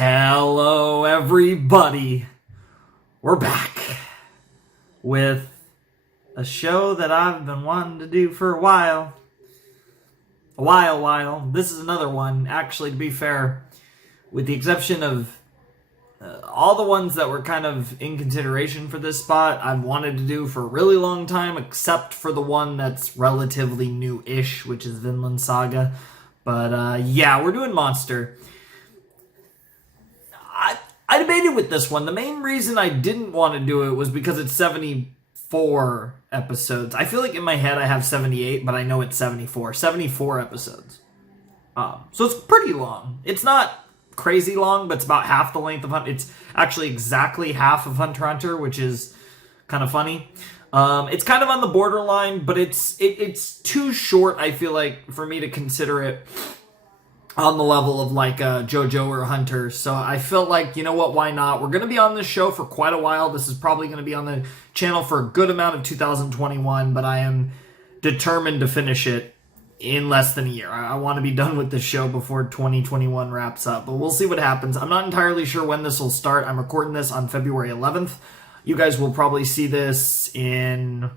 Hello, everybody. We're back with a show that I've been wanting to do for a while. This is another one, actually, to be fair, with the exception of all the ones that were kind of in consideration for this spot, I've wanted to do for a really long time, except for the one that's relatively new-ish, which is Vinland Saga. But yeah, we're doing Monster. I debated with this one. The main reason I didn't want to do it was because it's 74 episodes. I feel like in my head I have 78, but I know it's 74. 74 episodes. So it's pretty long. It's not crazy long, but it's about half the length of Hunter. It's actually exactly half of Hunter x Hunter, which is kind of funny. It's kind of on the borderline, but it's too short, I feel like, for me to consider it on the level of like JoJo or Hunter. So I felt like, you know what, why not? We're going to be on this show for quite a while. This is probably going to be on the channel for a good amount of 2021, but I am determined to finish it in less than a year. I want to be done with this show before 2021 wraps up, but we'll see what happens. I'm not entirely sure when this will start. I'm recording this on February 11th. You guys will probably see this I'm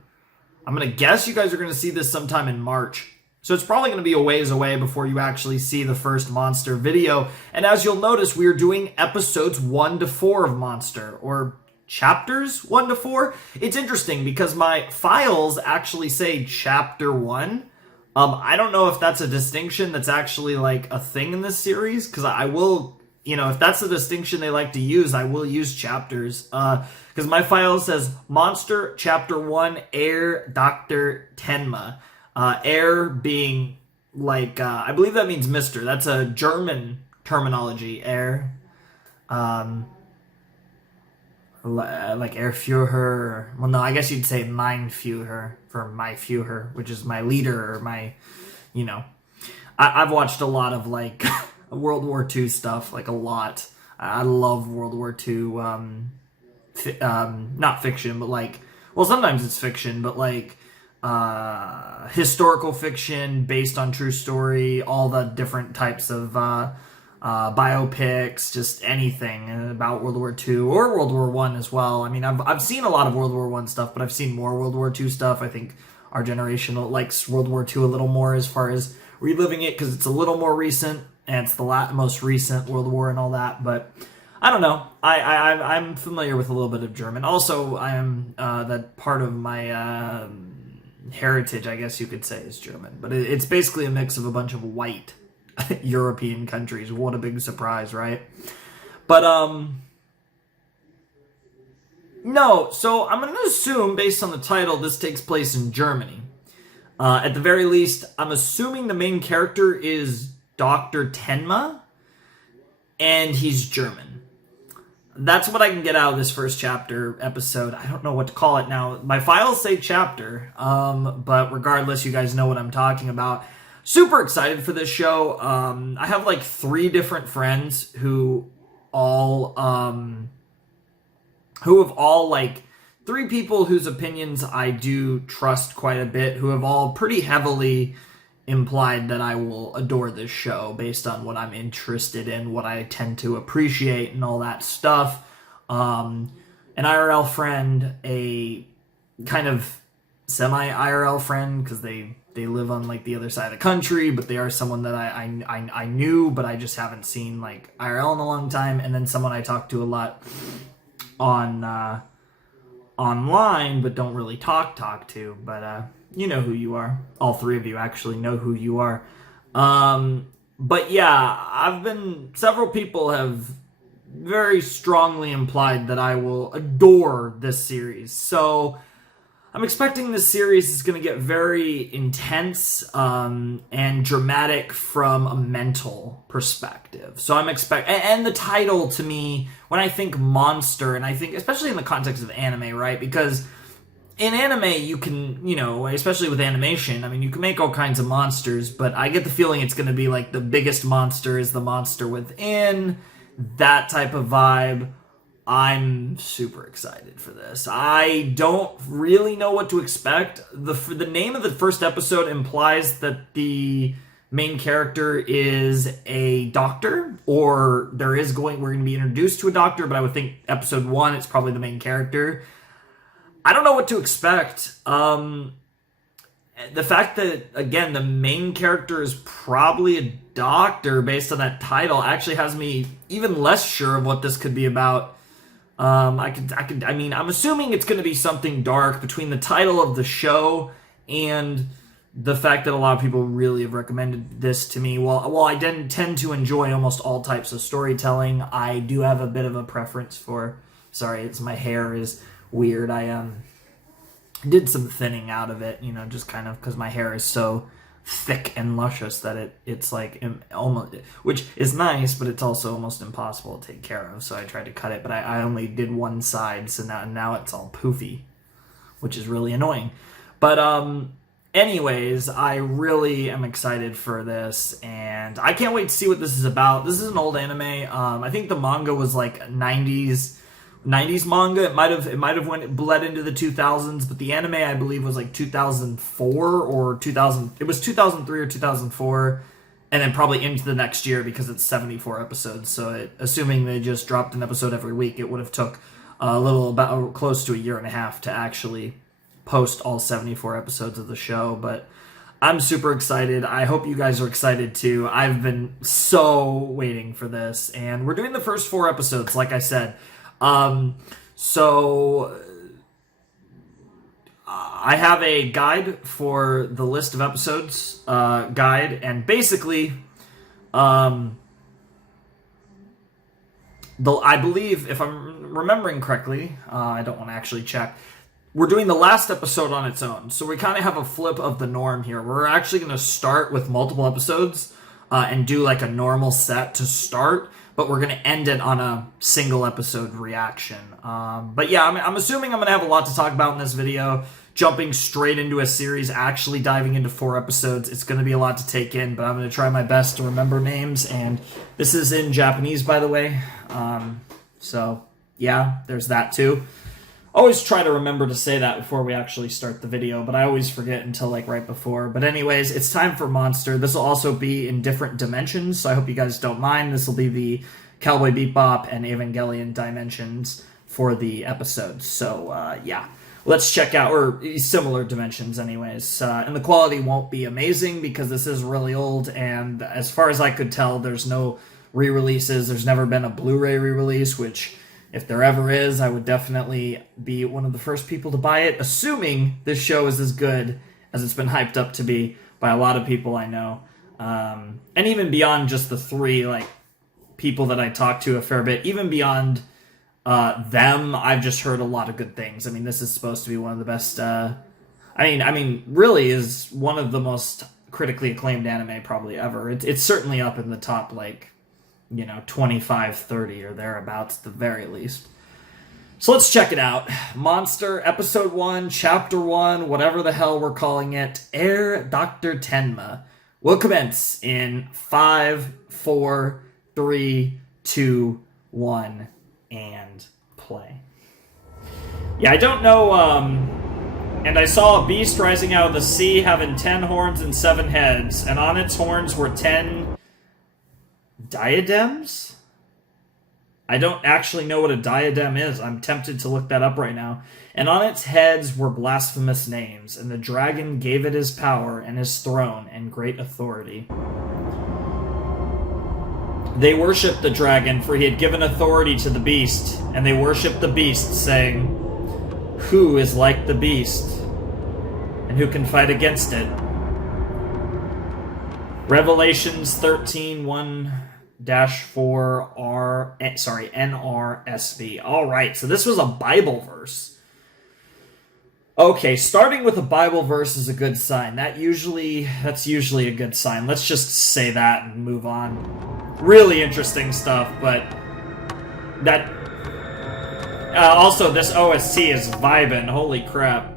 going to guess you guys are going to see this sometime in March. So it's probably going to be a ways away before you actually see the first Monster video. And as you'll notice, we are doing episodes 1 to 4 of Monster, or chapters 1 to 4. It's interesting because my files actually say chapter 1. I don't know if that's a distinction that's actually like a thing in this series, because I will, if that's the distinction they like to use, I will use chapters. Because my file says Monster Chapter 1, Herr Dr. Tenma. Herr being like, I believe that means Mr. That's a German terminology, Herr. Like Herr Führer. Well, no, I guess you'd say mein Führer for my Führer, which is my leader or my, I've watched a lot of like World War II stuff, like a lot. I love World War II, not fiction, but like, well, sometimes it's fiction, but like, historical fiction based on true story, all the different types of biopics, just anything about World War II or World War I as well. I mean, I've seen a lot of World War I stuff, but I've seen more World War II stuff. I think our generation likes World War II a little more as far as reliving it because it's a little more recent and it's the most recent World War and all that. But I don't know. I'm familiar with a little bit of German. Also, I am that part of my heritage, I guess you could say, is German, but it's basically a mix of a bunch of white European countries. What a big surprise, right? But no, so I'm going to assume, based on the title, this takes place in Germany. At the very least, I'm assuming the main character is Dr. Tenma, and he's German. That's what I can get out of this first chapter episode. I don't know what to call it now. My files say chapter, but regardless, you guys know what I'm talking about. Super excited for this show. I have like 3 different friends who have all like 3 people whose opinions I do trust quite a bit, who have all pretty heavily implied that I will adore this show based on what I'm interested in, what I tend to appreciate, and all that stuff. An IRL friend, a kind of semi-IRL friend, because they live on like the other side of the country, but they are someone that I knew, but I just haven't seen like IRL in a long time, and then someone I talk to a lot on online, but don't really talk to, but you know who you are. All 3 of you actually know who you are. But yeah, several people have very strongly implied that I will adore this series. So I'm expecting this series is going to get very intense and dramatic from a mental perspective. So I'm and the title to me, when I think monster, and I think, especially in the context of anime, right? Because in anime, you can, especially with animation, I mean, you can make all kinds of monsters, but I get the feeling it's going to be like the biggest monster is the monster within, that type of vibe. I'm super excited for this. I don't really know what to expect. The name of the first episode implies that the main character is a doctor, or we're going to be introduced to a doctor, but I would think episode 1, it's probably the main character. I don't know what to expect. The fact that, again, the main character is probably a doctor based on that title actually has me even less sure of what this could be about. I'm assuming it's going to be something dark between the title of the show and the fact that a lot of people really have recommended this to me. While I didn't tend to enjoy almost all types of storytelling, I do have a bit of a preference for... Sorry, my hair is weird. I did some thinning out of it, just kind of because my hair is so thick and luscious that it's like almost... Which is nice, but it's also almost impossible to take care of, so I tried to cut it, but I only did one side, so now it's all poofy, which is really annoying. But, anyways, I really am excited for this, and I can't wait to see what this is about. This is an old anime. I think the manga was like 90s manga. It might have bled into the 2000s, but the anime I believe was like 2004 or 2000. It was 2003 or 2004, and then probably into the next year because it's 74 episodes. So assuming they just dropped an episode every week, it would have took about close to a year and a half to actually post all 74 episodes of the show. But I'm super excited. I hope you guys are excited too. I've been so waiting for this, and we're doing the first 4 episodes, like I said. So I have a guide for the list of episodes guide, and basically I believe, if I'm remembering correctly, I don't want to actually check, we're doing the last episode on its own. So we kind of have a flip of the norm here. We're actually going to start with multiple episodes and do like a normal set to start, but we're going to end it on a single episode reaction. But yeah, I'm assuming I'm going to have a lot to talk about in this video. Jumping straight into a series, actually diving into 4 episodes. It's going to be a lot to take in, but I'm going to try my best to remember names. And this is in Japanese, by the way. So yeah, there's that too. Always try to remember to say that before we actually start the video, but I always forget until like right before. But anyways, it's time for Monster. This will also be in different dimensions, so I hope you guys don't mind. This will be the Cowboy Bebop and Evangelion dimensions for the episodes. So yeah, let's check out, or similar dimensions anyways. And the quality won't be amazing because this is really old, and as far as I could tell, there's no re-releases. There's never been a Blu-ray re-release, which... if there ever is, I would definitely be one of the first people to buy it, assuming this show is as good as it's been hyped up to be by a lot of people I know. And even beyond just the 3 like people that I talk to a fair bit, even beyond them, I've just heard a lot of good things. I mean, this is supposed to be one of the best... really is one of the most critically acclaimed anime probably ever. It's certainly up in the top, 25, 30 or thereabouts at the very least. So let's check it out. Monster, Episode 1, Chapter 1, whatever the hell we're calling it, Herr Dr. Tenma, will commence in 5, 4, 3, 2, 1, and play. Yeah, I don't know, and I saw a beast rising out of the sea having 10 horns and 7 heads, and on its horns were 10... diadems? I don't actually know what a diadem is. I'm tempted to look that up right now. And on its heads were blasphemous names, and the dragon gave it his power and his throne and great authority. They worshipped the dragon, for he had given authority to the beast, and they worshipped the beast, saying, "Who is like the beast? And who can fight against it?" Revelations 13:1-4 NRSV. Alright, so this was a Bible verse. Okay, starting with a Bible verse is a good sign. That's usually a good sign. Let's just say that and move on. Really interesting stuff, but that... also, this OST is vibin'. Holy crap.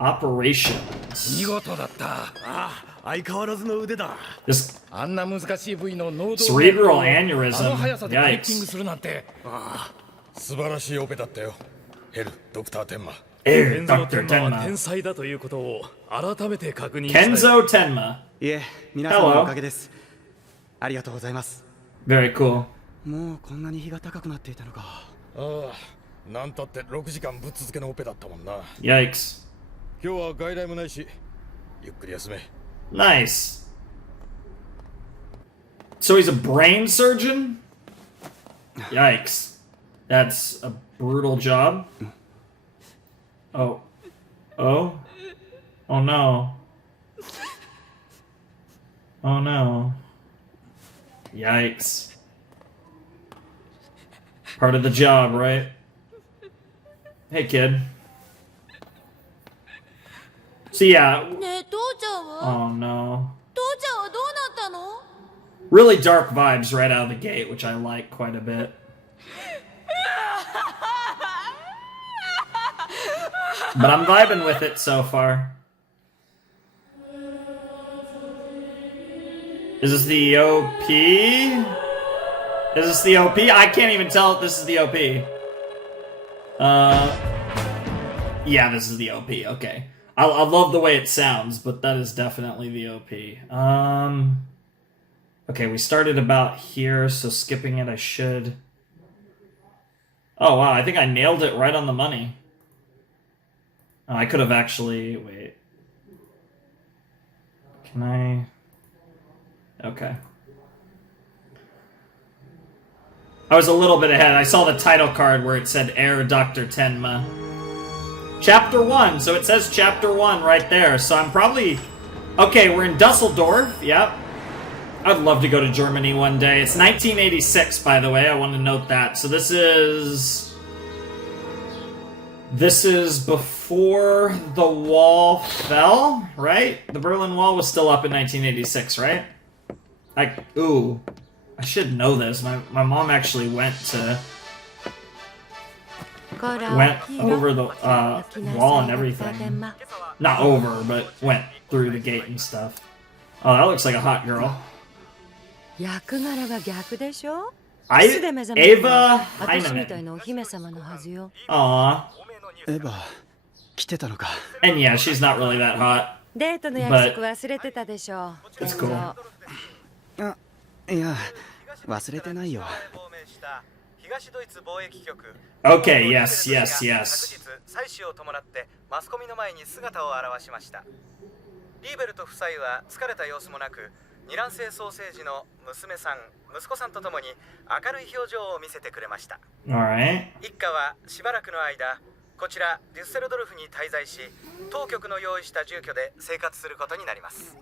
Operations. This cerebral aneurysm. Yikes. Herr Dr. Tenma. Kenzo Tenma. いえ、皆さんのおかげです。ありがとうございます。Very cool. もうこんなに日が高くなっていたのか。ああ、なんたって6時間ぶっ続けのオペだったもんな。Yikes. 今日は外来もないし、ゆっくり休め。Nice. So he's a brain surgeon? Yikes. That's a brutal job. Oh. Oh? Oh no. Oh no. Yikes. Part of the job, right? Hey, kid. So yeah. ねえ父ちゃんは Oh no. 父ちゃんはどうなったの Really dark vibes right out of the gate, which I like quite a bit. But I'm vibing with it so far. Is this the OP? Is this the OP? I can't even tell if this is the OP. Yeah, this is the OP. Okay. I love the way it sounds, but that is definitely the OP. Okay, we started about here, so skipping it I should... Oh wow, I think I nailed it right on the money. Oh, I could have actually... Wait. Can I... Okay. I was a little bit ahead. I saw the title card where it said Herr Dr. Tenma. Chapter 1, so it says Chapter 1 right there, so I'm probably... Okay, we're in Dusseldorf, yep. I'd love to go to Germany one day. It's 1986, by the way, I want to note that. So this is... This is before the wall fell, right? The Berlin Wall was still up in 1986, right? Ooh. I should know this. My mom actually went over the wall and everything. Not over, but went through the gate and stuff. Oh, that looks like a hot girl. Ava Heinemann. Aww. エヴァ、来てたのか。And yeah, she's not really that hot. デートの約束忘れてたでしょ It's cool. あ、いや、忘れてないよ。 Okay, yes, yes, yes. 採取を伴ってマスコミの前に姿を現しました。リーベルト夫妻は疲れた様子もなく、二卵性ソーセージの娘さん、息子さんとともに明るい表情を見せてくれました。Alright. 一家はしばらくの間、こちらデュッセルドルフに滞在し、当局の用意した住居で生活することになります。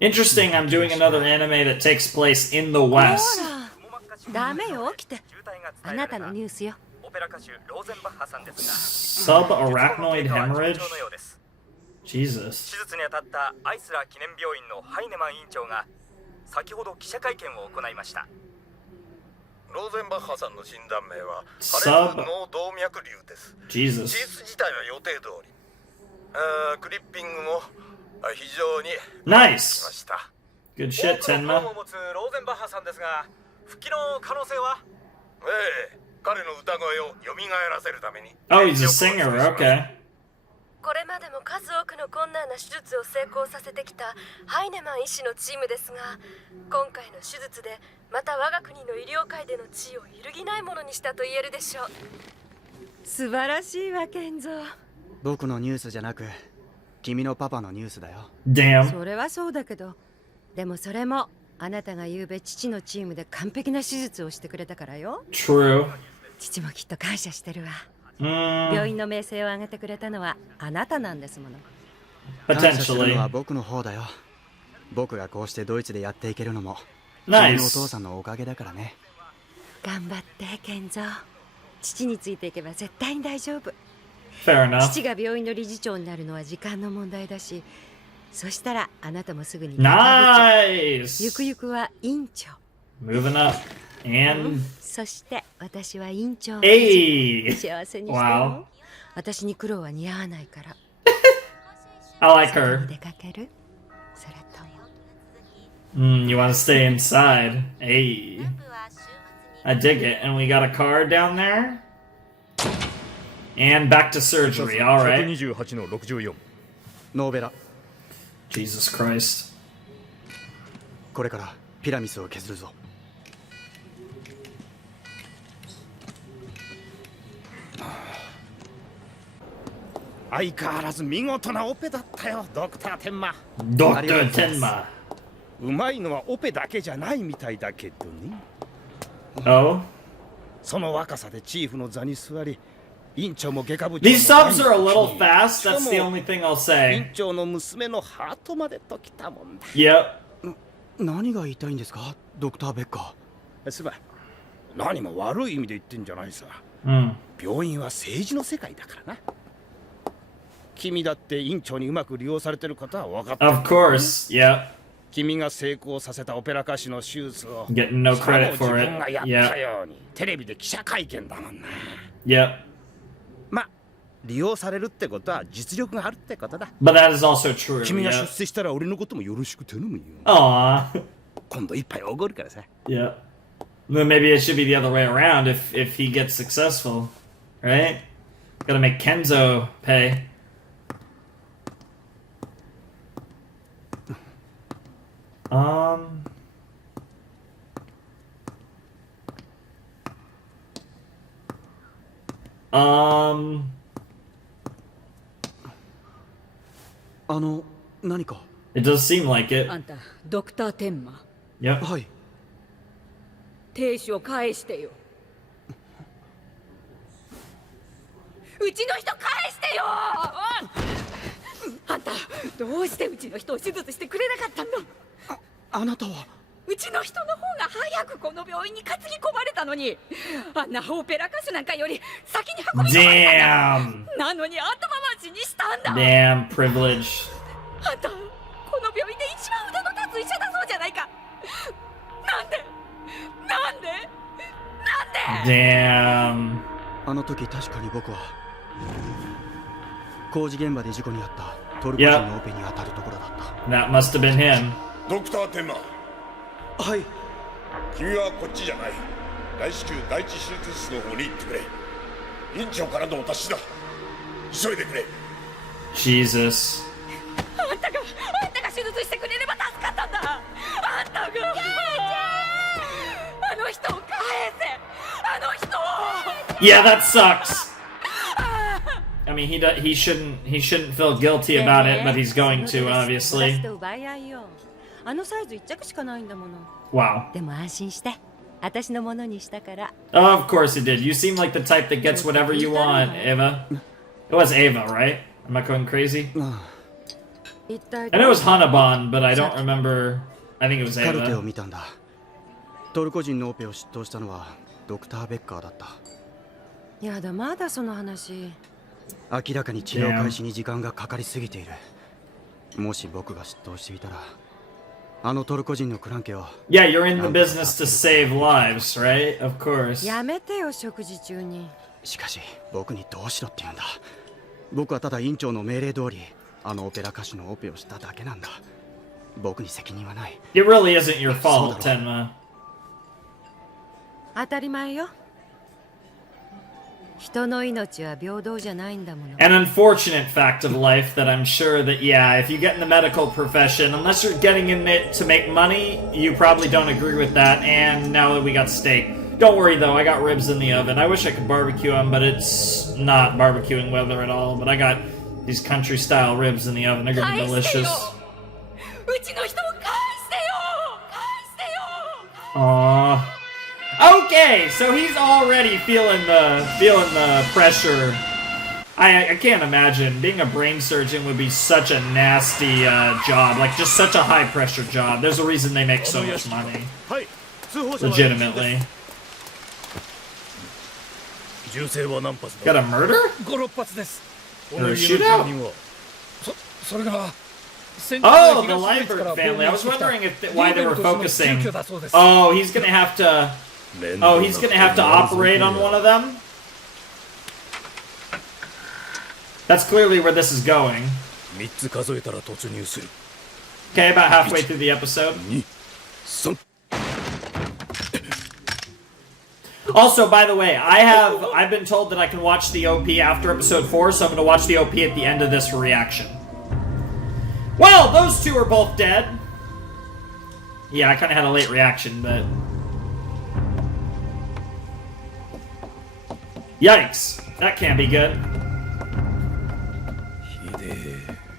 Interesting, I'm doing another anime that takes place in the West. ダメよ起きてあなたのニュースよ Subarachnoid hemorrhage? Jesus. 手術にあたったアイスラー記念病院のハイネマン院長が先ほど記者会見を行いました。ローゼンバッハさんの診断名は破裂脳動脈瘤です。 Jesus. 手術自体は予定通り。クリッピングも非常に Nice. ました。 Good shit, 多くのファ Tenma. ンを持つローゼンバッハさんですが、復帰の可能性は？彼の歌声を蘇らせるために。Oh, he's a singer, okay. これまでも数多くの困難な手術を成功させてきたハイネマン医師のチームですが、今回の手術でまた我が国の医療界での地位を揺るぎないものにしたと言えるでしょう。素晴らしいわケンゾ。僕のニュースじゃなく、君のパパのニュースだよ。Damn. それはそうだけど、でもそれもあなたがゆうべ父のチームで完璧な手術をしてくれたからよ。 True. 父もきっと感謝してるわ。 Mm, 病院の名声を上げてくれたのはあなたなんですもの。感謝する potentially. のは僕の方だよ。僕がこうしてドイツでやっていけるのも、君のお Nice. 父さんのおかげだからね。頑張ってケンゾ。父についていけば絶対に大丈夫。 Fair enough. 父が病院の理事長になるのは時間の問題だし、そしたらあなたもすぐにゆ Nice. くゆくは院長。 Moving up. And そして私は院長。 hey. 幸せにしてよ。 Wow. 私に苦労は似合わないから。 I like 外 her. に出かける？それとも。 You want to stay inside? Hey. I dig it. And we got a car down there. And back to surgery. All right. 128の64。ノーベラ。Jesus Christ. これからピラミスを削るぞ。相変わらず見事なオペだったよ、ドクターテンマ。 Dr. Tenma. うまいのはオペだけじゃないみたいだけどね。 Oh? その若さでチーフの座に座り、院長も外科部長も These subs are a little fast, that's the only thing I'll 院 say. 長の娘のハートまでときたもんだ。 Yep. 何が言いたいんですか、ドクター・ベッカすば、何も悪い意味で言ってんじゃないさ。 Mm. 病院は政治の世界だからな。君だって院長にうまく利用されてることは分かってる。 Of course, yep. 君が成功させたオペラ歌手の手術を Getting no credit さも for 自分が it. やった Yep. ようにテレビで記者会見だもんな。 Yep. まあ利用されるってことは実力があるってことだ。 But that is also true. 君が出 Yep. 世したら俺のこともよろしく頼むよ。 Aw. 今度一杯おごるからさ。 Yep. Then maybe it should be the other way around if he gets successful. Right? Gotta make Kenzo pay. Um. Um. ー。何か。 It does seem like it. あんたドクターテンマ Yep. はい。亭主を返してよ。うちの人返してよ。あんたどうしてうちの人を手術してくれなかったんだ。あなたは。うちの人の方が早くこの病院に担ぎ込まれたのに、あんなオペラ歌手なんかより先に運び込まれたんだ。 Damn. なのに後回しにしたんだ。 Damn privilege. あんたこの病院で一番腕の立つ医者だそうじゃないか。なんでなんでなんで。 Damn. あの時確かに僕は工事現場で事故に遭ったトルコ人のオペに当たるところだった。 That must have been him. ドクターテンマ、はい。君はこっちじゃない。大至急第一手術室の方に行ってくれ。院長からのお達しだ。急いでくれ。 Jesus. あんたが手術してくれれば助かったんだ。あんたがあの人を返せ。あの人を。 Yeah, that sucks. I mean, he shouldn't feel guilty about it, but he's going to, obviously. 奪い合いよ。あのサイズ一着しかないんだもの。 Wow. でも安心して。私のものにしたから。 Of course it did. You seem like the type that gets whatever you want, Ava. It was Ava, right? Am I going crazy? 一体 I know it was Hanaban, but I don't remember. I think it was カルテを Ava. 見たんだ。トルコ人のオペを執刀したのはドクター・ベッカーだった。やだ、まだその話。明らかに治療開始に時間がかかりすぎている。もし僕が執刀していたら、あのトルコ人のクランケを。 Yeah, you're in the business to save lives, right? Of course. やめてよ、食事中に。しかし僕にどうしろって言うんだ。僕はただ院長の命令通りあのオペラ歌手のオペをしただけなんだ。僕に責任はない。 It really isn't your fault, Tenma. 当たり前よ。人の命は平等じゃないんだもの。 An unfortunate fact of life that I'm sure that, yeah, if you get in the medical profession, unless you're getting in it to make money, you probably don't agree with that. And now that we got steak. Don't worry though, I got ribs in the oven. I wish I could barbecue them, but it's not barbecuing weather at all. But I got these country style ribs in the oven. They're gonna be 返してよ。 delicious. うちの人を返してよ。返してよ。 Aww. Okay, so he's already feeling the pressure. I can't imagine being a brain surgeon would be such a nasty job, like just such a high pressure job. There's a reason they make so much money, はい。通報者は legitimately. 銃声は何発だ。 Got a murder? 5、6発です。 Or a shootout? それが Oh, the Leinberg family. I was wondering why they were focusing. Oh, he's gonna have to. Oh, he's gonna have to operate on one of them. That's clearly where this is going. 3つ数えたら突入する。 Okay, about halfway through the episode. 2、3。 Also, by the way, I've been told that I can watch the OP after episode 4, so I'm gonna watch the OP at the end of this for reaction. Well, those two are both dead. Yeah, I kind of had a late reaction, but... Yikes. That can't be good.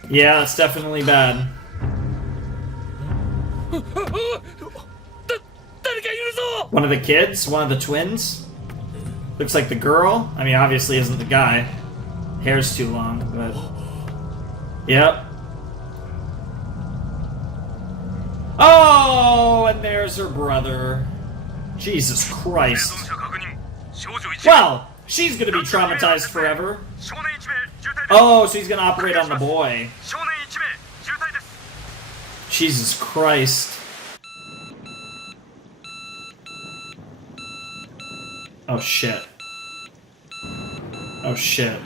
Yeah, that's definitely bad. One of the kids? One of the twins? Looks like the girl. I mean, obviously isn't the guy. Hair's too long, but... Yep. Oh, and there's her brother. Jesus Christ. Well, she's gonna be traumatized forever. Oh, so he's gonna operate on the boy. Jesus Christ. Oh shit. Oh shit.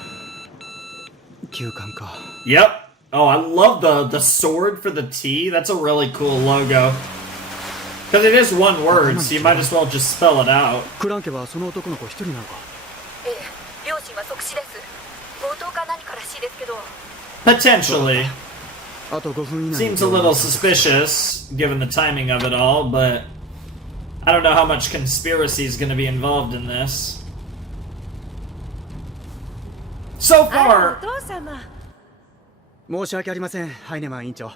Yep. Oh, I love the sword for the T. That's a really cool logo. Because it is one word, so you might as well just spell it out. クランケはその男の子一人なのか。両親は即死です。強盗か何からしいですけど。 Potentially. あと5分以内に Seems a little suspicious, given the timing of it all, but I don't know how much conspiracy is going to be involved in this. So あら far, お父様。申し訳ありません、ハイネマン委員長。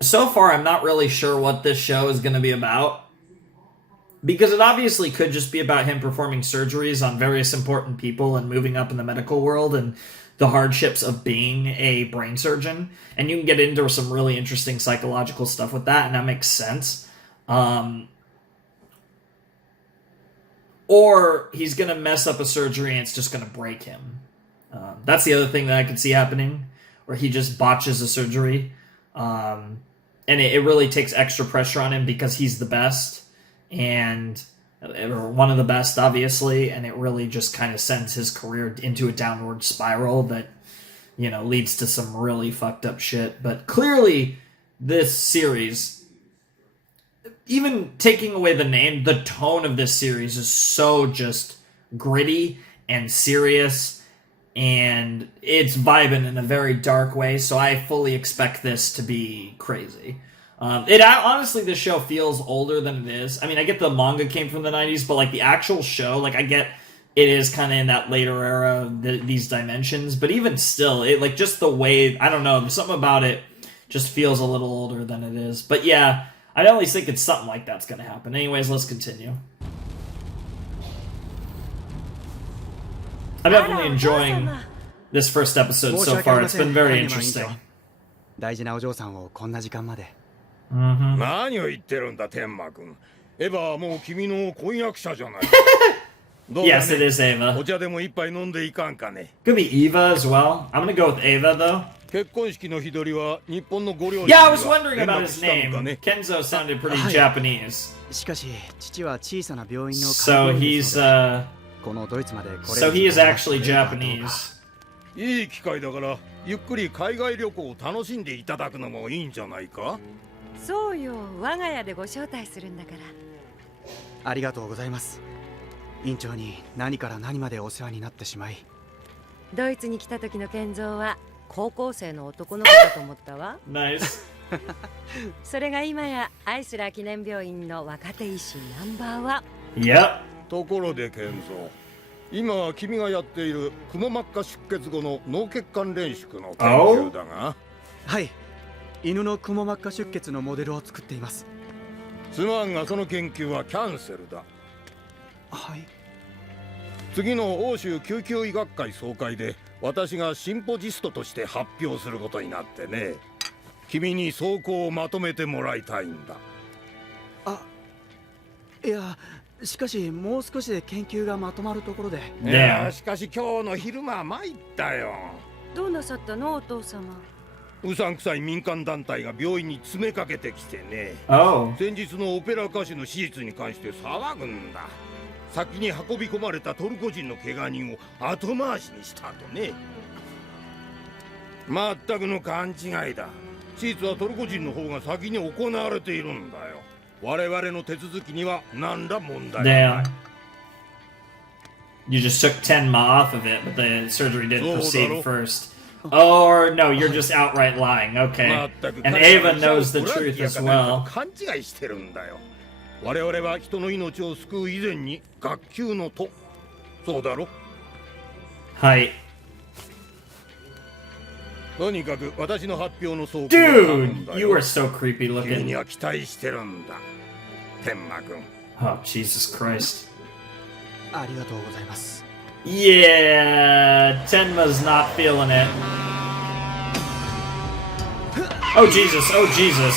so far, I'm not really sure what this show is going to be about. Because it obviously could just be about him performing surgeries on various important people and moving up in the medical world and the hardships of being a brain surgeon. And you can get into some really interesting psychological stuff with that, and that makes sense. Or he's going to mess up a surgery and it's just going to break him. That's the other thing that I could see happening, where he just botches a surgery. And it really takes extra pressure on him because he's the best, and or one of the best, obviously, and it really just kind of sends his career into a downward spiral that, you know, leads to some really fucked up shit. But clearly, this series, even taking away the name, the tone of this series is so just gritty and serious, and it's vibing in a very dark way, so I fully expect this to be crazy. Honestly, this show feels older than it is. I mean, I get the manga came from the 90s, but like the actual show, like I get it is kind of in that later era, these dimensions, but even still, it like just the way, I don't know, there's something about it just feels a little older than it is. But yeah, I at least think it's something like that's going to happen. Anyways, let's continue. I'm definitely enjoying this first episode so far. It's been very interesting. 大事なお嬢さんをこんな時間まで。何を言ってるんだ、天馬君。エヴァはもう君の婚約者じゃない。Yes, it is Ava. お茶でも一杯飲んでいかんかね。Could be Eva as well. I'm gonna go with Ava though. 結婚式の日取りは日本のご両親 Yeah, I に was は wondering 連 about 絡 his したのか name. ね。 Kenzo sounded pretty Hi. Japanese. しかし、父は小さな病院の So 看護師ですので、 he's このドイツまで来れる so he is 時間が actually 取れるかどうか。 Japanese. いい機会だからゆっくり海外旅行を楽しんでいただくのもいいんじゃないか。そうよ、我が家でご招待するんだから。ありがとうございます。院長に何から何までお世話になってしまい。ドイツに来た時の健三は高校生の男の子だと思ったわ。Nice. それが今やアイスラー記念病院の若手医師ナンバーワン。Yep. ところで健三、今君がやっているくも膜下出血後の脳血管連縮の研究だが、はい、犬のくも膜下出血のモデルを作っています。すまんがその研究はキャンセルだ。はい。次の欧州救急医学会総会で私がシンポジストとして発表することになってね。君に走行をまとめてもらいたいんだ。あ、いや、しかしもう少しで研究がまとまるところで。いや、しかし今日の昼間は参ったよ。どうなさったのお父様。うさんくさい民間団体が病院に詰めかけてきてね。Oh. 先日のオペラ歌手の手術に関して騒ぐんだ。先に運び込まれたトルコ人の怪我人を後回しにしたとね。まったくの勘違いだ。手術はトルコ人の方が先に行われているんだよ。我々の手続きには何ら問題はない。 Damn. You just took Tenma off of it, but the surgery didn't proceed first. Or no, you're just outright lying. Okay. まったく And 彼ら Ava は knows the ボランテ truth ィア as か何か well. と勘違いしてるんだよ。我々は人の命を救う以前に学級のと。そうだろ。はい。とにかく私の発表の走行を頼ん Dude, だ you よ are so creepy 君に looking. は期待してるんだ。天馬君。 Oh, Jesus Christ. ありがとうございます。 Yeah, Tenma's not feeling it. Oh, Jesus. Oh, Jesus.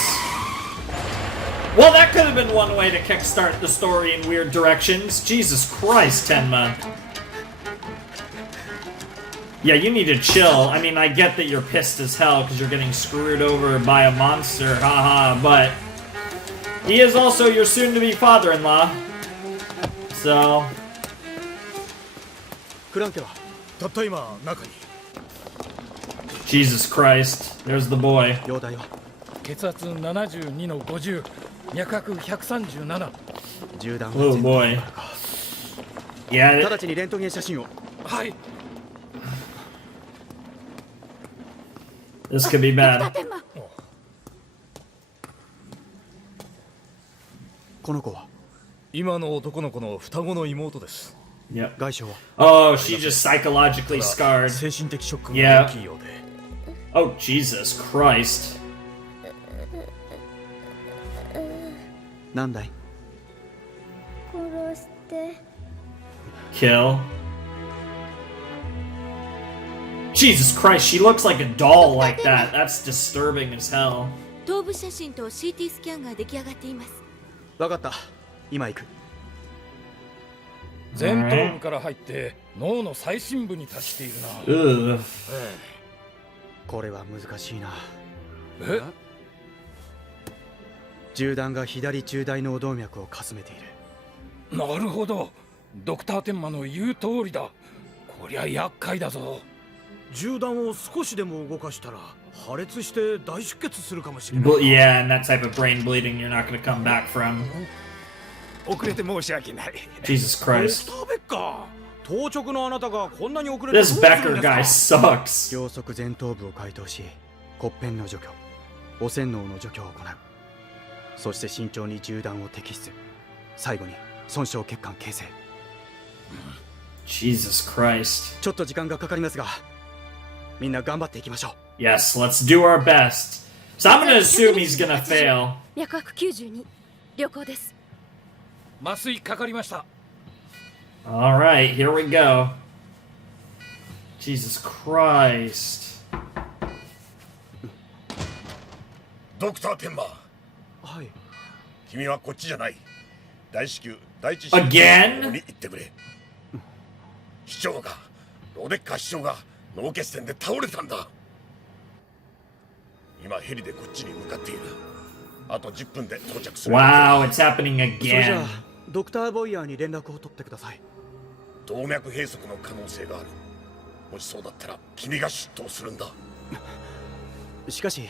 Well, that could have been one way to kickstart the story in weird directions. Jesus Christ, Tenma. Yeah, you need to chill. I mean, I get that you're pissed as hell because you're getting screwed over by a monster, haha, but he is also your soon-to-be father-in-law. So... クランケはたった今中に Jesus Christ. There's the boy. 容体は血圧72の50、脈拍137。銃弾 Oh は boy. Yeah, 直ちにレントゲン写真を。はい。 this could be bad. 天馬この子は今の男の子の双子の妹です。 Yep. 外傷は Oh, she's just psychologically scarred. 精神的ショック Yeah. が大きいようで。 Oh, Jesus Christ. 何だい。殺して Kill. Jesus Christ, she looks like a doll like that. That's disturbing as hell. 頭部写真と CT スキャンが出来上がっています。わかった。今行く。前頭部から入って脳の最深部に達しているな。 Ugh. これは難しいな。え？銃弾が左中大脳動脈をかすめている。なるほど。ドクター天馬の言う通りだ。こりゃ厄介だぞ。銃弾を少しでも動かしたら破裂して大出血するかもしれない。 Yeah, and that type of brain bleeding you're not going to come back from. 遅れて申し訳ない。 Jesus ドク Christ. ターベッカー。当直のあなたがこんなに遅れてどう This するん Becker ですか guy sucks. 両側前頭部を解凍し、骨片の除去、汚染脳の除去を行う。そして慎重に銃弾を摘出。最後に損傷血管形成。Jesus Christ. ちょっと時間がかかりますが、みんな頑張っていきましょう。 Yes, let's do our best. So I'm going to assume he's going to fail. 脈拍92良好です。麻酔かかりました。 All right, here we go. Jesus Christ. ドクター天馬、はい。君はこっちじゃない。大至急第一 Again？に行ってくれ。市長がロデッカー市長が脳血栓で倒れたんだ。今ヘリでこっちに向かっている。あと10分で到着する。 Wow, it's happening それじゃ again. あ、ドクターボイヤーに連絡を取ってください。動脈閉塞の可能性がある。もしそうだったら君が出頭するんだ。しかし、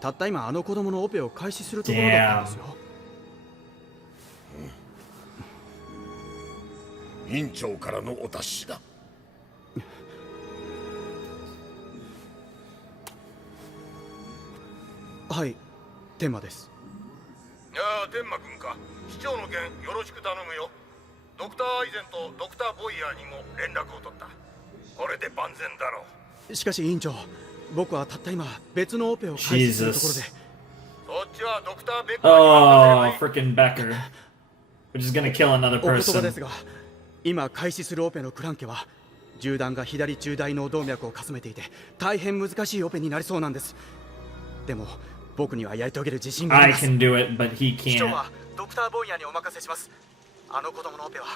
たった今あの子供のオペを開始するところだったんですよ。院長からのお達しだ。はい、天馬です。いやあ、天馬君か。市長の件よろしく頼むよ。ドクターアイゼンとドクターボイヤーにも連絡を取った。これで万全だろう。しかし院長、僕はたった今別のオペを開始するところで。そっちはドクターベッカーに Oh, freaking Becker. We're just gonna kill another お言葉で person. すが、今開始するオペのクランケは銃弾が左中大脳動脈をかすめていて大変難しいオペになりそうなんです。でも僕にはやり遂げる自信があり I ます。 can do it, but he 市長 can't. はドクターボイヤーにお任せします。あの子供のオペは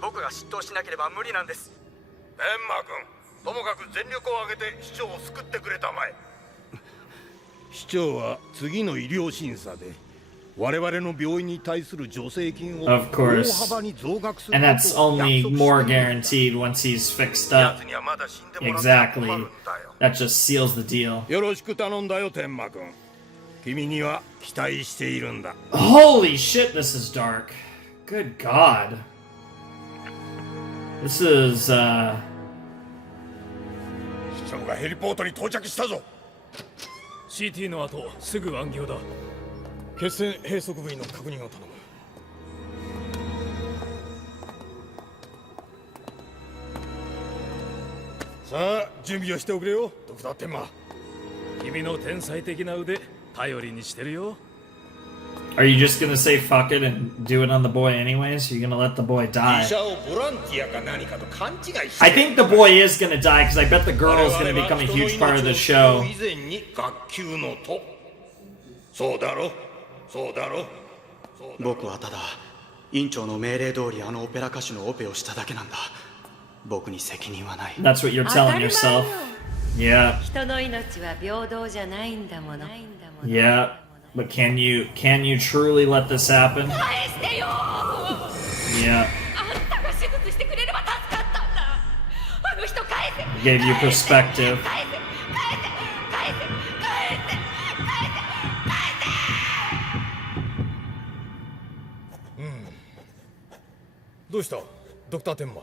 僕が出頭しなければ無理なんです。天馬君、ともかく全力を挙げて市長を救ってくれたまえ。市長は次の医療審査で我々の病院に対する助成金を Of 大 course. 幅に増額する And こ that's とを only 約束 more している。 guaranteed once he's fixed up. 奴にはまだ死んでもらっては困るんだよ。 That just seals the deal. よろしく頼んだよ、天馬君。君には期待しているんだ。 Holy shit, this is dark. Good God. This is, 市将がヘリポートに到着したぞ。 CT の後すぐ暗行だ。血栓閉塞部位の確認を頼む。さあ準備をしておくれよ、ドクターテンマ。君の天才的な腕頼りにしてるよ。 Are you just gonna say fuck it and do it on the boy anyways? Or are you gonna let the boy 医 die? 者をボランティアか何かと勘違いして I think the boy is gonna die because I bet the girl is gonna become a huge part of the show. 以前に学級のと。そうだろ、そうだろ。僕はただ院長の命令通りあのオペラ歌手のオペをしただけなんだ。僕に責任はない。 That's what you're telling yourself. Yeah. 人の命は平等じゃないんだもの。 Yeah. But can you truly let this happen? 返してよ。 Yeah. あんたが手術してくれれば助かったんだ。あの人返せ。 Gave you perspective. 返せ。どうしたドクターテンマ。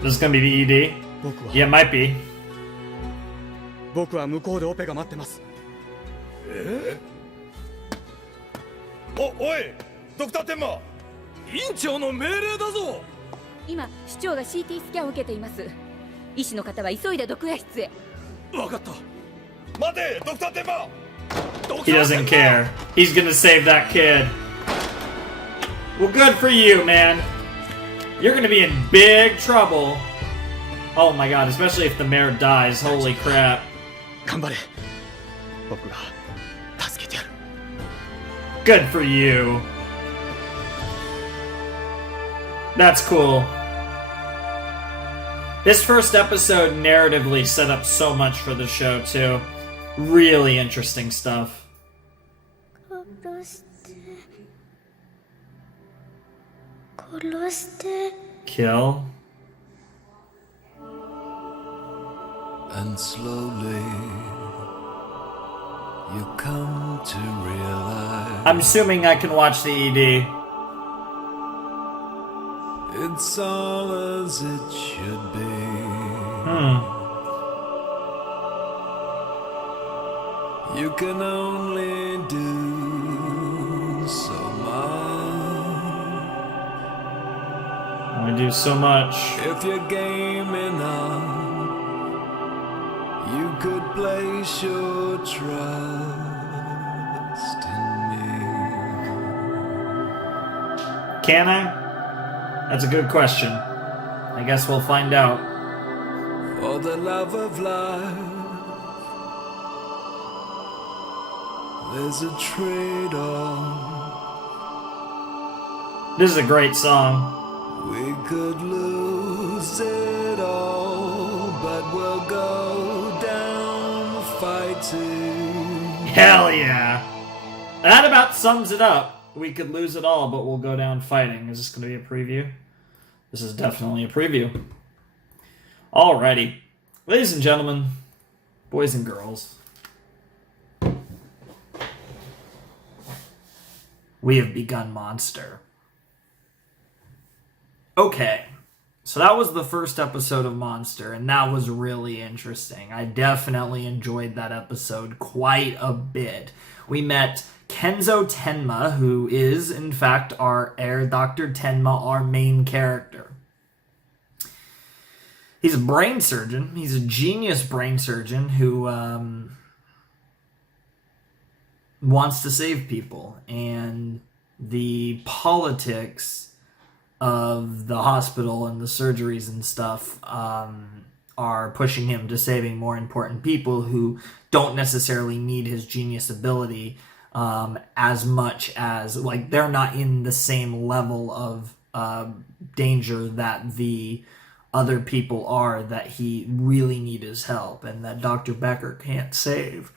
This is gonna be the ED? 僕は Yeah, it might be. 僕は向こうでオペが待ってます。おいドクターテンマ。院長の命令だぞ。今市長が CT スキャンを受けています。医師の方は急いで毒屋室へ。わかった。待てドクターテンマ。 He doesn't care. He's gonna save that kid. Well, good for you, man. You're gonna be in big trouble. Oh my god, especially if the mayor dies. Holy crap. 頑張れ。僕が助けてやる。 Good for you. That's cool. This first episode narratively set up so much for the show, too. Really interesting stuff. 殺して Kill? And slowly you come to realize I'm assuming I can watch the ED. it's all as it should be. You can only do so much. I do so much. If you're game enough, you could place your trust in me. Can I? That's a good question. I guess we'll find out. For the love of life, there's a trade-off. This is a great song. We could lose it all, but we'll go down fighting. Hell yeah. That about sums it up. We could lose it all, but we'll go down fighting. Is this going to be a preview? This is definitely a preview. Alrighty. Ladies and gentlemen, boys and girls, we have begun Monster. Okay, so that was the first episode of Monster, and that was really interesting. I definitely enjoyed that episode quite a bit. We met Kenzo Tenma, who is, in fact, our Herr Dr. Tenma, our main character. He's a brain surgeon. He's a genius brain surgeon who wants to save people. And the politics of the hospital and the surgeries and stuff are pushing him to saving more important people who don't necessarily need his genius ability as much as, like, they're not in the same level of danger that the other people are that he really need his help and that Dr. Becker can't save.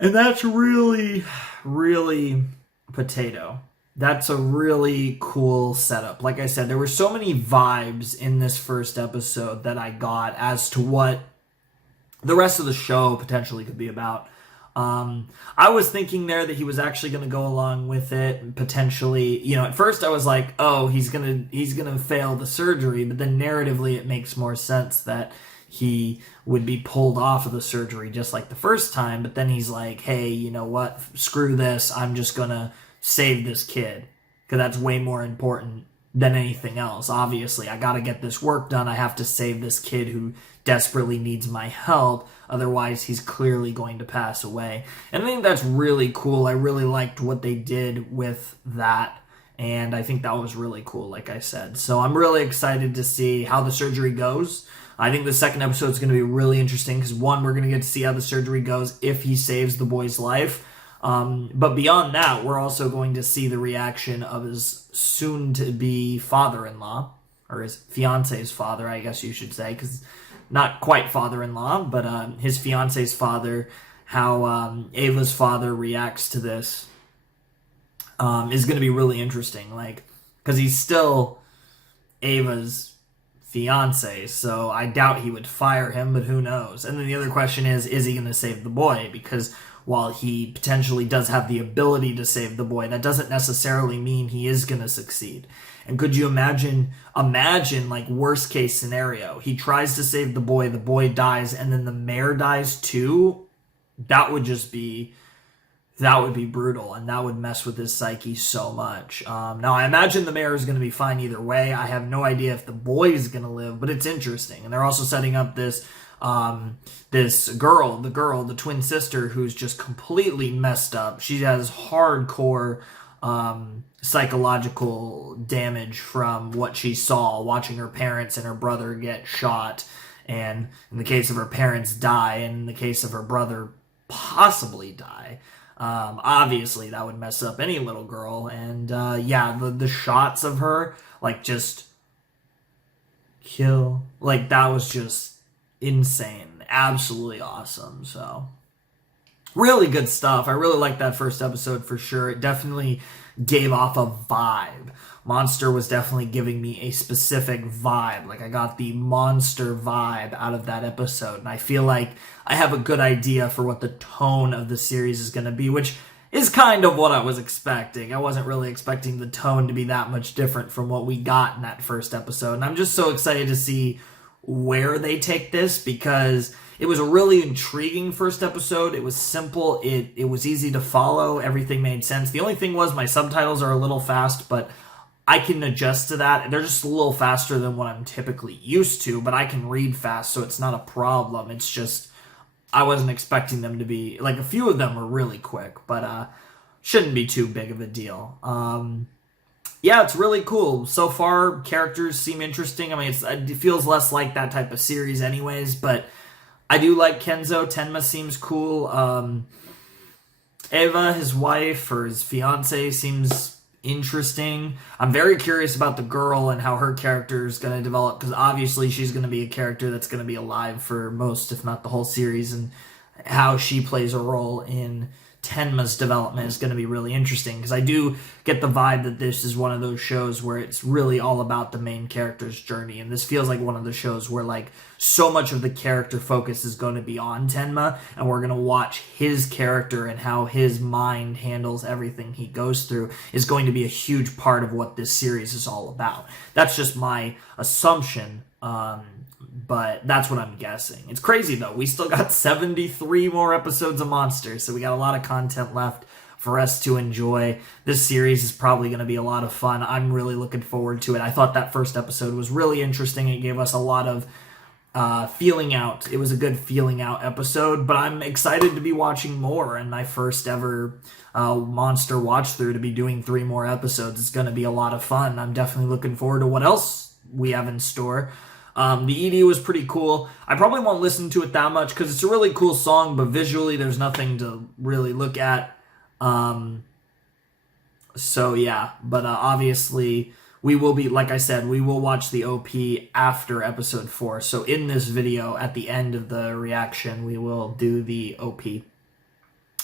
And that's really, really potato. That's a really cool setup. Like I said, there were so many vibes in this first episode that I got as to what the rest of the show potentially could be about. I was thinking there that he was actually going to go along with it and potentially, at first I was like, oh, he's going to fail the surgery, but then narratively it makes more sense that he would be pulled off of the surgery just like the first time, but then he's like, hey, you know what? Screw this. I'm just going to save this kid because that's way more important than anything else. Obviously, I got to get this work done. I have to save this kid who desperately needs my help. Otherwise, he's clearly going to pass away. And I think that's really cool. I really liked what they did with that. And I think that was really cool, like I said. So I'm really excited to see how the surgery goes. I think the second episode is going to be really interesting because, one, we're going to get to see how the surgery goes if he saves the boy's life. But beyond that, we're also going to see the reaction of his soon-to-be father-in-law, or his fiance's father, I guess you should say, because not quite father-in-law, but his fiance's father, how Ava's father reacts to this is going to be really interesting, because he's still Ava's fiance, so I doubt he would fire him, but who knows? And then the other question is he going to save the boy? Because while he potentially does have the ability to save the boy, that doesn't necessarily mean he is going to succeed. And could you imagine like worst case scenario, he tries to save the boy dies, and then the mayor dies too? That would be brutal, and that would mess with his psyche so much. Now, I imagine the mayor is going to be fine either way. I have no idea if the boy is going to live, but it's interesting. And they're also setting up this girl, the twin sister, who's just completely messed up. She has hardcore psychological damage from what she saw, watching her parents and her brother get shot, and in the case of her parents die, and in the case of her brother possibly die. Obviously that would mess up any little girl, and the shots of her just kill, that was just insane, absolutely awesome. So really good stuff. I really liked that first episode for sure. It definitely gave off a vibe. Monster was definitely giving me a specific vibe. I got the monster vibe out of that episode, and I feel like I have a good idea for what the tone of the series is going to be, which is kind of what I was expecting. I wasn't really expecting the tone to be that much different from what we got in that first episode, and I'm just so excited to see where they take this, because it was a really intriguing first episode. It was simple. It was easy to follow. Everything made sense. The only thing was my subtitles are a little fast, but I can adjust to that. They're just a little faster than what I'm typically used to, but I can read fast, so it's not a problem. It's just I wasn't expecting them to be, a few of them were really quick, but shouldn't be too big of a deal. Yeah, it's really cool. So far, characters seem interesting. I mean, it feels less like that type of series anyways, but I do like Kenzo. Tenma seems cool. Eva, his wife, or his fiance, seems interesting. I'm very curious about the girl and how her character is going to develop, because obviously she's going to be a character that's going to be alive for most, if not the whole series, and how she plays a role in Tenma's development is going to be really interesting, because I do get the vibe that this is one of those shows where it's really all about the main character's journey, and this feels like one of the shows where so much of the character focus is going to be on Tenma, and we're going to watch his character and how his mind handles everything he goes through is going to be a huge part of what this series is all about. That's just my assumption, but that's what I'm guessing. It's crazy, though. We still got 73 more episodes of Monster, so we got a lot of content left for us to enjoy. This series is probably going to be a lot of fun. I'm really looking forward to it. I thought that first episode was really interesting. It gave us a lot of feeling out. It was a good feeling out episode, but I'm excited to be watching more, and my first ever Monster watch through, to be doing 3 more episodes. It's going to be a lot of fun. I'm definitely looking forward to what else we have in store. The ED was pretty cool. I probably won't listen to it that much because it's a really cool song, but visually there's nothing to really look at. So yeah, but obviously we will be, like I said, we will watch the OP after episode 4. So in this video, at the end of the reaction, we will do the OP.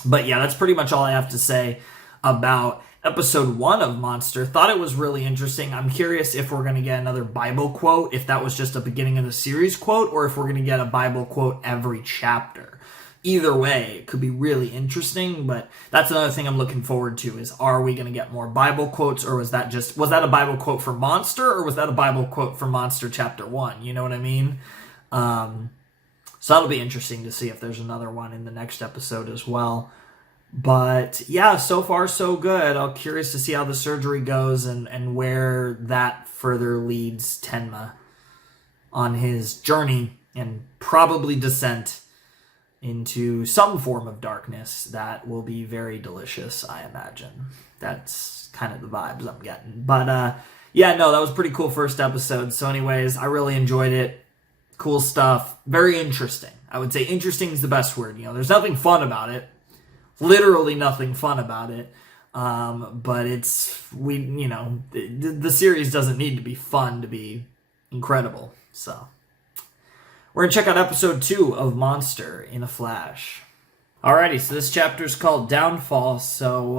But yeah, that's pretty much all I have to say about episode 1 of Monster. Thought it was really interesting. I'm curious if we're going to get another Bible quote, if that was just a beginning of the series quote, or if we're going to get a Bible quote every chapter. either way, it could be really interesting. But that's another thing I'm looking forward to is, are we going to get more Bible quotes, or was that a Bible quote for Monster, or was that a Bible quote for Monster Chapter 1? You know what I mean? So that'll be interesting to see if there's another one in the next episode as well. But yeah, so far so good. I'm curious to see how the surgery goes and where that further leads Tenma on his journey and probably descent into some form of darkness that will be very delicious, I imagine. That's kind of the vibes I'm getting. But yeah, no, that was a pretty cool first episode. So anyways, I really enjoyed it. Cool stuff. Very interesting. I would say interesting is the best word. You know, there's nothing fun about it. Literally nothing fun about it. But the series doesn't need to be fun to be incredible. So we're going to check out episode 2 of Monster in a Flash. Alrighty, so this chapter is called Downfall. So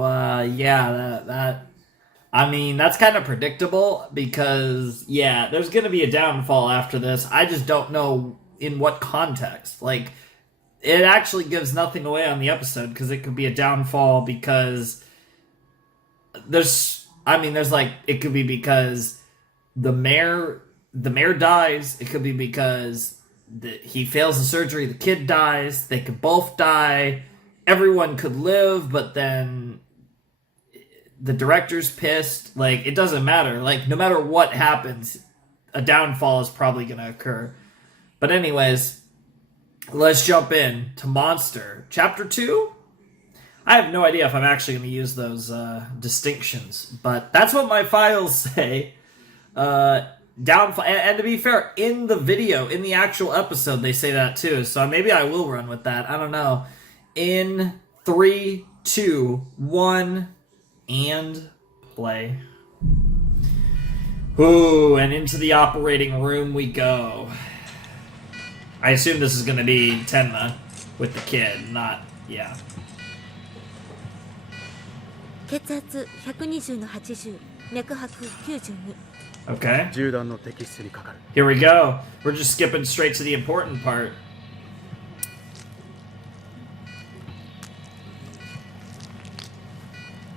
that's kind of predictable because, yeah, there's going to be a downfall after this. I just don't know in what context. Like, it actually gives nothing away on the episode because it could be a downfall because it could be because the mayor dies. It could be because he fails the surgery, the kid dies. They could both die. Everyone could live, but then the director's pissed. Like, it doesn't matter. Like, no matter what happens, a downfall is probably going to occur. But anyways, let's jump in to Monster. Chapter 2? I have no idea if I'm actually going to use those distinctions, but that's what my files say. Downfall, and to be fair, in the video, in the actual episode, they say that too, so maybe I will run with that. I don't know. In 3, 2, 1, and play. Ooh, and into the operating room we go. I assume this is going to be Tenma with the kid, not, yeah. 血圧120の80、脈拍92。 Okay. 銃弾の摘出にかかる。 Here we go. We're just skipping straight to the important part.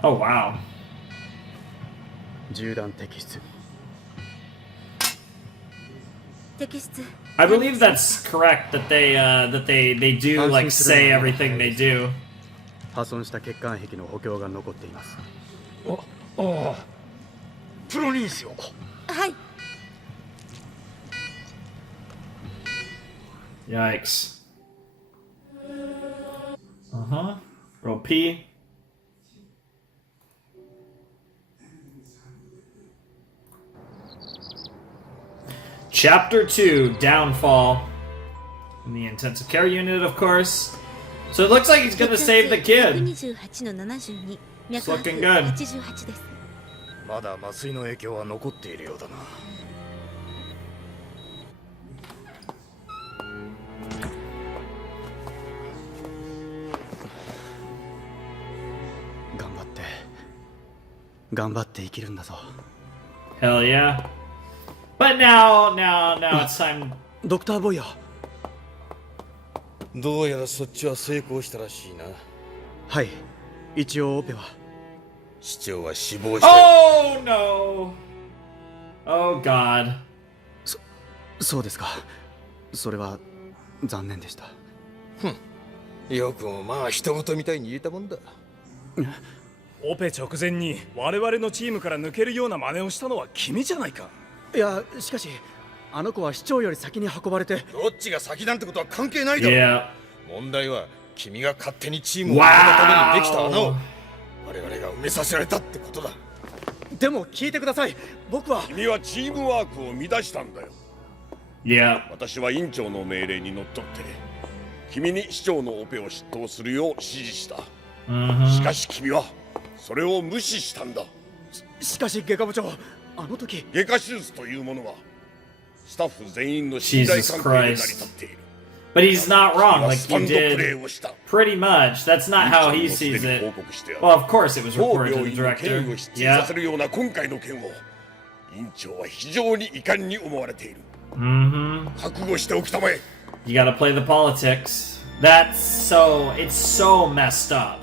Oh, wow. 銃弾摘出。 摘出。 I believe that's correct that they do like say everything they do. 破損した血管壁の補強が残っています。プロにしよう。はい。 Yikes. Roll P. Chapter 2, Downfall. In the intensive care unit, of course. So it looks like he's gonna save the kid. 128の72、脈拍 looking good. 88です。まだ麻酔の影響は残っているようだな。頑張って生きるんだぞ。 Hell yeah. But now it's time. ドクターボイヤー。どうやらそっちは成功したらしいな。はい、一応オペは。市長は死亡した。Oh no. Oh god. そうですか。それは残念でした。よくもまあ人事みたいに言えたもんだ。オペ直前に我々のチームから抜けるような真似をしたのは君じゃないか。いや、しかしあの子は市長より先に運ばれて。どっちが先なんてことは関係ないだろ。Yeah. 問題は君が勝手にチームを守るためにできた穴を我々が埋めさせられたってことだ。でも聞いてください。僕は。君はチームワークを乱したんだよ。Yeah. 私は院長の命令にのっとって君に市長のオペを執刀するよう指示した。しかし君はそれを無視したんだ。しかし外科部長、あの時外科手術というものはスタッフ全員の信頼関係で成り立っている。But he's not wrong, like you did pretty much. That's not how he sees it. Well, of course it was reported to the director. Yeah. させるような今回の件を院長は非常に遺憾に思われている。覚悟しておきたまえ。You gotta play the politics. It's so messed up.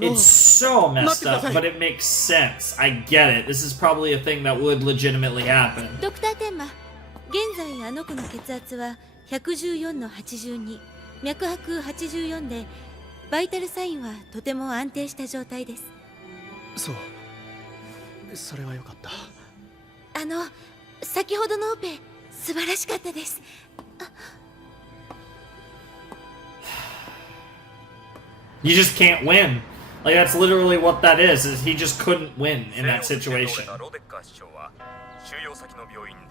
It's so messed up, but it makes sense. I get it. This is probably a thing that would legitimately happen. ドクターテンマ、現在あの子の血圧は114の82、脈拍84で、バイタルサインはとても安定した状態です。そう、それはよかった。先ほどのオペ素晴らしかったです。You just can't win. Like, that's literally what that is he just couldn't win in that situation.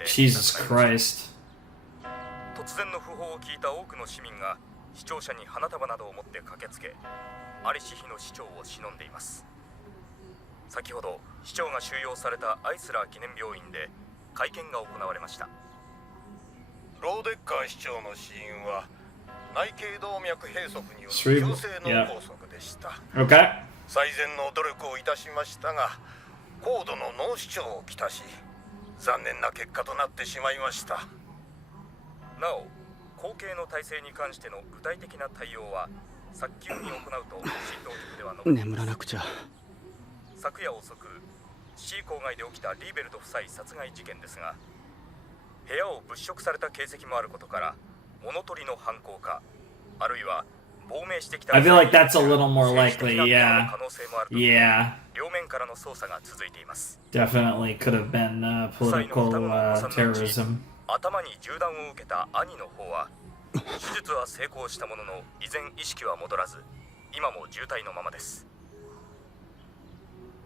Jesus Christ. 突然の訃報を聞いた多くの市民が市庁舎に花束などを持って駆けつけ、アリシヒの市長を偲んでいます。先ほど市長が収容されたアイスラー記念病院で会見が行われました。ローデッカー市長の死因は内頸動脈閉塞による急性脳梗塞でした。最善の努力をいたしましたが、高度の脳腫脹をきたし、残念な結果となってしまいました。なお、後継の体制に関しての具体的な対応は早急に行うと新当局では述べています。眠らなくちゃ。昨夜遅く、市郊外で起きたリーベルト夫妻殺害事件ですが、部屋を物色された形跡もあることから、物取りの犯行か、あるいは亡命してきた I feel like that's a little more likely, yeah. Yeah. 両面からの捜査が続いています。 Definitely could have been political terrorism. 頭に銃弾を受けた兄の方は、手術は成功したものの、依然意識は戻らず、今も重体のままです。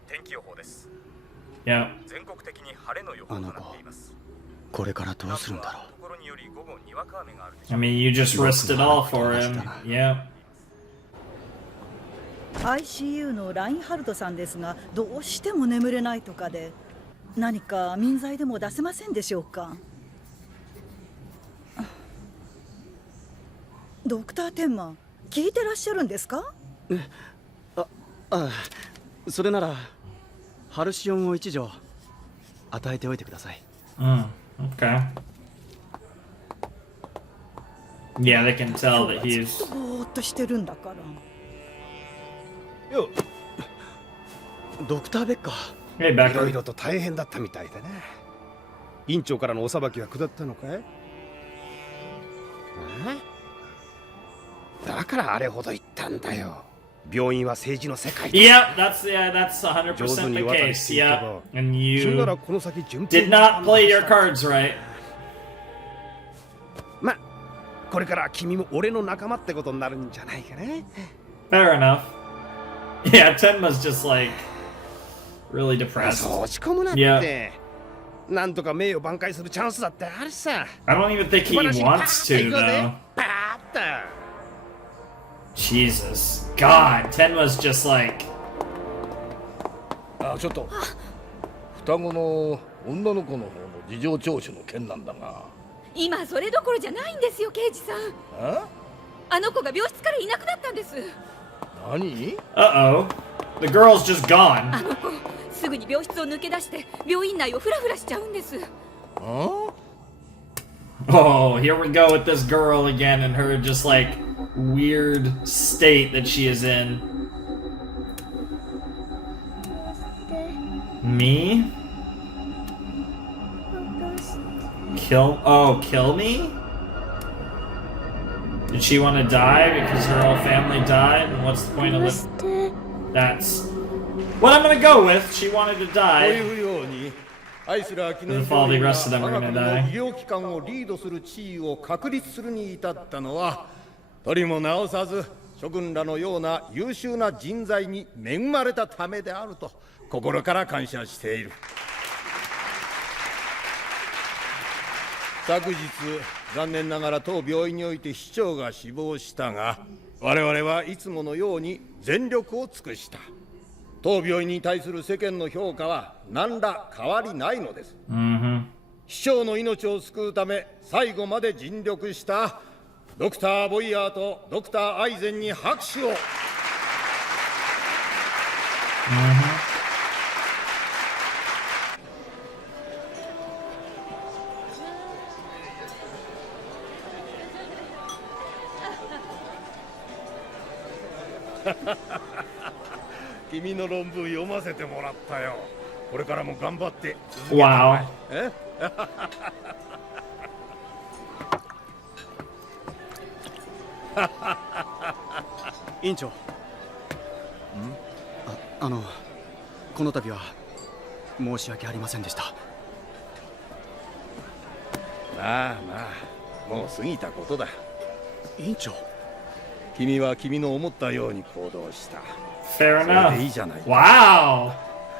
天気予報です。Yeah. 全国的に晴れの予報となっています。これからどうするんだろう。I mean, you just risked it all for him. Yeah. ICU のラインハルトさんですが、どうしても眠れないとかで、何か民剤でも出せませんでしょうか。ドクターテンマ、聞いてらっしゃるんですか？それならハルシオンを一錠与えておいてください。Okay. Yeah, they can tell that he's. ぼーっとしてるんだから。よ、ドクターベッカー。いろいろと大変だったみたいでね。院長からのお裁きは下ったのかい？だからあれほど言ったんだよ。病院は政治の世界。Yeah, that's 100% the case. Yeah, and you did not play your cards right. ま、これから君も俺の仲間ってことになるんじゃないかね。Fair enough. Yeah, Tenma's just like really depressed. そう落ち込むなって。なんとか名誉挽回するチャンスだってあるさ。I don't even think he wants to though. Jesus. God, Tenma's just like. ちょっと双子の女の子の方の事情聴取の件なんだが。今それどころじゃないんですよ、刑事さん。あの子が病室からいなくなったんです。何？ Uh-oh. The girl's just gone. あの子すぐに病室を抜け出して病院内をフラフラしちゃうんです。Oh, here we go with this girl again and her just like weird state that she is in. Me? Kill me? Did she want to die because her whole family died? And what's the point of this? That's what I'm gonna go with. She wanted to die. アイスラー記念病院が我が国の医療機関をリードする地位を確立するに至ったのは、取りも直さず諸君らのような優秀な人材に恵まれたためであると心から感謝している。昨日残念ながら当病院において市長が死亡したが、我々はいつものように全力を尽くした。当病院に対する世間の評価は何ら変わりないのです。市長の命を救うため最後まで尽力したドクター・ボイヤーとドクター・アイゼンに拍手を。君の論文読ませてもらったよ。これからも頑張って続けて。 Wow. え委員長。この度は申し訳ありませんでした。まあまあ、もう過ぎたことだ。委員長。君は君の思ったように行動した。 Fair それ enough. でいいじゃないか。 Wow.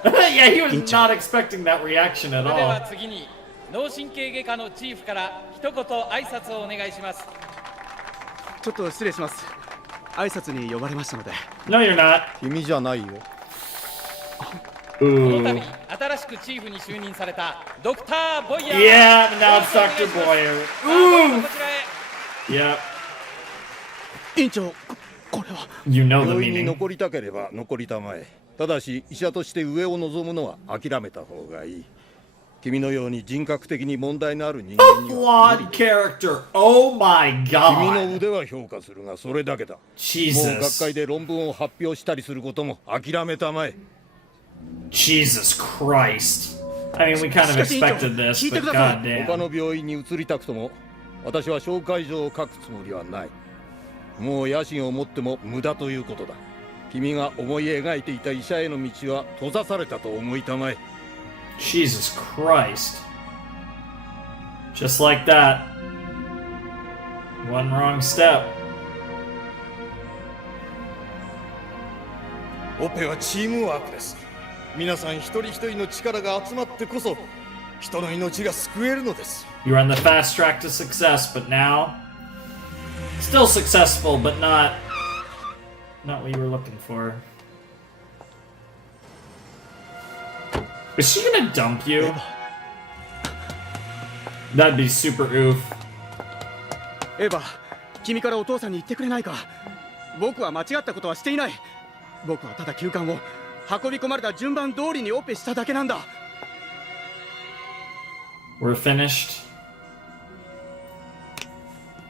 Yeah, he was not expecting that reaction at それでは all. 次に脳神経外科のチーフから一言挨拶をお願いします。ちょっと失礼します。挨拶に呼ばれましたので。 No, you're not. 君じゃないよ。この Ooh. 度新しくチーフに就任されたドクター・ボイヤー。 Yeah, now it's Dr. Boyer. どうぞ Ooh. こちらへ。 Yep. 委員長、これは。 You know the 病院に meaning. 残りたければ残りたまえ。ただし医者として上を望むのは諦めた方がいい。君のように人格的に問題のある人 A 間には flawed character. Oh my 君の god. 腕は評価するがそれだけだ。もう学 Jesus. 会で論文を発表したりすることも諦めたまえ。 Jesus Christ. I mean, we kind of expected this, but 他 goddamn. の病院に移りたくとも私は紹介状を書くつもりはない。もう野心を持っても無駄ということだ。君が思い描いていた医者への道は閉ざされたと思いたまえ。 Jesus Christ. Just like that. One wrong step. オペはチームワークです。皆さん一人一人の力が集まってこそ人の命が救えるのです。 You're on the fast track to success, but now still successful, but not what you were looking for. Is she gonna dump you? That'd be super oof. エヴァ、君からお父さんに言ってくれないか。僕は間違ったことはしていない。僕はただ急患を運び込まれた順番通りにオペしただけなんだ。We're finished.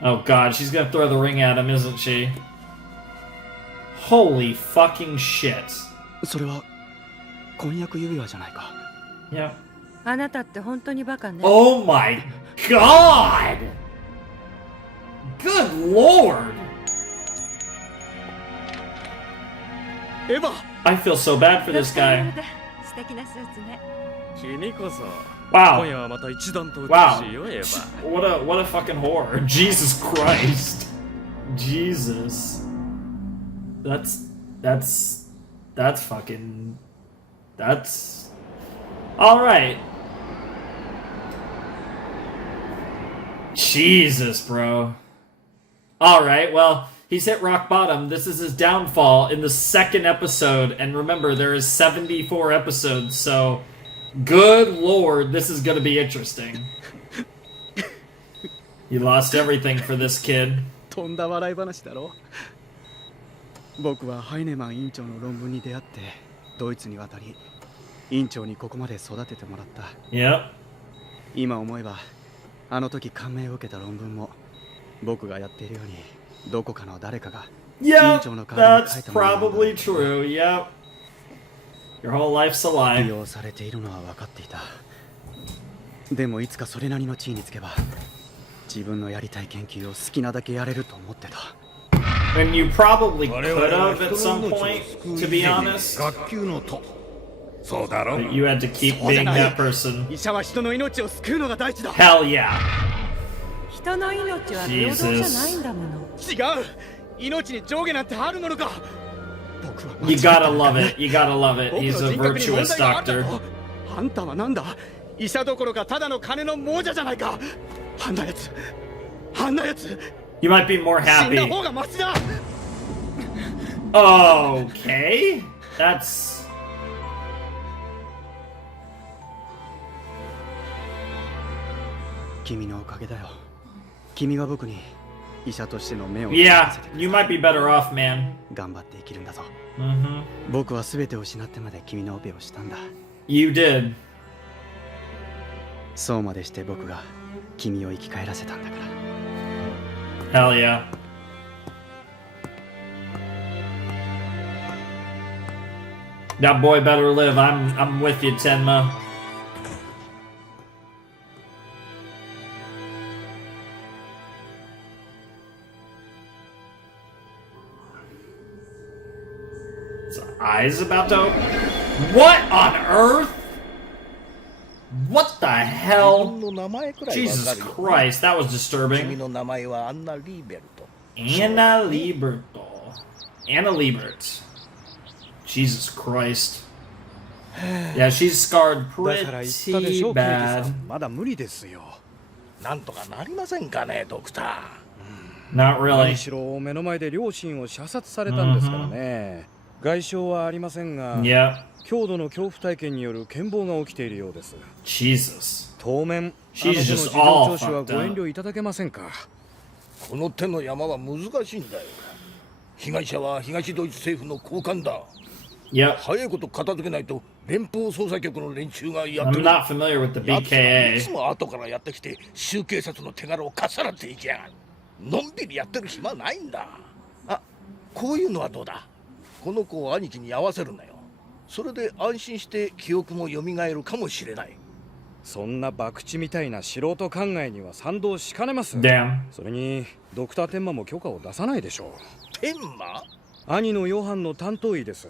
Oh god, she's gonna throw the ring at him, isn't she? Holy fucking shit. それは婚約指輪じゃないか。Yeah. あなたって本当にバカね。 Oh my god! Good lord! エヴァ I feel so bad for this guy. 素敵なスーツね。君こそ Wow. 今夜はまた一段と美 Wow. しいよエヴァ。 What a fucking whore. Jesus Christ. Jesus. That's fucking that's alright. Jesus, bro. Alright, well, he's hit rock bottom. This is his downfall in the second episode. And remember, there is 74 episodes, so good lord, this is gonna be interesting. You lost everything for this kid. とんだ笑い話だろ。僕はハイネマン院長の論文に出会ってドイツに渡り院長にここまで育ててもらった。Yep. 今思えばあの時感銘を受けた論文も僕がやっているようにどこかの誰かが院 Yep, 長の代わりに書 that's いたものなんだ。 probably true. Yep. Your whole life's a 利 lie. 用されているのは分かっていた。でもいつかそれなりの地位につけば自分のやりたい研究を好きなだけやれると思ってた。 And you probably could have at some point, to be honest. 学級のと。そうだろ。 But you had to keep being that person. 医者は人の命を救うのが大事だ。 Hell yeah. 人の命は平等じゃないんだもの。違う。命に上下なんてあるものか。 You gotta love it. You gotta love it. 僕 He's の a 人格に問 virtuous 題があるだ doctor. ろ。あんたはなんだ。医者どころかただの金の亡者じゃないか。あんなやつ。あんなやつ。 You might be more 死んだ happy. 方がマシだ。 Okay. That's. 君のおかげだよ。君が僕に医者としての目を Yeah, you might be better off, man. 頑張って生きるんだぞ。 Mm-hmm. 僕は全てを失ってまで君のオペをしたんだ。 You did. そうまでして僕が君を生き返らせたんだから。 Hell yeah. That boy better live. I'm with you, Tenma. His eyes about to open. What on earth? What the hell? Jesus Christ, that was disturbing. Anna Liberto. Anna Liebert. Jesus Christ. Yeah, she's scarred pretty bad. まだ無理ですよ。なんとかなりませんかね、ドクター。Not really. 何しろ目の前で両親を射殺されたんですからね。外傷はありませんが、強度の恐怖体験による健忘が起きているようです。Jesus. 当面、She's just あの子 all の事情聴取は fucked ご up. 遠慮いただけませんか。この手の山は難しいんだよ。被害者は東ドイツ政府の高官だ。早いこと片付けないと連邦捜査局の連中がやってる。I'm not familiar with the 奴ら BKA. いつも後からやってきて州警察の手柄をかっさらっていきやがる。のんびりやってる暇ないんだ。あ、こういうのはどうだ。この子を兄貴に会わせるなよ。それで安心して記憶も蘇るかもしれない。そんな博打みたいな素人考えには賛同しかねます。Damn. それにドクター天馬も許可を出さないでしょう。天馬？兄のヨハンの担当医です。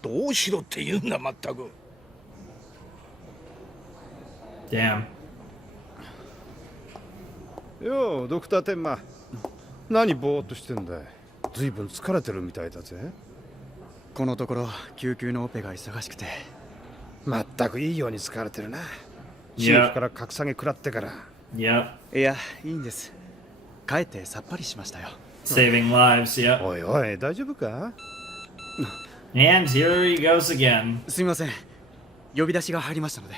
どうしろって言うんだ、まったく。Damn. よう、ドクター天馬。何ぼーっとしてんだい。ずいぶん疲れてるみたいだぜ。このところ救急のオペが忙しくて。まったくいいように疲れてるな。チーフから格下げ食らってから。いや、いいんです。帰ってさっぱりしましたよ。Saving lives, yeah. おいおい、大丈夫か？ And here he goes again. すみません。呼び出しが入りましたので。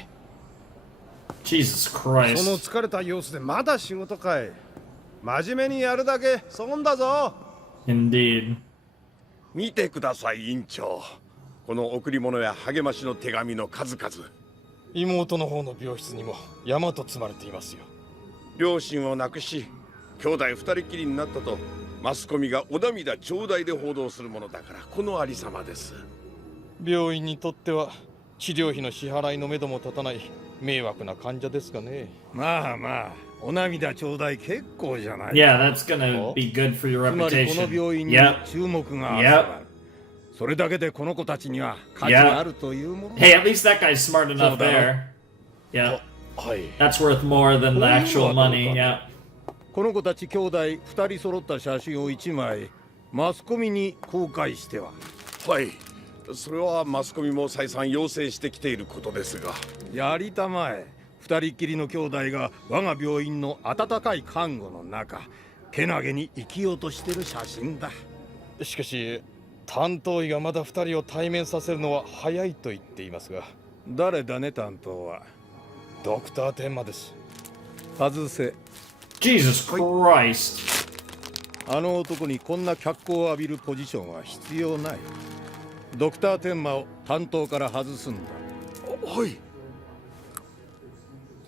Jesus Christ. その疲れた様子でまだ仕事かい。真面目にやるだけ損だぞ。Indeed. 見てください、院長。この贈り物や励ましの手紙の数々。妹の方の病室にも山と積まれていますよ。両親を亡くし、兄弟二人きりになったとマスコミがお涙頂戴で報道するものだから、このありさまです。病院にとっては治療費の支払いのめども立たない迷惑な患者ですがね。まあまあ、お涙頂戴結構じゃない。Yeah, that's gonna be good for your つまりこ reputation. の病院に Yep. 注目が集まる。それだけでこの子たちには価値があるというもの。Hey, at least that guy's smart enough there. Yeah. That's worth more than the actual money. Yeah. この子たち兄弟2人揃った写真を1枚マスコミに公開しては。はい。それはマスコミも再三要請してきていることですが。やりたまえ。2人きりの兄弟が我が病院の温かい看護の中、けなげに生きようとしてる写真だ。しかし担当医がまだ2人を対面させるのは早いと言っていますが。誰だね、担当は。ドクター天馬です。外せ。Jesus Christ. あの男にこんな脚光を浴びるポジションは必要ない。ドクター天馬を担当から外すんだ。はい。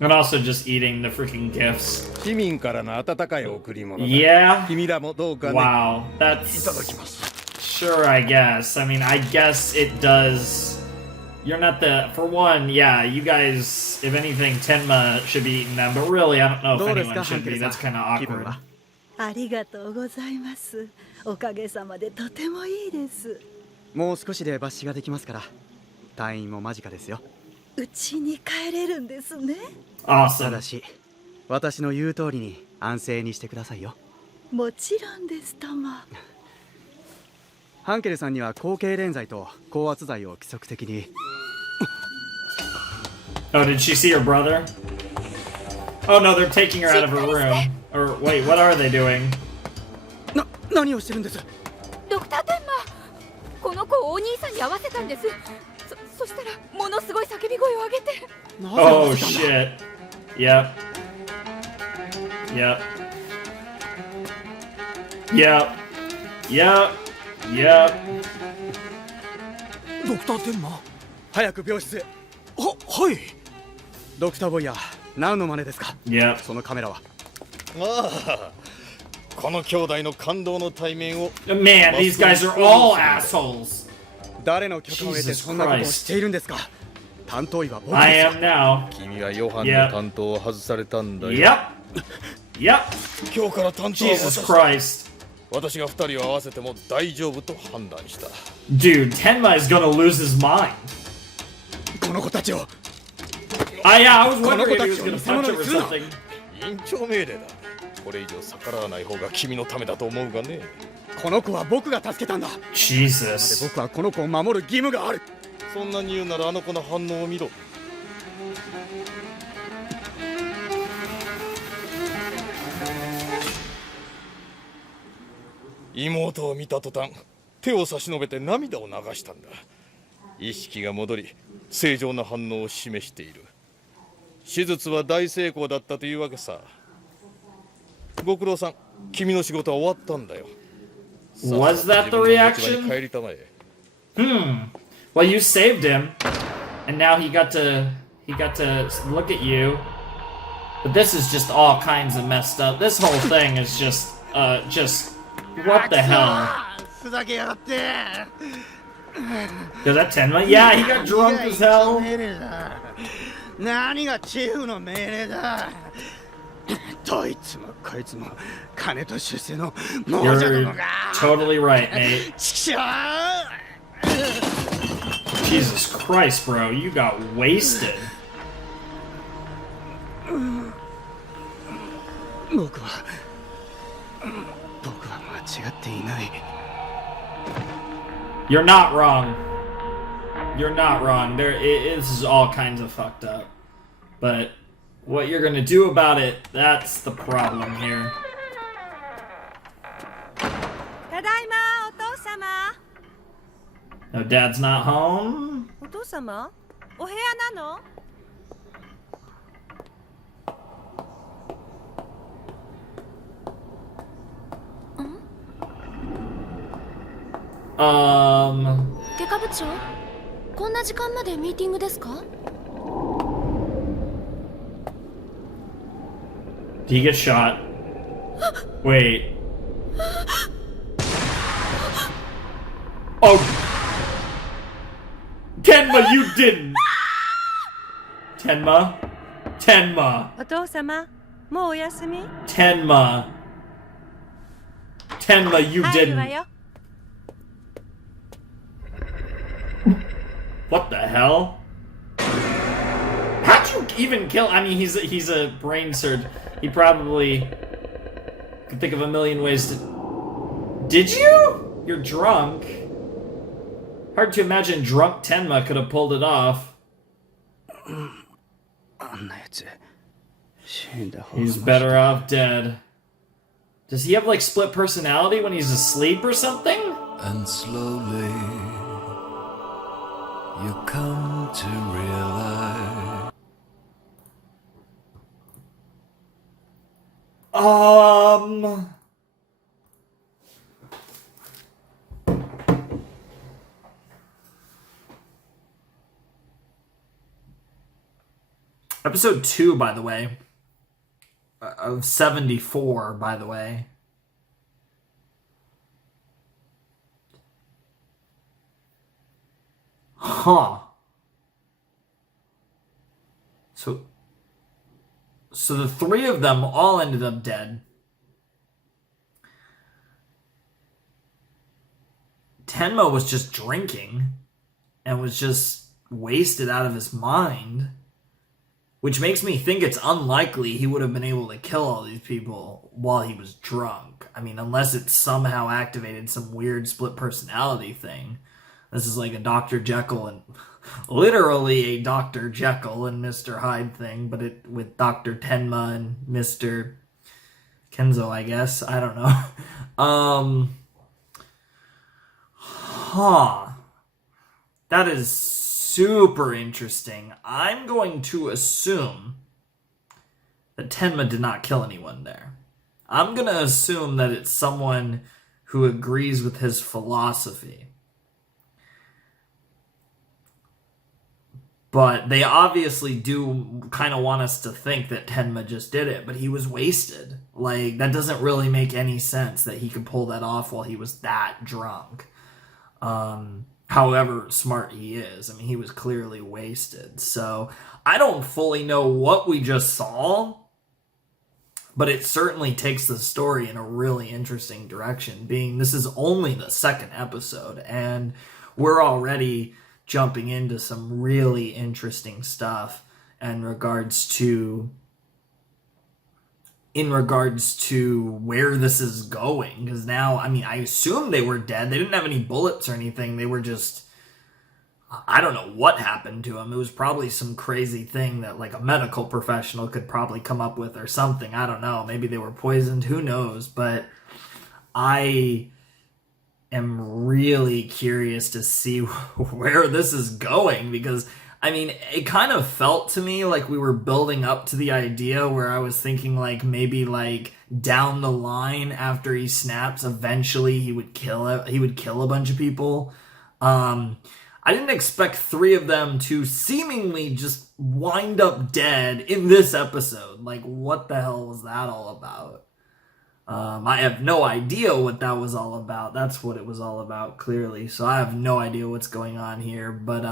And also just eating the freaking gifts. 市民からの温かい贈り物だ。Yeah. 君らもどうかね。Wow. That's. いただきます。Sure, I guess. I mean, I guess it does. You're not the. For one, yeah, you guys, if anything, Tenma should be eating them. But really, I don't know if anyone should be. That's kind of awkward. ありがとうございます。おかげさまでとてもいいです。もう少しで抜歯ができますから。退院も間近ですよ。うちに帰れるんですね。Awesome. ただし、私の言う通りに安静にしてくださいよ。もちろんです、タマ。ハンケルさんには抗痙攣剤と高圧剤を規則的に。Oh, did she see her brother? Oh no, they're taking her out of her room. Or wait, what are they doing? 何をしてるんです？ドクター天馬、この子をお兄さんに会わせたんです。そしたらものすごい叫び声を上げて。Oh shit. Yep. Yep. Yep. Yep. Yep. ドクター天馬、早く病室へ。はい。ドクターボイヤー、何の真似ですか？ Yep. そのカメラは。ああ、この兄弟の感動の対面を Man, these guys are all assholes. 誰の許可を得てそんなことをしているんですか。担当医は僕です。 I am now. 君はヨハンの担当を外されたんだよ。Yep. 今日から担当を渡 Jesus した。 Christ. 私が二人を合わせても大丈夫と判断した。 Dude, Tenma is gonna lose his mind. この子たちを。I was wondering if he was gonna punch him or something. 院長命令だ。これ以上逆らわない方が君のためだと思うがね。この子は僕が助けたんだ。 Jesus. 僕はこの子を守る義務がある。そんなに言うならあの子の反応を見ろ。妹を見た途端、手を差し伸べて涙を流したんだ。意識が戻り、正常な反応を示している。手術は大成功だったというわけさ。ご苦労さん、君の仕事は終わったんだよ。 Was that the reaction? 帰りたまえ。Well, you saved him, and now he got to look at you. But this is just all kinds of messed up. This whole thing is just what the hell? Is that Tenma? Yeah, he got drunk as hell. 何がチーフの命令だ。どいつもこいつも金と出世の亡者どもが。 Totally right, mate. Jesus Christ, bro, you got wasted. 僕は間違っていない。 You're not wrong. You're not wrong. This is all kinds of fucked up. But what you're gonna do about it, that's the problem here. ただいま、お父様。 No, Dad's not home. お父様、お部屋なの？ 外科部長、こんな時間までミーティングですか？ Did he get shot? Wait. Oh. Tenma, you didn't. Tenma. お父様、もうお休み？ Tenma, you 入るわ didn't. よ。 What the hell? How'd you even kill? I mean, he's a brain surgeon. He probably could think of a million ways to. Did you? You're drunk. Hard to imagine drunk Tenma could have pulled it off. He's better off dead. Does he have like split personality when he's asleep or something? And slowly you come to realize. Episode 2, by the way. Of 74, by the way. Huh. So the three of them all ended up dead. Tenma was just drinking and was just wasted out of his mind. Which makes me think it's unlikely he would have been able to kill all these people while he was drunk. I mean, unless it somehow activated some weird split personality thing. This is like a Dr. Jekyll and... literally a Dr. Jekyll and Mr. Hyde thing, but it with Dr. Tenma and Mr. Kenzo, I guess. I don't know. That is super interesting. I'm going to assume that Tenma did not kill anyone there. I'm going to assume that it's someone who agrees with his philosophy. But they obviously do kind of want us to think that Tenma just did it, but he was wasted. Like, that doesn't really make any sense that he could pull that off while he was that drunk. However smart he is. I mean, he was clearly wasted. So, I don't fully know what we just saw, but it certainly takes the story in a really interesting direction, being this is only the second episode, and we're already jumping into some really interesting stuff in regards to where this is going. Because now, I mean, I assume they were dead. They didn't have any bullets or anything. They were just, I don't know what happened to them. It was probably some crazy thing that like a medical professional could probably come up with or something. I don't know. Maybe they were poisoned. Who knows? But I am really curious to see where this is going, because I mean, it kind of felt to me like we were building up to the idea where I was thinking like maybe like down the line after he snaps, eventually he would kill a bunch of people. I didn't expect 3 of them to seemingly just wind up dead in this episode. Like, what the hell was that all about? I have no idea what that was all about. That's what it was all about, clearly. So I have no idea what's going on here. But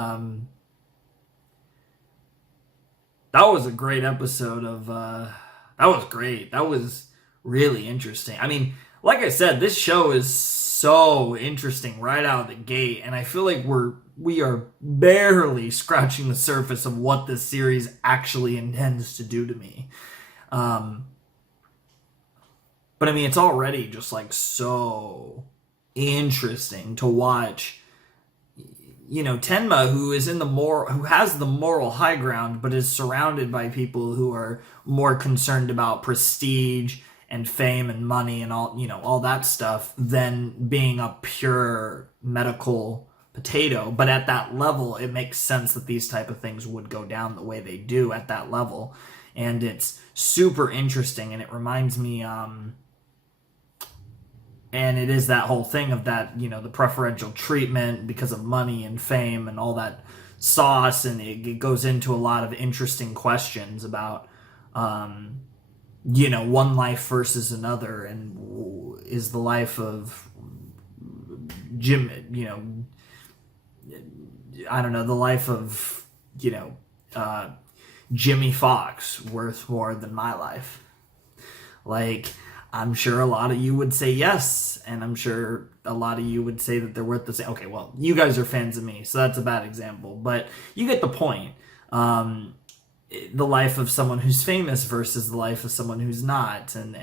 that was a great episode of... that was great. That was really interesting. I mean, like I said, this show is so interesting right out of the gate. And I feel like we are barely scratching the surface of what this series actually intends to do to me. But I mean, it's already just like so interesting to watch. You know, Tenma, who has the moral high ground, but is surrounded by people who are more concerned about prestige and fame and money and all that stuff than being a pure medical potato. But at that level, it makes sense that these type of things would go down the way they do at that level. And it's super interesting, and it reminds me, and it is that whole thing of that, the preferential treatment because of money and fame and all that sauce, and it goes into a lot of interesting questions about, one life versus another, and is the life of the life of, Jimmy Fox worth more than my life? Like, I'm sure a lot of you would say yes, and I'm sure a lot of you would say that they're worth the same. Okay, well, you guys are fans of me, so that's a bad example, but you get the point. The life of someone who's famous versus the life of someone who's not, and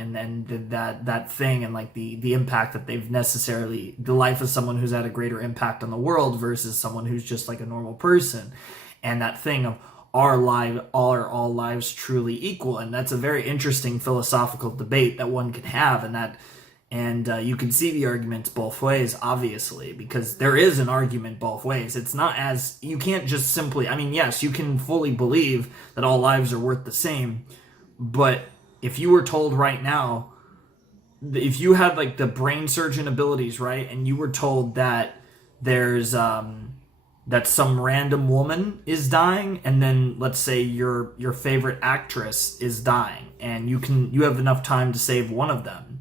that thing, and like the impact that the life of someone who's had a greater impact on the world versus someone who's just like a normal person, and that thing of are all lives truly equal? And that's a very interesting philosophical debate that one can have, and you can see the arguments both ways, obviously, because there is an argument both ways. It's not as, you can't just simply, I mean, yes, you can fully believe that all lives are worth the same, but if you were told right now, if you had like the brain surgeon abilities, right, and you were told that there's that some random woman is dying, and then let's say your favorite actress is dying, and you have enough time to save one of them,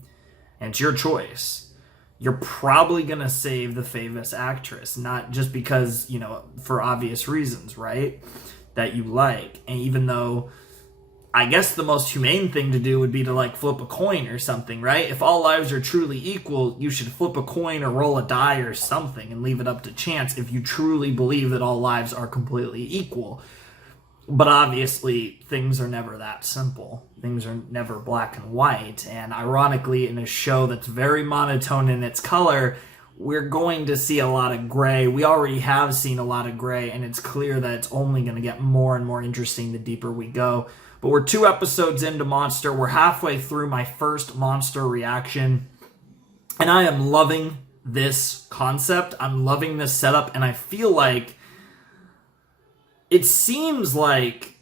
and it's your choice, you're probably gonna save the famous actress, not just because, for obvious reasons, right, that you like. And even though I guess the most humane thing to do would be to like flip a coin or something, right? If all lives are truly equal, you should flip a coin or roll a die or something and leave it up to chance if you truly believe that all lives are completely equal. But obviously, things are never that simple. Things are never black and white. And ironically, in a show that's very monotone in its color, we're going to see a lot of gray. We already have seen a lot of gray, and it's clear that it's only going to get more and more interesting the deeper we go. But we're 2 episodes into Monster. We're halfway through my first Monster reaction. And I am loving this concept. I'm loving this setup. And I feel like it seems like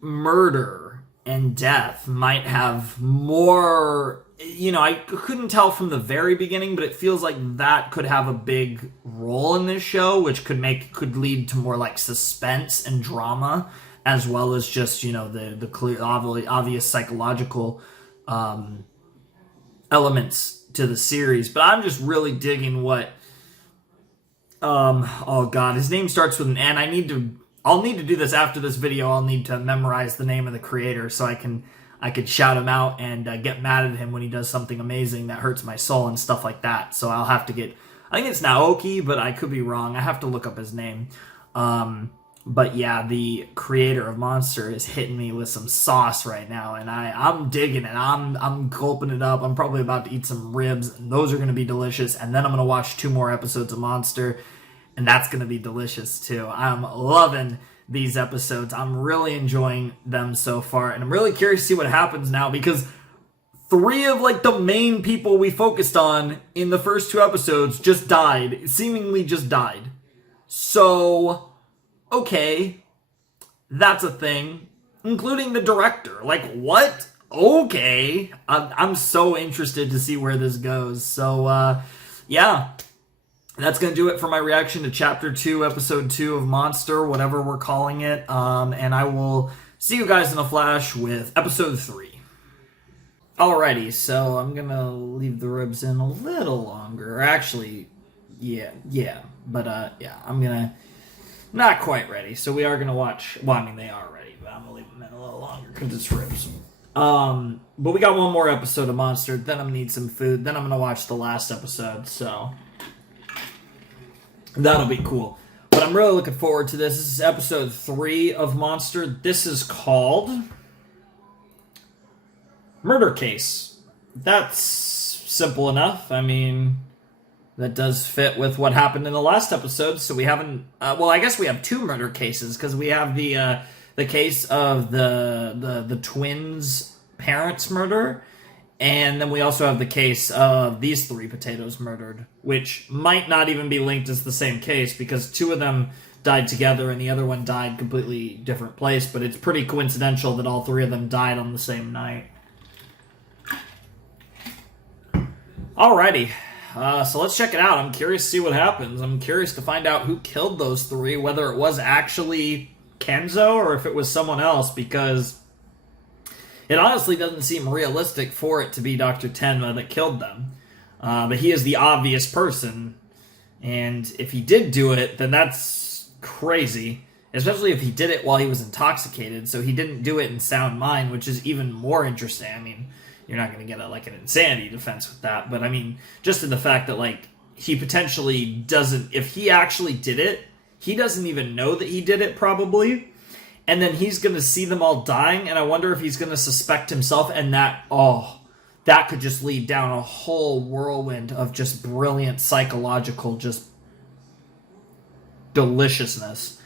murder and death might have more you know, I couldn't tell from the very beginning, but it feels like that could have a big role in this show, which could lead to more like suspense and drama, as well as just, you know, the clear, obvious psychological elements to the series. But I'm just really digging what oh god, his name starts with an N. I'll need to do this after this video. I'll need to memorize the name of the creator so I could shout him out and get mad at him when he does something amazing that hurts my soul and stuff like that. So I'll have to I think it's Naoki, but I could be wrong. I have to look up his name. But yeah, the creator of Monster is hitting me with some sauce right now, and I'm digging it. I'm gulping it up. I'm probably about to eat some ribs, and those are going to be delicious. And then I'm going to watch 2 more episodes of Monster, and that's going to be delicious too. I'm loving these episodes. I'm really enjoying them so far, and I'm really curious to see what happens now, because 3 of like the main people we focused on in the first 2 episodes just died, seemingly just died. So, okay, that's a thing, including the director. Like, what? Okay, I'm so interested to see where this goes. So, yeah. That's going to do it for my reaction to Chapter 2, Episode 2 of Monster, whatever we're calling it. And I will see you guys in a flash with Episode 3. Alrighty, so I'm going to leave the ribs in a little longer. Actually, yeah. But, yeah, I'm going to... Not quite ready, so we are going to watch... Well, I mean, they are ready, but I'm going to leave them in a little longer because it's ribs. But we got one more episode of Monster, then I'm going to need some food, then I'm going to watch the last episode, so... That'll be cool. But I'm really looking forward to this. This is episode 3 of Monster. This is called Murder Case. That's simple enough. I mean, that does fit with what happened in the last episode. So we haven't... well, I guess we have 2 murder cases, because we have the case of the twins' parents' murder, and then we also have the case of these 3 potatoes murdered, which might not even be linked as the same case, because 2 of them died together and the other one died completely different place, but it's pretty coincidental that all 3 of them died on the same night. Alrighty, so let's check it out. I'm curious to see what happens. I'm curious to find out who killed those 3, whether it was actually Kenzo or if it was someone else, because... It honestly doesn't seem realistic for it to be Dr. Tenma that killed them. But he is the obvious person. And if he did do it, then that's crazy. Especially if he did it while he was intoxicated. So he didn't do it in sound mind, which is even more interesting. I mean, you're not going to get an insanity defense with that. But I mean, just in the fact that, like, he potentially doesn't... If he actually did it, he doesn't even know that he did it, probably. And then he's going to see them all dying, and I wonder if he's going to suspect himself, and that could just lead down a whole whirlwind of just brilliant psychological, just deliciousness.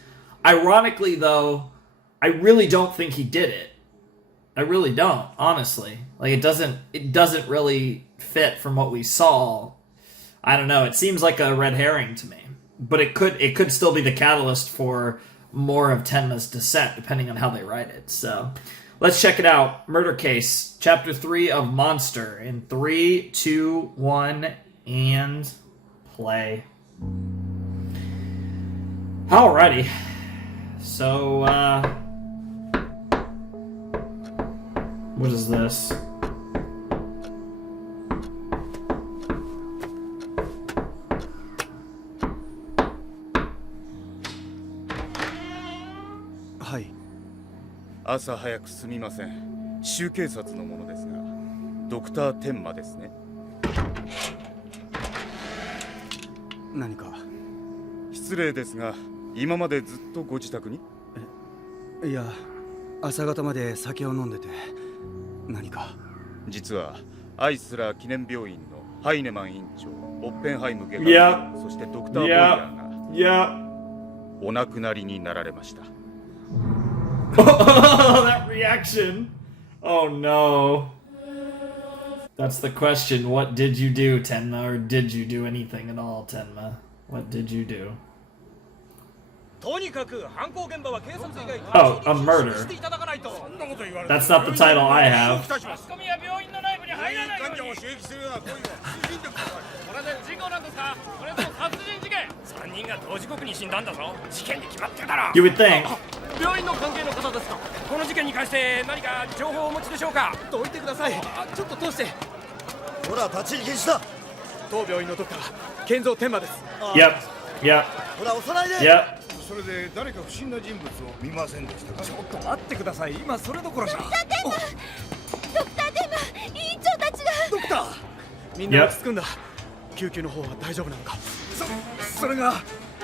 Ironically, though, I really don't think he did it. I really don't, honestly. Like, it doesn't really fit from what we saw. I don't know, it seems like a red herring to me. But it could still be the catalyst for more of Tenma's descent, depending on how they write it. So, let's check it out. Murder Case, Chapter 3 of Monster. In 3, 2, 1, and play. Alrighty. So, what is this?はい。朝早くすみません。州警察の者ですが、ドクター天馬ですね。何か失礼ですが、今までずっとご自宅に？いや、朝方まで酒を飲んでて。何か？実はアイスラー記念病院のハイネマン院長、オッペンハイム外科医、そしてドクター・ボイヤーがお亡くなりになられました。Oh, that reaction. Oh no. That's the question. What did you do, Tenma? Or did you do anything at all, Tenma? What did you do? Oh, a murder. That's not the title I have. 入らないように。患者を刺激するような行為は謹んでください。これで事故なんですか？これとも殺人事件。3人が同時刻に死んだんだぞ。事件に決まってるだろ。 You would think. 病院の関係の方ですか？この事件に関して何か情報をお持ちでしょうか？どいてください。ちょっと通して。ほら、立ち入り禁止だ。当病院のドクター健三天馬です。 Yep. Yep. ほら、押さないで。 Yep. それで誰か不審な人物を見ませんでしたか？ちょっと待ってください。今それどころじゃ。ドクターテンマ、委員長たちが。ドクター、みんな落ち着くんだ。救急の方は大丈夫なのか？それが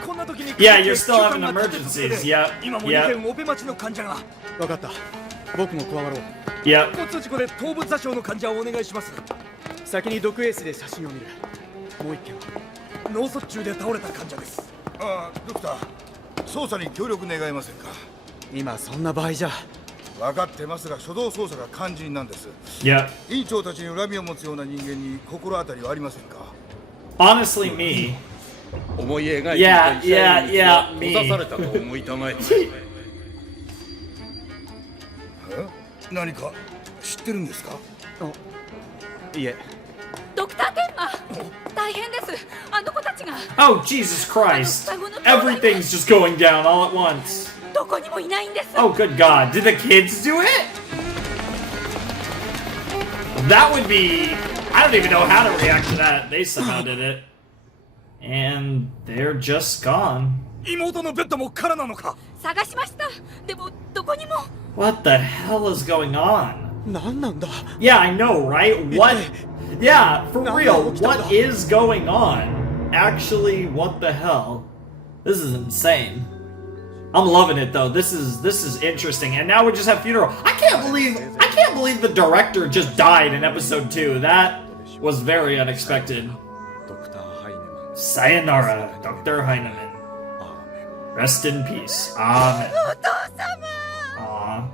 こんな時に。Yeah, you're still having emergencies. Yep. 今も2件オペ待ちの患者が。分かった。僕も加わろう。Yep. 交通事故で頭部挫傷の患者をお願いします。先にドクエースで写真を見る。もう1件は脳卒中で倒れた患者です。ああ、ドクター、捜査に協力願えませんか？今そんな場合じゃ。分かってますが、初動捜査が肝心なんです。Yep. 院長たちに恨みを持つような人間に心当たりはありませんか？ Honestly, me. 思い描いてい Yeah, た yeah, 医者 yeah, に me. 閉ざされたと思いたまえ。何か知ってるんですか？いえ。ドクターテンマ、大変です。あの子たちが。 Oh, Jesus Christ. Everything's just going down all at once. どこにもいないんです。 Oh, good God. Did the kids do it? That would be... I don't even know how to react to that. They somehow did it. And they're just gone. 妹のベッドも空なのか？探しました。でもどこにも。 What the hell is going on? 何なんだ？ Yeah, I know, right? What? Yeah, for real, what is going on? Actually, what the hell? This is insane. I'm loving it though. This is interesting. And now we just have funeral. I can't believe the director just died in episode 2. That was very unexpected. Sayonara, Dr. Heinemann. Rest in peace. Amen. Aw.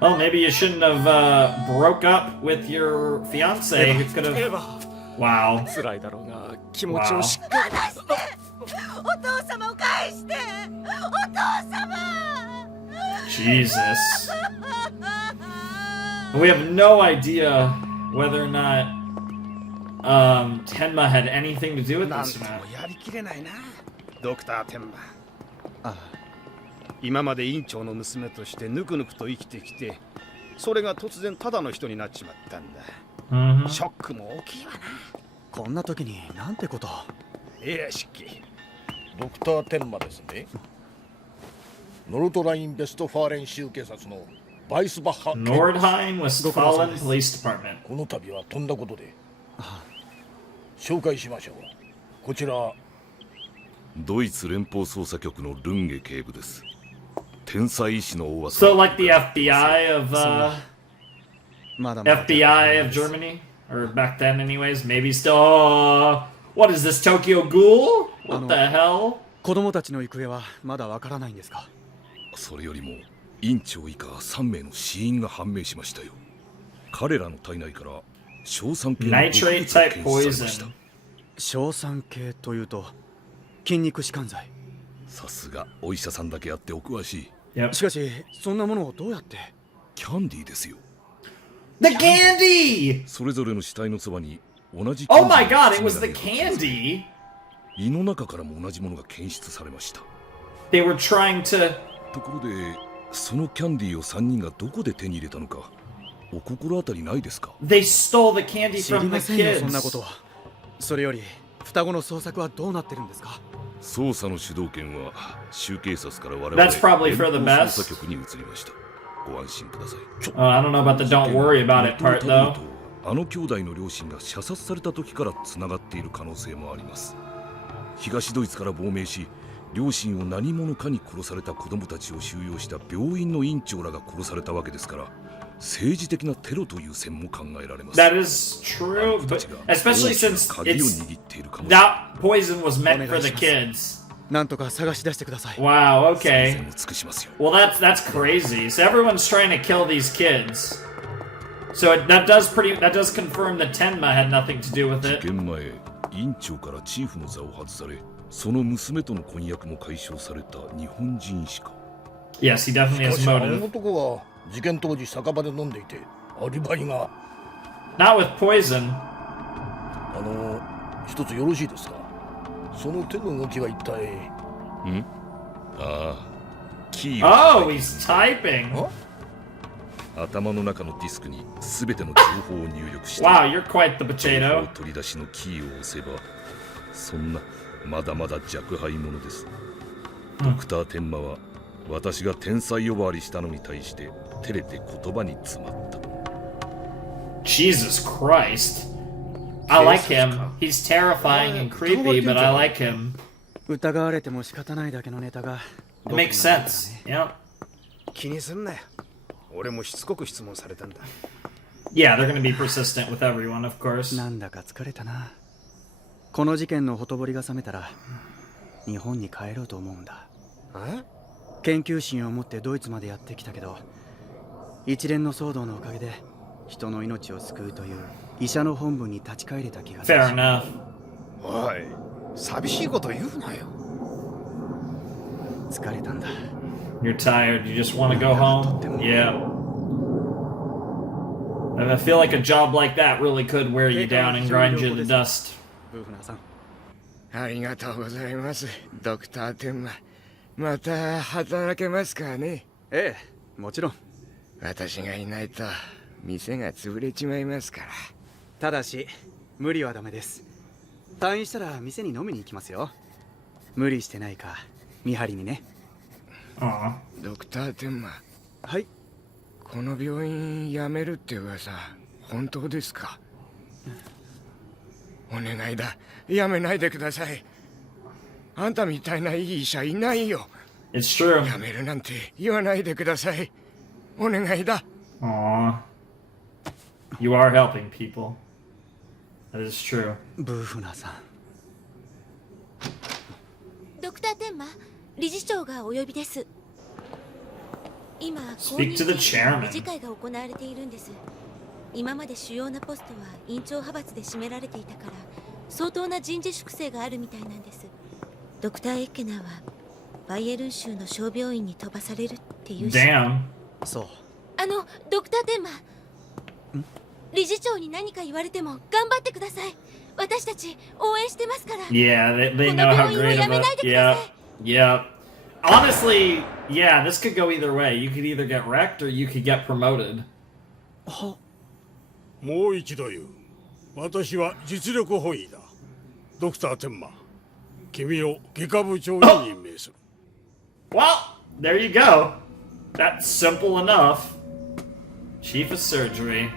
Well, maybe you shouldn't have broke up with your fiance. You could have. Wow. 辛いだろうが気持ちをしっかり。お父様を返して。お父様。 Jesus. We have no idea whether or not Tenma had anything to do with なん this と match. もやりきれないな、ドクター天馬。ああ、今まで院長の娘としてぬくぬくと生きてきて、それが突然ただの人になっちまったんだ。ショックも大きいわな。こんな時になんてこと。いや、しっき。ドクターテンマですね。ノルトライン・ベストファーレン州警察のバイスバッハ Nordheim Westfalen Police Department. この度はとんだことで。紹介しましょう。こちらドイツ連邦捜査局のルンゲ警部です。天才医師の大 So like the FBI of FBI of Germany, or back then, anyways. Maybe still. What is this, Tokyo Ghoul? What the hell? 子供たちの行方はまだわからないんですか？それよりも院長以下3名の死因が判明しましたよ。彼らの体内から硝酸系の毒物が検出されました。硝酸系というと筋肉弛緩剤。さすがお医者さんだけあってお詳しい。しかしそんなものをどうやって？キャンディーですよ。 The candy! それぞれの死体のそばに同じ。 Oh my god, it was the candy! 胃の中からも同じものが検出されました。 They were trying to. ところで、そのキャンディーを3人がどこで手に入れたのか、お心当たりないですか？ They stole the candy 知り from ま the せんよ、そんなこ kids. とは。それより双子の捜索はどうなってるんですか？捜査の主導権は州警察から我々 That's probably for the 連邦 best. 捜査局に移りました。ご安心ください。I don't know about the don't worry about it part though. あの兄弟の両親が射殺された時からつながっている可能性もあります。東ドイツから亡命し、両親を何者かに殺された子供たちを収容した病院の院長らが殺されたわけですから、政治的なテロという線も考えられます。 That is true, but especially since it's that poison was meant for the kids. なんとか探し出してください。 Wow, okay. Well, that's crazy. So everyone's trying to kill these kids. So that does confirm that Tenma had nothing to do with it. 事件前、院長からチーフの座を外され、その娘との婚約も解消された日本人医師か。 Yes, he definitely has あの motive. 男は事件当時酒場で飲んでいて、アリバイが。 Not with poison. 一つよろしいですか。その手の動きは一体。ん？ああ、キーを。Oh, he's typing. 頭の中のディスクにすべての情報を入力して。Wow, you're quite the 情 potato. 報取り出しのキーを押せば、そんなまだまだ若輩者です。ドクター天馬は私が天才呼ばわりしたのに対して照れて言葉に詰まった。Jesus Christ. I like him. He's terrifying and creepy, but I like him. 疑われても仕方ないだけのネタが。It makes sense. Yeah. 気にすんなよ。俺もしつこく質問されたんだ。Yeah, they're gonna be persistent with everyone, of course. なんだか疲れたな。この事件のほとぼりが冷めたら日本に帰ろうと思うんだ。研究心を持ってドイツまでやってきたけど、一連の騒動のおかげで人の命を救うという医者の本分に立ち返れた気がする。 Fair enough. おい、寂しいこと言うなよ。疲れたんだ。 You're tired. You just want to go home? Yeah. And I feel like a job like that really could wear you down and grind you to dust. ありがとうございます、ドクターテンマ。また働けますかね。ええ、もちろん。私がいないと店が潰れちまいますから。ただし無理はダメです。退院したら店に飲みに行きますよ。無理してないか見張りにね。ドクターテンマ。はい。この病院辞めるって噂本当ですか。お願いだ、辞めないでください。あんたみたいないい医者いないよ。 It's true. 辞めるなんて言わないでください。お願いだ。Aww. You are helping people. That is true. ブーフナーさん。ドクターテンマ、理事長がお呼びです。今、公 Speak 認 to the 理 chairman. 事会が行われているんです。今まで主要なポストは院長派閥で占められていたから、相当な人事粛清があるみたいなんです。ドクター・エッケナーはバイエルン州の小病院に飛ばされるっていうし。 Damn. そう。ドクター・テンマ、理事長に何か言われても頑張ってください。私たち応援してますから。 Yeah, they know how great of a... Yeah. Honestly, yeah, this could go either way. You could either get wrecked or you could get promoted. もう一度言う。私は実力本位だ。ドクターテンマ。君を外科部長に任命する。Well, there you go. That's simple enough. Chief of Surgery.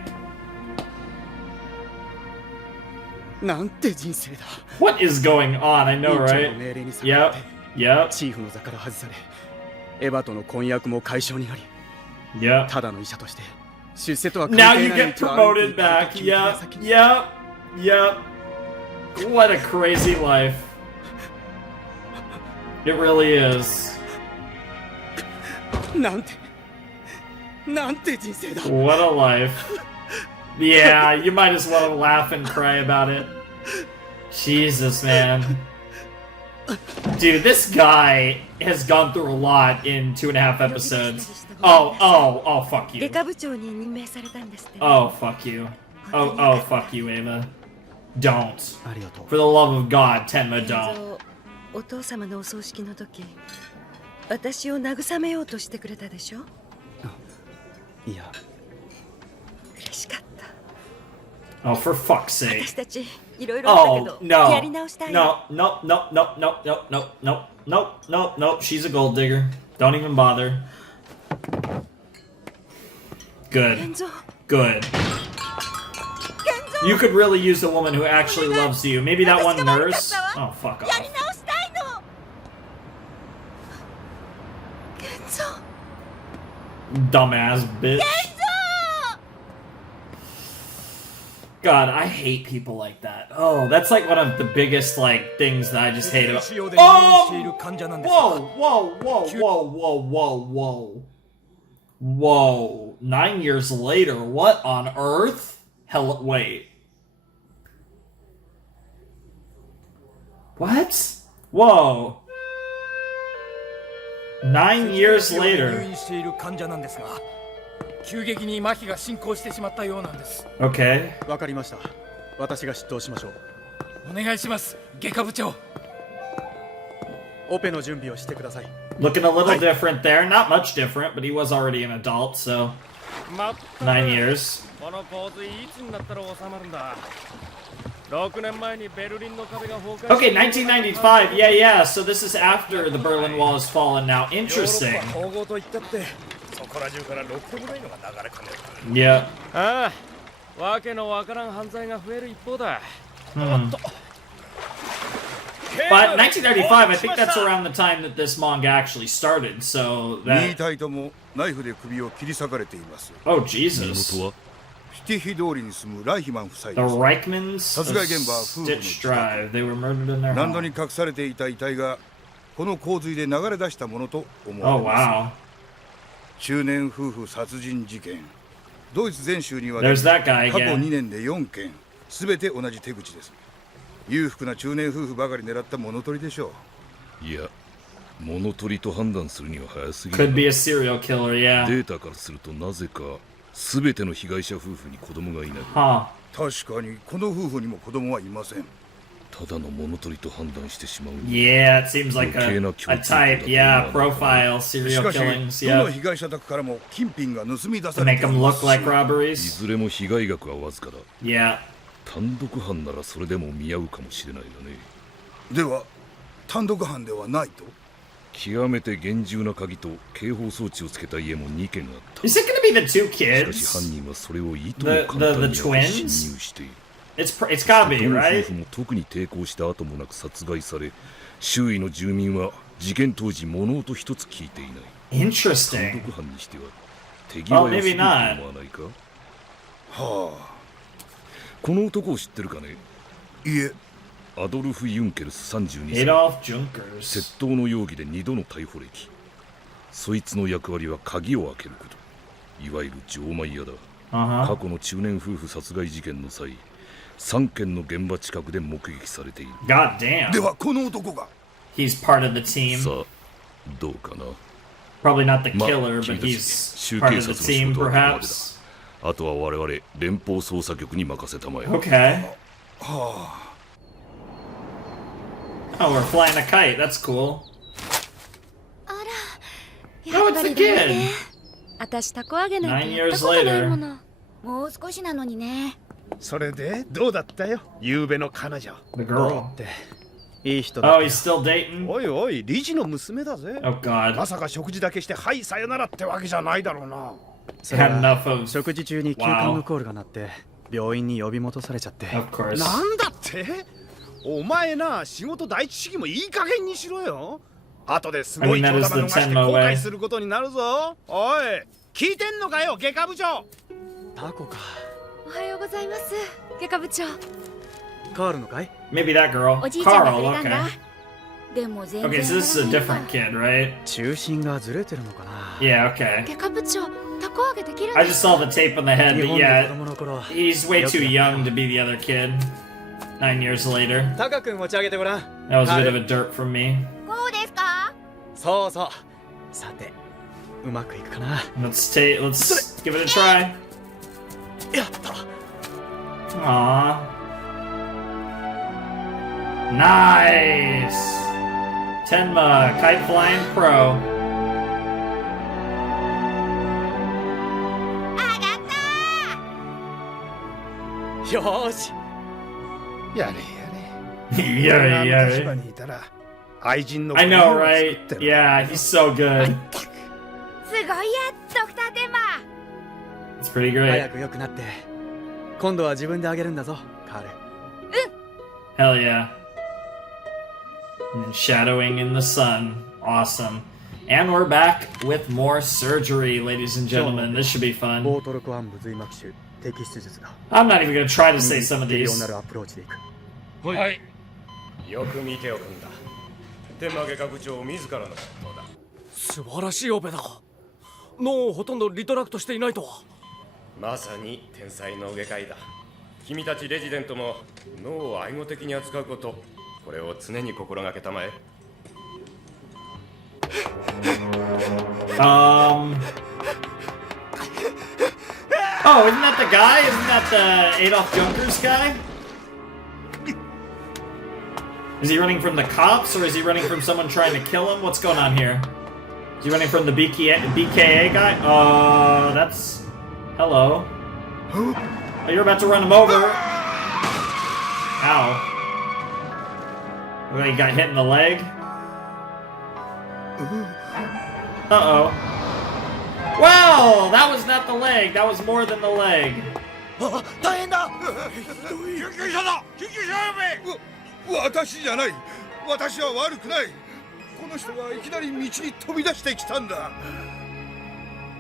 なんて人生だ。 What is going on? I know, 院長の right? 命令に逆らって Yep. チーフの座から外され、エヴァとの婚約も解消になり、Yep. ただの医者として出世とは関 Now 係 you ない get 道を歩い promoted ていく back. と決めた Yep. 先に Yep. Yep. What a crazy life. It really is. なんて人生だ。 What a life. Yeah, you might as well laugh and cry about it. Jesus, man. Dude, this guy has gone through a lot in 2.5 episodes. Oh, fuck you. 外科部長に任命されたんですって。 Oh, fuck you. Oh, fuck you, Ava. Don't. ありがとう。 For the love of God, Tenma, 健 don't. 三、お父様のお葬式の時、私を慰めようとしてくれたでしょ。いや、嬉しかった。 Oh, for fuck's sake. 私たちいろいろあったけ Oh, ど、や no. り直したい。 No. She's a gold digger. Don't even bother. Good. 健三。 Good. You could really use a woman who actually loves you. Maybe that one nurse? Oh, fuck やり off. 直したいの。健三。 Dumbass bitch. God, I hate people like that. Oh, that's like one of the biggest like things that I just hate about. Whoa. 9 years later, what on earth? Hell, wait. What? Whoa. 9 years later. 急激に麻痺が進行してしまったようなんです。 Okay. わかりました。私が出頭しましょう。お願いします、外科部長。オペの準備をしてください。 Looking a little different there. Not much different, but he was already an adult, so 9 years. この洪水いつになったら収まるんだ。6年前にベルリンの壁が崩壊。 Okay, 1995. Yeah. So this is after the Berlin Wall has fallen now. Interesting. 統合と言ったってそこら中からろくでもないのが流れ込んでる。 Yeah. ああ、わけのわからん犯罪が増える一方だ。 But 1995, I think that's around the time that this manga actually started. So 2 that. 体ともナイフで首を切り裂かれています。 Oh Jesus. 身元はシティヒ通りに住むライヒマン夫妻 The です。 Reichmans 殺 of 害現場は夫婦の Stitch 自宅。 Drive. They were murdered in their 何度 home. に隠されていた遺体がこの洪水で流れ出したものと思わ Oh れま wow. す。中年夫婦殺人事件。ドイツ全州には There's that guy 過去 again. 2年で4件、すべて同じ手口です。裕福な中年夫婦ばかり狙った物取りでしょう。いや、物取りと判断するには早すぎ Could る be a serial killer. デ Yeah. ータからするとなぜか全ての被害者夫婦に子供がいない Huh. 確かにこの夫婦にも子供はいません。ただの物取りと判断してしまう Yeah, it seems like a type. Yeah, profile し serial かし killings. どの Yeah. 被害者宅からも金品が盗み出さ To れ make てい them ま look すし like い robberies. ずれも被害額はわずかだ Yeah. 単独犯ならそれでも見合うかもしれないがねでは単独犯ではないと。極めて厳重な鍵と警報装置をつけた家も2軒あった Is it gonna be the two しかし kids? 犯人はそれをいと The- も簡単に the 侵 twins? 入している It's gotta be, どの夫 right? 婦も特に抵抗した後もなく殺害され周囲の住民は事件当時物音一つ聞いていない単 Interesting. 独犯にしては手際良すぎると思わないかはこの男を知ってるかねあ、いえ、アドルフ・ユンケルス32歳 Adolf Junkers. 窃盗の容疑で2度の逮捕歴そいつの役割は鍵を開けることいわゆる錠前屋だ、過去の中年夫婦殺害事件の際3件の現場近くで目撃されている God damn. ではこの男が He's part of the team. さあどうかな Probably not the まあ killer, 君 but たち he's 州 part 警 of the 察の仕 team, 事はここまでだ perhaps. あとは我々連邦捜査局に任せたまえ Okay. は Oh, we're flying a kite. That's coul. や Oh, っぱ it's り the だよ kid. ね。私タコ揚げなんて 9やったことないもの。もう少しなのにね。それでどうだったよ夕べの彼女 The girl. いい人だ Oh, he's still dating? おいおい理事の娘だぜ Oh, God. まさか食事だけしてはいさよならってわけじゃないだろうなそれ Had が enough of. 食事中に急患のコールが鳴って病院に呼び戻されちゃって Of course. なんだってお前な仕事第一主義もいい加減にしろよ後ですごい I mean, 長 that 玉 is the 逃して Tenma 後 way. 悔することになるぞおい聞いてんのかよ外科部長タコかおはようございます外科部長。カールのかい Maybe that girl. おじいちゃんがく Carl, れたんだ okay. でも全然 Okay, so this is a different kid, right? 中心がずれてるのかな Yeah, okay. 外科部長タコ揚げできるん I で just す saw the tape on the head, 日 but 本で子 yeah, 供の頃 he's way too young to be the other kid. 9 years later. タカ君持ち上げてごらん That was a bit of a dirt from me. こうですかそうそうさてうまくいくかな Let's give it a try. やった Aww. Nice! Tenma, Kite Flying Pro. よーしやれやれ Yeah, 俺があの yeah. 立場にいたら愛人の I 国 know, を right? 作ってる Yeah, he's so good. すごいやドクターテンマ It's pretty 早 great. く良くなって今度は自分であげるんだぞカール Hell yeah. And shadowing in the sun. Awesome. And we're back with more surgery, ladies and gentlemen. This should be fun. ボート録腕部髄膜腫摘出術だ I'm not even gonna try to say some of 適 these. 量なるアプローチでいくはいよく見ておくんだ天馬外科部長自らの出頭だ素晴らしいオペだ脳をほとんどリトラクトしていないとはまさに天才脳外科医だ君たちレジデントも脳を愛護的に扱うことこれを常に心がけたまえ Oh, isn't that the guy? Isn't that the Adolf Junkers guy? Is he running from the cops, or is he running from someone trying to kill him? What's going on here? Is he running from the BKA guy? Oh, that's... Hello. Oh, you're about to run him over. Ow. Oh, he got hit in the leg. Uh-oh. Well, that was not the leg. That was more than the leg. 大変だ救急車だ救急車呼べ私じゃない私は悪くないこの人はいきなり道に飛び出してきたんだ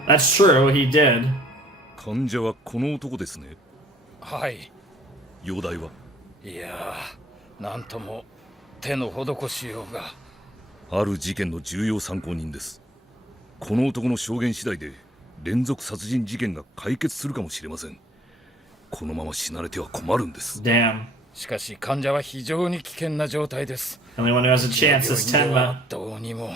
That's true, he did. 患者はこの男ですね。はい。容体はいやー、なんとも手の施しようが。ある事件の重要参考人です。この男の証言次第で連続殺人事件が解決するかもしれません。このまま死なれては困るんです。Damn. しかし患者は非常に危険な状態です。 Only one who has a chance is Tenma. どうにも。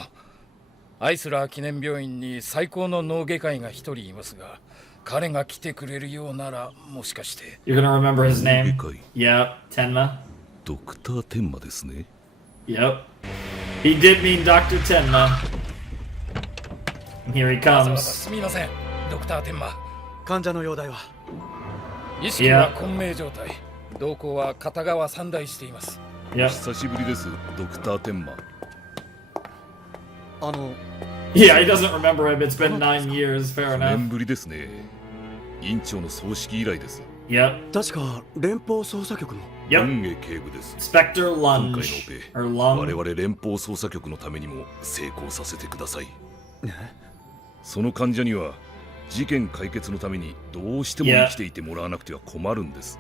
アイスラー記念病院に最高の脳外科医が一人いますが、彼が来てくれるようならもしかして。You're gonna remember his name? Yep, Tenma. ドクター天馬ですね。Yep. He did mean Dr. Tenma. Here he comes. すみません、ドクター天馬。患者の容体は意識は混迷状態。動向は片側3台しています。久しぶりです、ドクター天馬。Yeah, he doesn't remember him. It's been 9 years. Fair 9 enough. 年ぶりですね。院長の葬式以来です。Yep. 確か連邦捜査局の運営警部です。 Spectre 今回の Lunge. オ Or ペ、 Lung. 我々連邦捜査局のためにも成功させてください。その患者には事件解決のためにどうしても生きていてもらわなくては困るんです。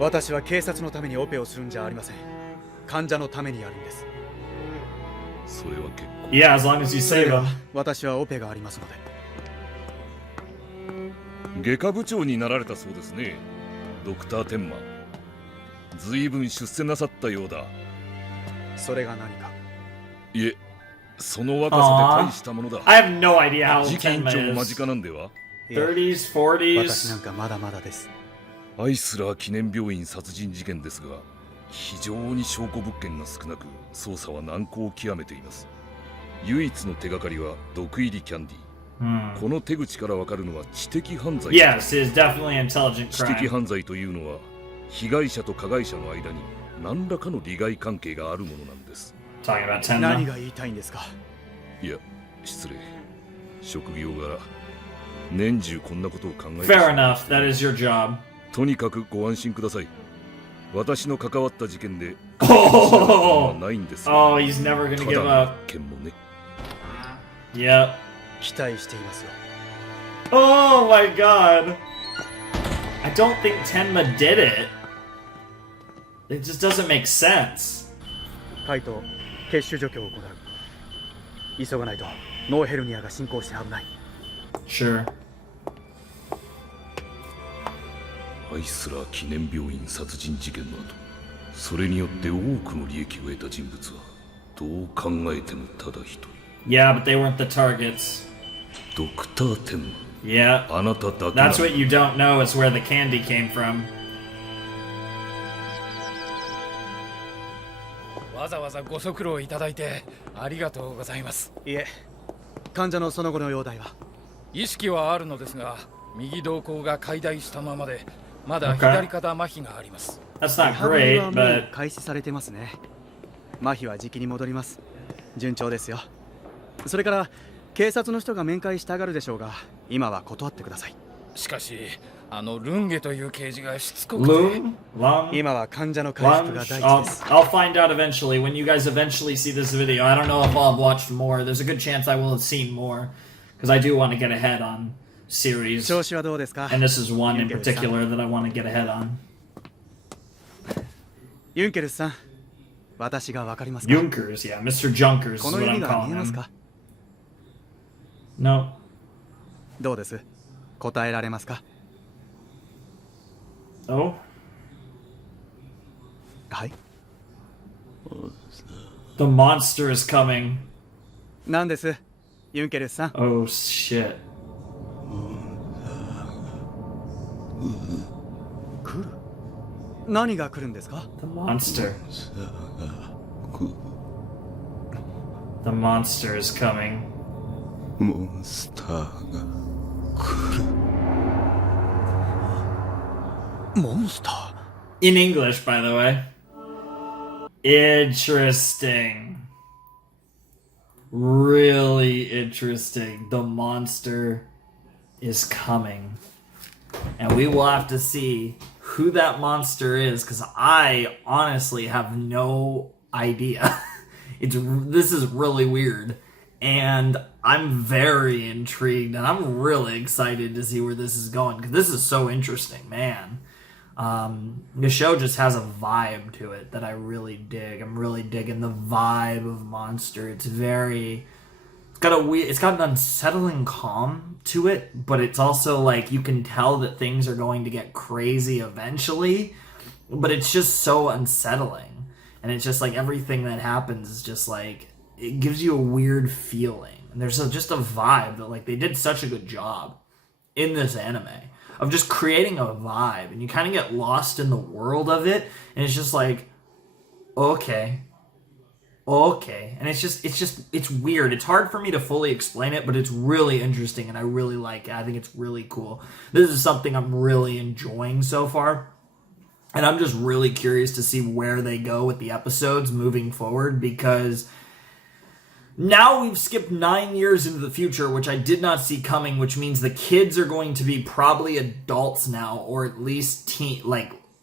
私は警察のためにオペをするんじゃありません。患者のためにやるんです。それは結構。Yeah, as long as you save him. 私はオペがありますので。外科部長になられたそうですね、ドクター天馬。ずいぶん出世なさったようだ。それが何か。いえ、その若さで大したものだ。I have no idea how 次期院 Tenma 長間 is. 近なんでは。 30s, 40s. 私なんかまだまだです。アイスラー記念病院殺人事件ですが、非常に証拠物件が少なく、捜査は難航を極めています。唯一の手がかりは毒入りキャンディー。この手口からわかるのは知的犯罪。Yes, it is definitely intelligent 知的 crime. 犯罪というのは、被害者と加害者の間に何らかの利害関係があるものなんです。Talking about Tenma. 何が言いたいんですか。いや、失礼。職業柄、年中こんなことを考えて。 Fair enough, that is your job. とにかくご安心ください。私の関わった事件で、Oh, ないんです。 oh, he's never gonna give up. 件もね。Yep. 期待していますよ。Oh my god. I don't think Tenma did it. It just doesn't make sense. カイト、血腫除去を行う。急がないと脳ヘルニアが進行して危ない。Sure. アイスラー記念病院殺人事件の後、それによって多くの利益を得た人物はどう考えてもただ一人。 Yeah, but they weren't the targets. ドクター天馬。 Yeah. あなただけ。 That's what you don't know is where the candy came from. わざわざご足労いただいてありがとうございます。いえ、患者のその後の容体は。意識はあるのですが、右瞳孔が開大したままで、まだ左肩麻痺があります。That's not great, もう but 開始されてますね。麻痺は時期に戻ります。順調ですよ。それから警察の人が面会したがるでしょうが、今は断ってください。しかし、ルンゲという刑事がしつこくて。Lung? 今は患者の回復が第一 I'll, です。 I'll find out eventually when you guys eventually see this video. I don't know if I'll have watched more. There's a good chance I will have seen more because I do want to get ahead on series. 調子はどうですか。 And this is one in particular that I want to get ahead on. ユンケルスさん、私がわかりますか。 Junkers, yeah, Mr. Junkers is この what 指 I'm が見 calling えます him. か。 No. どうです。答えられますか。 Oh? はい。 The monster is coming. なんです、ユンケルスさん。 Oh shit. 何が来るんですか？ The monster. The monster is coming. モンスターが来る。モンスター In English, by the way. Interesting. Really interesting. The monster is coming. And we will have to see who that monster is, because I honestly have no idea. This is really weird. And I'm very intrigued, and I'm really excited to see where this is going, because this is so interesting, man. The show just has a vibe to it that I really dig. I'm really digging the vibe of Monster. It's got an unsettling calm to it, but it's also like you can tell that things are going to get crazy eventually, but it's just so unsettling. And it's just like everything that happens is just like, it gives you a weird feeling. And there's just a vibe that like they did such a good job in this anime of just creating a vibe, and you kind of get lost in the world of it, and it's just like, okay, and it's weird. It's hard for me to fully explain it, but it's really interesting, and I really like it. I think it's really cool. This is something I'm really enjoying so far, and I'm just really curious to see where they go with the episodes moving forward, because now we've skipped 9 years into the future, which I did not see coming, which means the kids are going to be probably adults now, or at least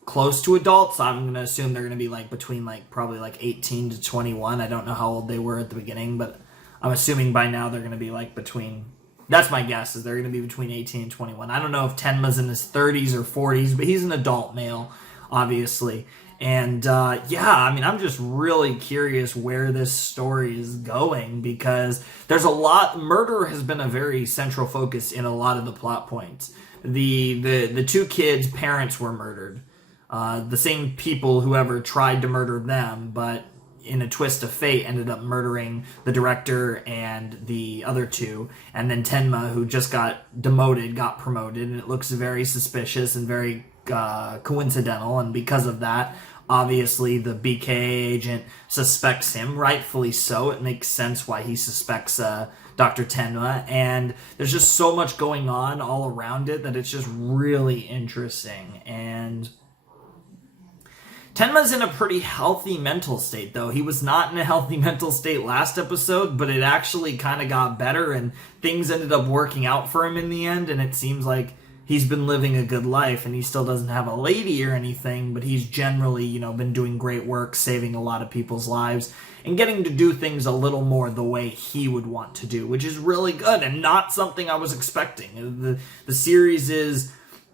close to adults. I'm going to assume they're going to be between probably 18 to 21. I don't know how old they were at the beginning, but I'm assuming by now they're going to be between, that's my guess, is they're going to be between 18 and 21. I don't know if Tenma's in his 30s or 40s, but he's an adult male, obviously. And I'm just really curious where this story is going, because there's a lot. Murder has been a very central focus in a lot of the plot points. The two kids' parents were murdered. The same people, whoever tried to murder them, but in a twist of fate, ended up murdering the director and the other two. And then Tenma, who just got demoted, got promoted, and it looks very suspicious and very coincidental. And because of that, obviously the BK agent suspects him, rightfully so. It makes sense why he suspects Dr. Tenma, and there's just so much going on all around it that it's just really interesting. And Tenma's in a pretty healthy mental state, though. He was not in a healthy mental state last episode, but it actually kind of got better, and things ended up working out for him in the end, and it seems like he's been living a good life, and he still doesn't have a lady or anything, but he's generally, been doing great work, saving a lot of people's lives, and getting to do things a little more the way he would want to do, which is really good, and not something I was expecting. The series is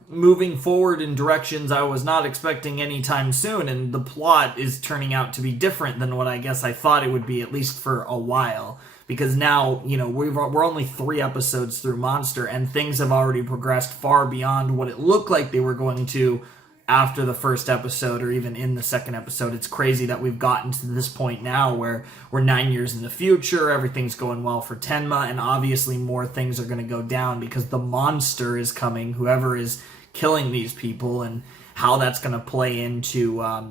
moving forward in directions I was not expecting anytime soon, and the plot is turning out to be different than what I guess I thought it would be, at least for a while. Because now, we're only 3 episodes through Monster, and things have already progressed far beyond what it looked like they were going to after the first episode, or even in the second episode. It's crazy that we've gotten to this point now where we're 9 years in the future, everything's going well for Tenma, and obviously more things are going to go down because the monster is coming, whoever is killing these people, and how that's going to play into, how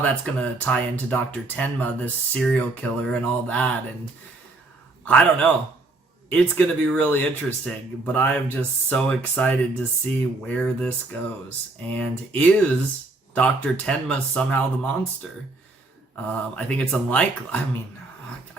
that's going to tie into Dr. Tenma, this serial killer, and all that. And I don't know. It's going to be really interesting, but I am just so excited to see where this goes. And is Dr. Tenma somehow the monster? I think it's unlikely. I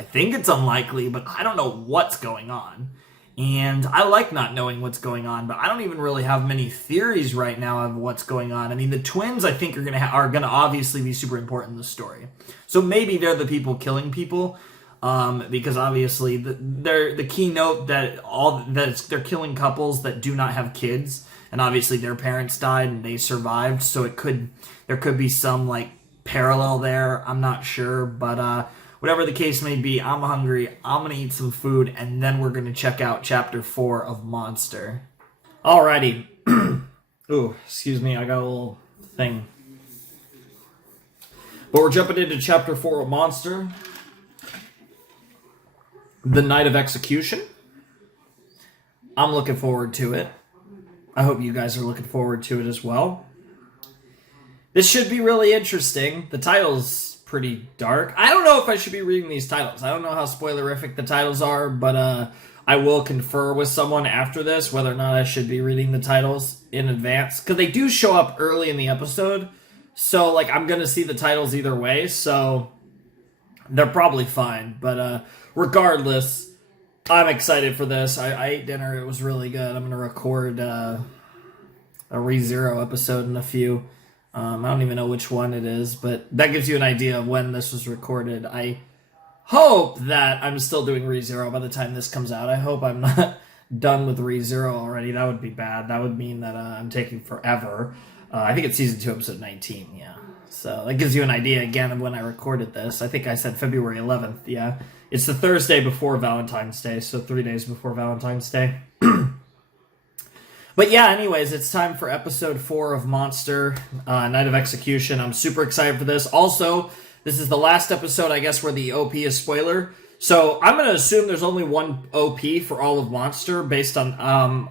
think it's unlikely, but I don't know what's going on. And I like not knowing what's going on, but I don't even really have many theories right now of what's going on. The twins, I think, are gonna obviously be super important in the story. So maybe they're the people killing people, because obviously they're the keynote that they're killing couples that do not have kids, and obviously their parents died and they survived. So there could be some parallel there. I'm not sure, but whatever the case may be, I'm hungry. I'm going to eat some food, and then we're going to check out Chapter 4 of Monster. Alrighty. Ooh, excuse me, I got a little thing. But we're jumping into Chapter 4 of Monster. The Night of Execution. I'm looking forward to it. I hope you guys are looking forward to it as well. This should be really interesting. The title's pretty dark. I don't know if I should be reading these titles. I don't know how spoilerific the titles are, but I will confer with someone after this whether or not I should be reading the titles in advance. Because they do show up early in the episode. So, like, I'm going to see the titles either way. So, they're probably fine. But regardless, I'm excited for this. I ate dinner. It was really good. I'm going to record a ReZero episode in a few. I don't even know which one it is, but that gives you an idea of when this was recorded. I hope that I'm still doing ReZero by the time this comes out. I hope I'm not done with ReZero already. That would be bad. That would mean that I'm taking forever. I think it's season 2, episode 19, yeah. So that gives you an idea, again, of when I recorded this. I think I said February 11th, yeah. It's the Thursday before Valentine's Day, so 3 days before Valentine's Day. But yeah, anyways, it's time for episode 4 of Monster, Night of Execution. I'm super excited for this. Also, this is the last episode, I guess, where the OP is spoiler. So I'm going to assume there's only one OP for all of Monster, based on,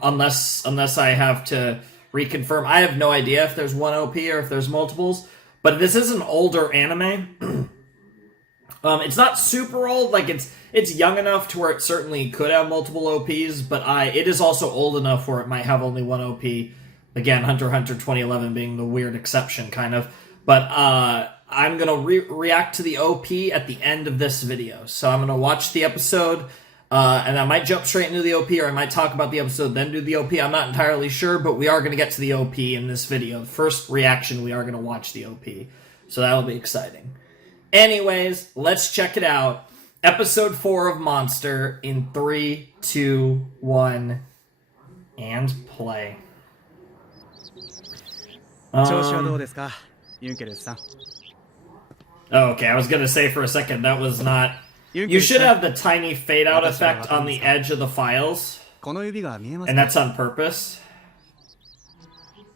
unless I have to reconfirm. I have no idea if there's one OP or if there's multiples. But this is an older anime. It's not super old, like it's young enough to where it certainly could have multiple OPs, but it is also old enough where it might have only one OP. Again, Hunter x Hunter 2011 being the weird exception, kind of. But I'm going to react to the OP at the end of this video. So I'm going to watch the episode, and I might jump straight into the OP, or I might talk about the episode, then do the OP. I'm not entirely sure, but we are going to get to the OP in this video. The first reaction, we are going to watch the OP. So that'll be exciting. Anyways, let's check it out. Episode 4 of Monster in 3, 2, 1, and play. Okay, I was gonna say for a second, that was not... You should have the tiny fade-out effect on the edge of the files. And that's on purpose.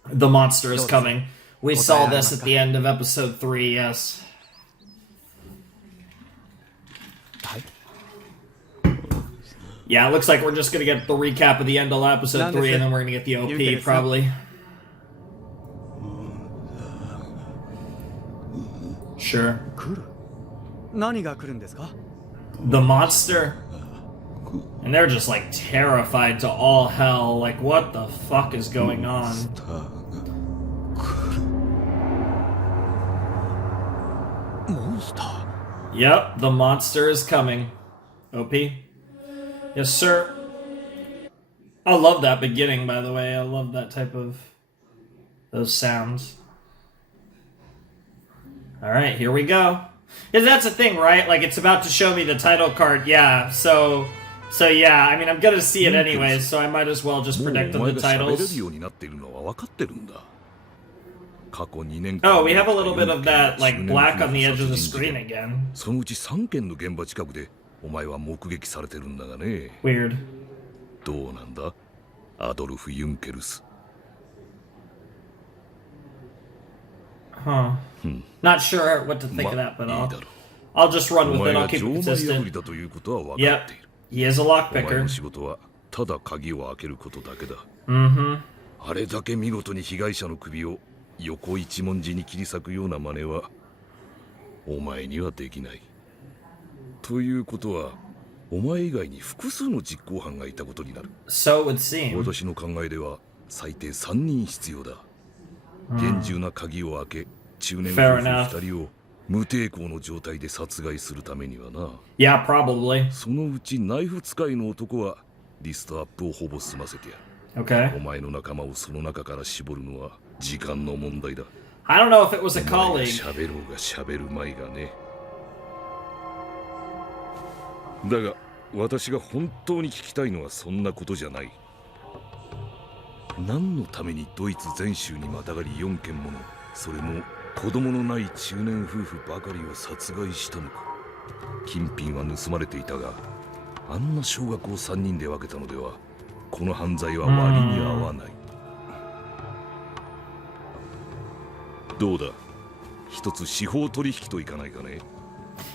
The monster is coming. We saw this at the end of episode 3, yes. Yeah, it looks like we're just gonna get the recap of the end of episode 3, and then we're gonna get the OP, probably. Sure. The monster? And they're just, like, terrified to all hell. Like, what the fuck is going on? Yep, the monster is coming. OP? Yes, sir. I love that beginning, by the way. I love that type of... those sounds. Alright, here we go. Because that's the thing, right? Like, it's about to show me the title card, yeah. So yeah, I mean, I'm gonna see it anyways, so I might as well just predict the titles. Oh, we have a little bit of that, like, black on the edge of the screen again. Weird. Huh. Not sure what to think of that, but I'll just run with it. I'll keep it consistent. Yep. He is a lockpicker. Mm-hmm. あれだけ見事に被害者の首を横一文字に切り裂くような真似はお前にはできない。ということはお前以外に複数の実行犯がいたことになる。So it would seem. 私の考えでは最低3人必要だ。厳重な鍵を開け、中年夫婦2人を無抵抗の状態で殺害するためにはな。Yeah, probably. そのうちナイフ使いの男はリストアップをほぼ済ませてやる。Okay. お前の仲間をその中から絞るのは時間の問題だ。I don't know if it was a colleague. 喋ろうが喋るまいがね。だが私が本当に聞きたいのはそんなことじゃない。何のためにドイツ全州にまたがり4件もの、それも子供のない中年夫婦ばかりを殺害したのか。金品は盗まれていたが、あんな少額を3人で分けたのではこの犯罪は割に合わない。どうだ、一つ司法取引といかないかね。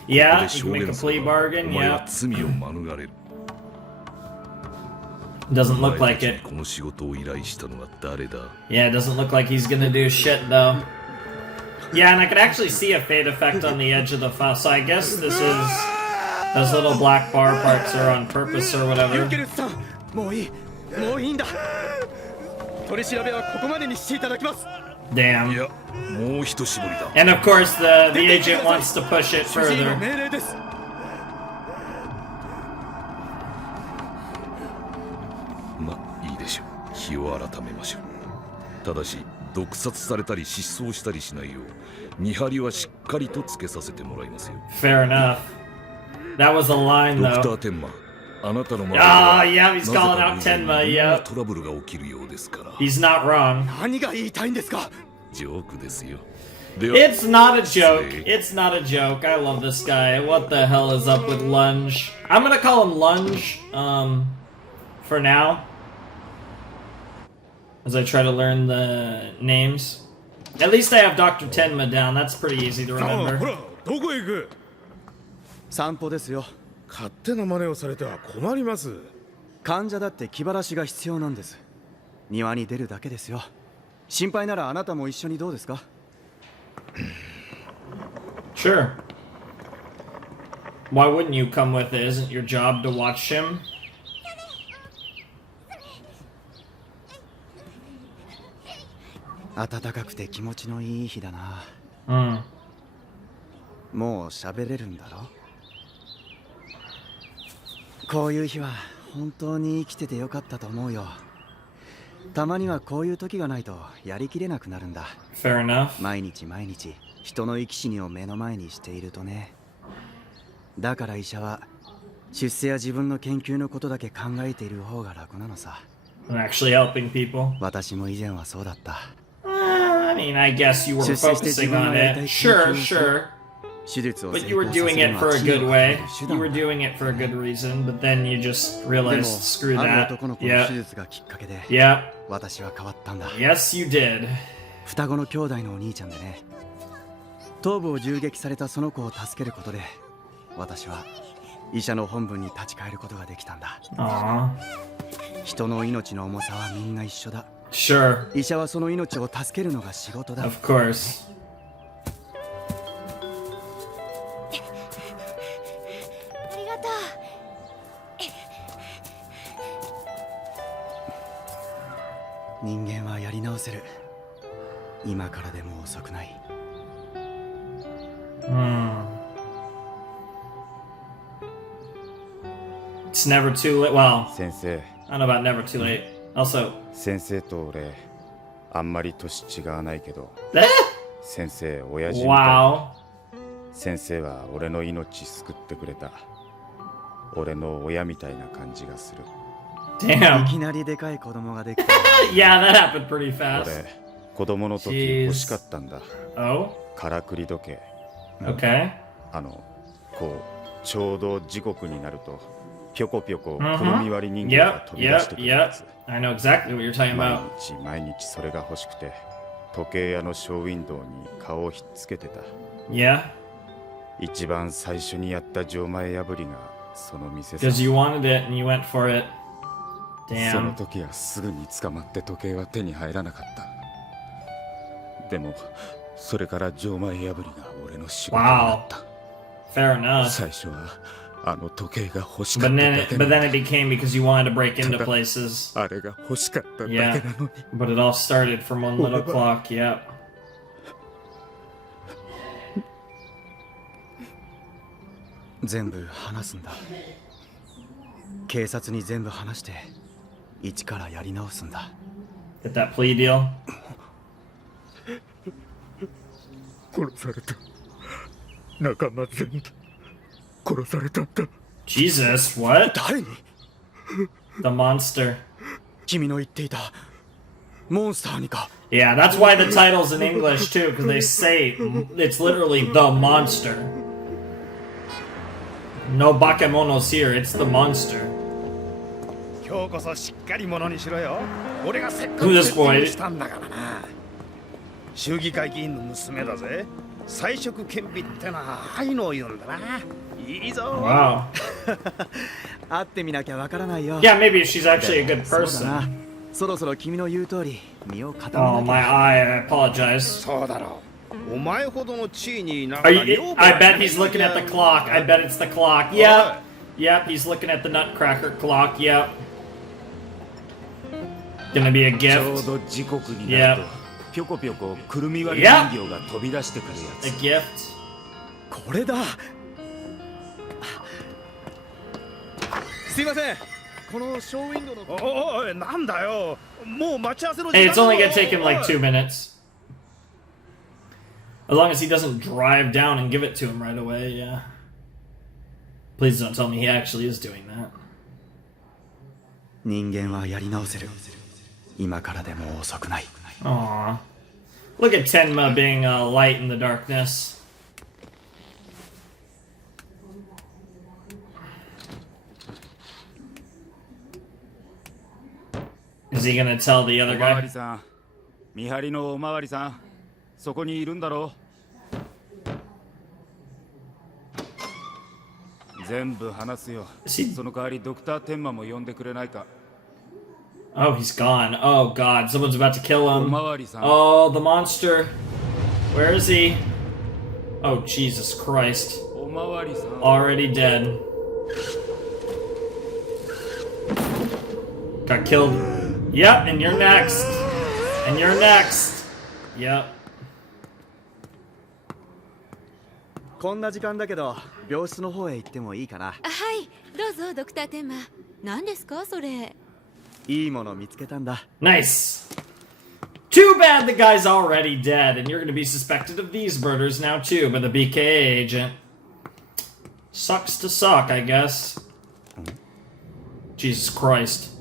Yeah, you can make a plea bargain, お前 yeah. は罪を免れる。Doesn't look like it. この仕事を依頼したのは誰だ？ Yeah, it doesn't look like he's gonna do shit though. Yeah, and I could actually see a fade effect on the edge of the file, so I guess this is... Those little black bar parts are on purpose or whatever. もういいもういいんだ取り調べはここまでにしていただきます Damn. いやもう一絞りだ And of course the agent wants to push it 主治医の further. 命令ですまあいいでしょう日を改めましょうただし毒殺されたり失踪したりしないよう見張りはしっかりとつけさせてもらいますよ Fair enough. That was a line ドクタ though. ー・テンマあなたの周り Ah, で yeah, he's calling out なぜか Tenma, いろんな yeah. トラブルが起きるようですから He's not wrong. 何が言いたいんですかジョークですよでは It's not a joke. It's not a joke. I love this guy. What the hell is up with Lunge? I'm gonna call him Lunge, for now. As I try to learn the names. At least I have Dr. Tenma down. That's pretty easy to ほ remember. らどこへ行く散歩ですよ勝手な真似をされては困ります患者だって気晴らしが必要なんです庭に出るだけですよ心配ならあなたも一緒にどうですか Sure. Why wouldn't you come with it? Isn't your job to watch him? 暖かくて気持ちのいい日だな Hmm. もう喋れるんだろこういう日は本当に生きててよかったと思うよたまにはこういう時がないとやりきれなくなるんだ Fair enough. 毎日毎日人の生き死にを目の前にしているとねだから医者は出世や自分の研究のことだけ考えている方が楽なのさ I'm actually helping people. 私も以前はそうだった I mean, I guess you were focusing on it. Sure, sure. 手術を But 成 you were 功させ doing る it の for は a 治 good 療が way. でき You る手 were 段だ doing it for a good reason, but then you just で realized, も screw ある that. 男の子の手 Yeah. 術がきっかけで Yeah. 私は変わったんだ Yes, you did. 双子の兄弟のお兄ちゃんでね頭部を銃撃されたその子を助けることで私は医者の本分に立ち返ることができたんだ Aww. 人の命の重さはみんな一緒だ Sure. 医者はその命を助けるのが仕事だ Of course. ありがとう人間はやり直せる今からでも遅くない It's never too late. Well, 先生 I don't know about never too late. Also, 先生と俺あんまり年違わないけど eh? 先生親父みたい Wow. 先生は俺の命救ってくれた俺の親みたいな感じがする Damn. いきなりでかい子供ができた Yeah, that happened pretty fast. 俺子供の時 Jeez. 欲しかったんだ Oh? からくり時計 Okay. こうちょうど時刻になるとぴょこぴょこ Mhm. くるみ割り人形が Yep, 飛び出して yep, くるや yep. つ I know exactly what you're talking 毎 about. 日毎日それが欲しくて時計屋のショーウィンドウに顔をひっつけてた Yeah? 一番最初にやった錠前破りがその店さ Because you wanted it and you went for it. その Damn. 時はすぐに捕まって時計は手に入らなかったでもそれから錠前破りが俺の仕事になった Fair enough. 最初はあの時計が欲しかっ But た then だ it, け but なの then it became because you wanted to break into places. あれが欲しかっただけ Yeah. なのに But it all started from one little clock. Yep. 全部話すんだ警察に全部話して一からやり直すんだ Get that plea deal? 殺された仲間全部殺されたんだ Jesus, what? 誰に The monster. 君の言っていたモンスターにか Yeah, that's why the title's in English too, because they say it's literally the monster. No bakemonos here, it's the monster. 今日こそしっかりものにしろよ俺がせっか Who く this セッティン boy? グしたんだからな州議会議員の娘だぜ彩色顕微ってのはああいうのを言うんだないいぞ Wow. 会ってみなきゃわからないよ Yeah, maybe she's actually a good そうだな person. そろそろ君の言う通り身を固め Oh, なき my ゃ eye, I apologize. そうだろお前ほどの地位になんか I bet he's looking at the clock. I bet it's the clock. Yep. Yep, he's looking at the Nutcracker clock. Yep. Gonna be a ちょう gift. ど時刻になる Yep. とぴょこぴょこくるみ割り人形が飛び出してくるや A つ gift. これだ。すいません。このショーウィンドウの。おいなんだよ。もう待ち合わせの時 Hey, 間 it's だ only ぞ gonna take him like 2 minutes. As long as he doesn't drive down and give it to him right away, yeah. Please don't tell me he actually is doing that. 人間はやり直せる。今からでも遅くない。 Aww. Look at Tenma being a light in the darkness. Is he gonna tell the お other まわ guy? りさん見張りのおまわりさんそこにいるんだろう全部話すよその代わりドクター天馬も呼んでくれないか Oh, he's gone. Oh god, someone's about to kill him. おまわりさん Oh, the monster. Where is he? Oh, Jesus Christ. おまわりさん Already dead. Got killed. Yep, and you're next. And you're next. Yep. こんな時間だけど病室の方へ行ってもいいかな。はいどうぞドクターテンマ何ですかそれいいもの見つけたんだ。 Nice. Too bad the guy's already dead, and you're gonna be suspected of these murders now too by the BKA agent. Sucks to suck, I guess. Jesus Christ.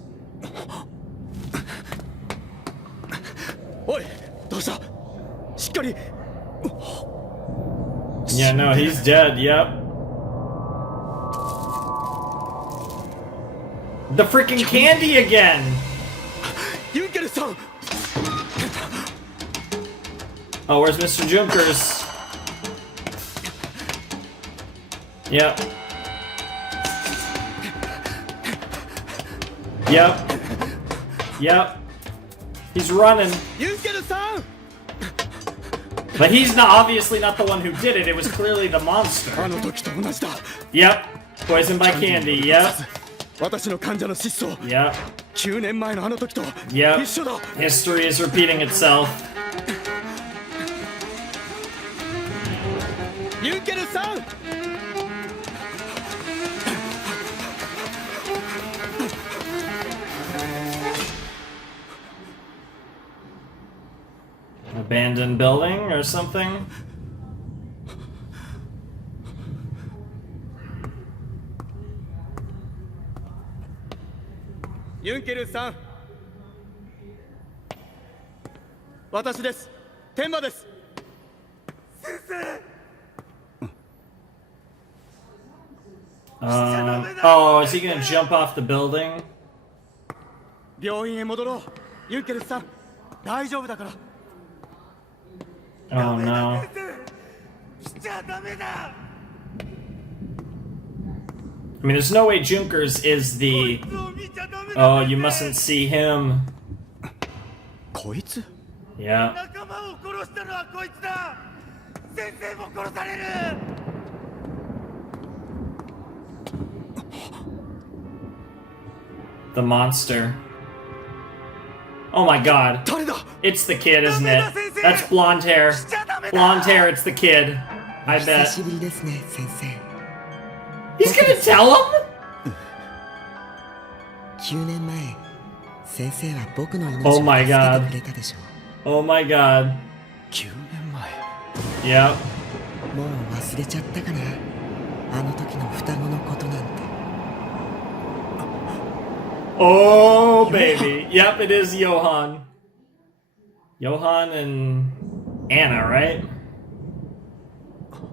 おい、どうしたしっかり。 Yeah, no, he's dead, yep. The freaking candy again! ユンケルさん Oh, where's Mr. Junkers? Yep. Yep. Yep. He's running. ユンケルさん But he's not obviously not the one who did it. It was clearly the monster. あの時と同じだ。 Yep. Poisoned by candy. Yep. 私の患者の失踪。 Yep. 9年前のあの時と Yep. 一緒だ。 History is repeating itself. ユンケルさん Abandoned building or something? Yunkeru さん私です天馬です Oh, is he gonna jump off the building? 病院へ戻ろうユンケルさん大丈夫だから Oh no. しちゃダメだ I mean, there's no way Junkers is the... Oh, you mustn't see him. こいつ Yeah. 仲間を殺したのはこいつだ先生も殺される The monster. Oh my god. It's the kid, isn't it? That's blonde hair. Blonde hair, it's the kid. I bet. He's gonna tell him? 9年前先生は僕の Oh 命を my 助け god. てくれたでしょ Oh my god. 9年前 Yep. もう忘れちゃったかなあの時の双子のことなんて Oh, baby. Yep, it is Johan. Johan and Anna, right?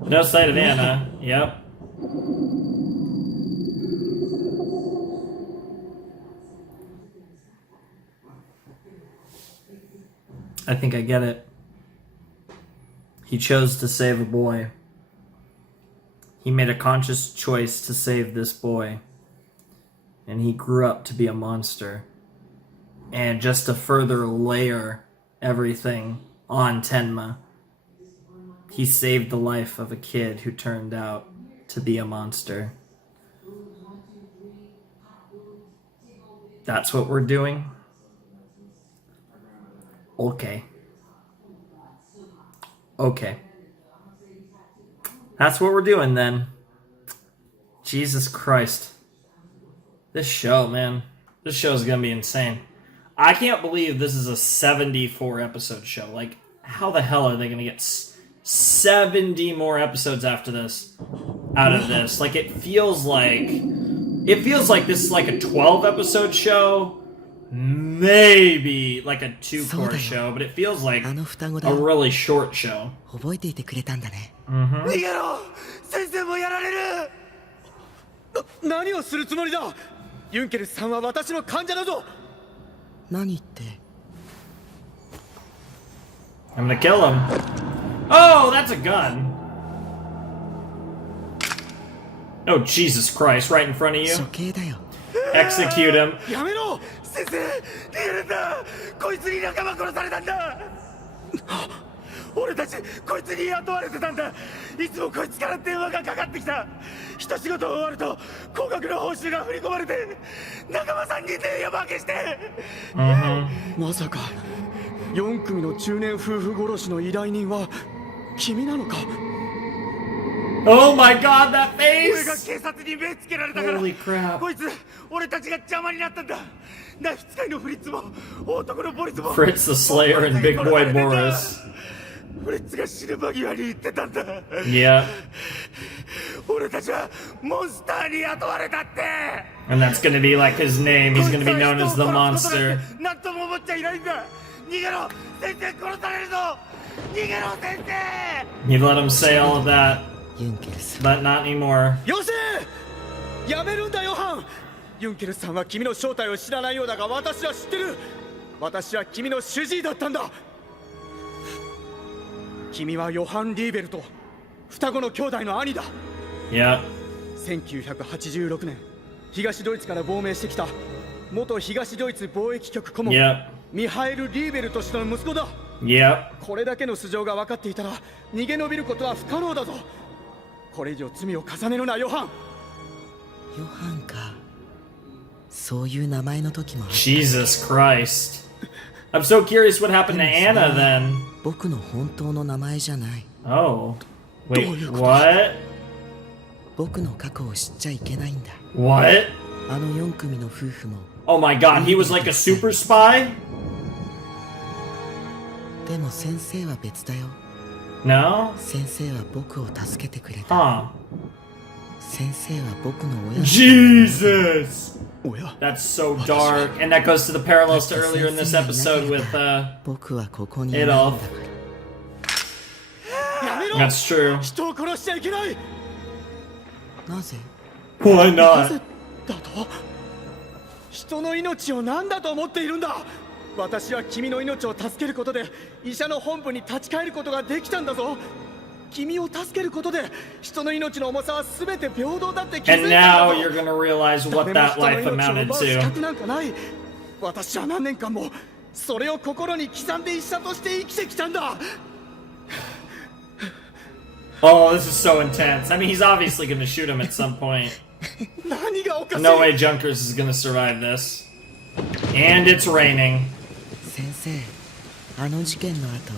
No sight of Anna. Yep. I think I get it. He chose to save a boy. He made a conscious choice to save this boy. And he grew up to be a monster. And just to further layer everything on Tenma, He saved the life of a kid who turned out to be a monster. That's what we're doing? Okay. Okay. That's what we're doing then. Jesus Christ. This show, man. This show is gonna be insane. I can't believe this is a 74 episode show. Like, how the hell are they gonna get 70 more episodes after this out of this? Like, it feels like this is like a 12 episode show, maybe like a 2-course show, but it feels like a really short show. 覚えていてくれたんだね。逃げろ！先生もやられる！何をするつもりだ！ユンケルスさんは私の患者だぞ！何って。I'm gonna kill him. Oh, that's a gun. Oh, Jesus Christ, right in front of you. 処刑だよ。Execute him. やめろ！先生、逃げるんだ！こいつに仲間殺されたんだ！俺たちこいつに雇われてたんだ。いつもこいつから電話がかかってきた。一仕事終わると高額の報酬が振り込まれて、仲間3人で山分けして。まさか4組の中年夫婦殺しの依頼人は君なのか。 Oh my god, that face! 俺が警察に目つけられたから。 Holy crap. こいつ俺たちが邪魔になったんだ。ナイフ使いのフリッツも男のボリスも。 Fritz the Slayer and Big Boy Boris. フリッツが死ぬ間際に言ってたんだ。 Yeah. 俺たちはモンスターに雇われたって。 And that's gonna be like his name. He's gonna be known as the monster. なんとも思っちゃいないんだ。逃げろ！先生殺されるぞ！逃げろ先生！ You let him say all of that. ユンケルス。 But not anymore. よせ！やめるんだヨハン！ユンケルスさんは君の正体を知らないようだが私は知ってる。私は君の主治医だったんだ。君はヨハン・リーベルと双子の兄弟の兄だ。Yeah. 1986年、東ドイツから亡命してきた元東ドイツ貿易局顧問、Yep. ミハエル・リーベルとしての息子だ。Yep. これだけの素性が分かっていたら逃げ延びることは不可能だぞ。これ以上罪を重ねるなヨハン。ヨハンか。そういう名前の時もあった。 Jesus Christ. I'm so curious what happened to Anna then. 僕の本当の名前じゃない。 Oh. Wait, what? 僕の過去を知っちゃいけないんだ。 What? あの4組の夫婦も。 Oh my god, he was like a super spy? でも先生は別だよ。 No? 先生は僕を助けてくれた。 Huh. 先生は僕の親。 Jesus! That's so dark. And that goes to the parallels to earlier in this episode with Adolf. That's true. 人を殺しちゃいけない。なぜ？ Why なぜ not? だと？人の命を何だと思っているんだ。私は君の命を助けることで医者の本部に立ち返ることができたんだぞ。君を助けることで人の命の重さは全て平等だって気づいたんだぞ。 And now you're gonna realize what that life amounted 資格 to. なんかない。私は何年間もそれを心に刻んで医者として生きてきたんだ。 Oh, this is so intense. I mean, he's obviously gonna shoot him at some point. 何がおかしい。 No way Junkers is gonna survive this. And it's raining. 先生、あの事件の後、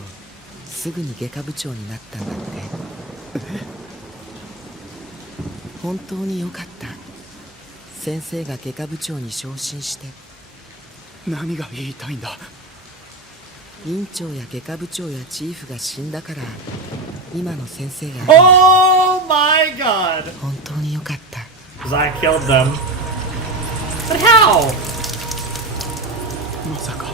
すぐに外科部長になったんだって。本当に良かった。先生が外科部長に昇進して。何が言いたいんだ。院長や外科部長やチーフが死んだから、今の先生が。Oh my god! 本当に良かった。 Because I killed them. But how? まさか。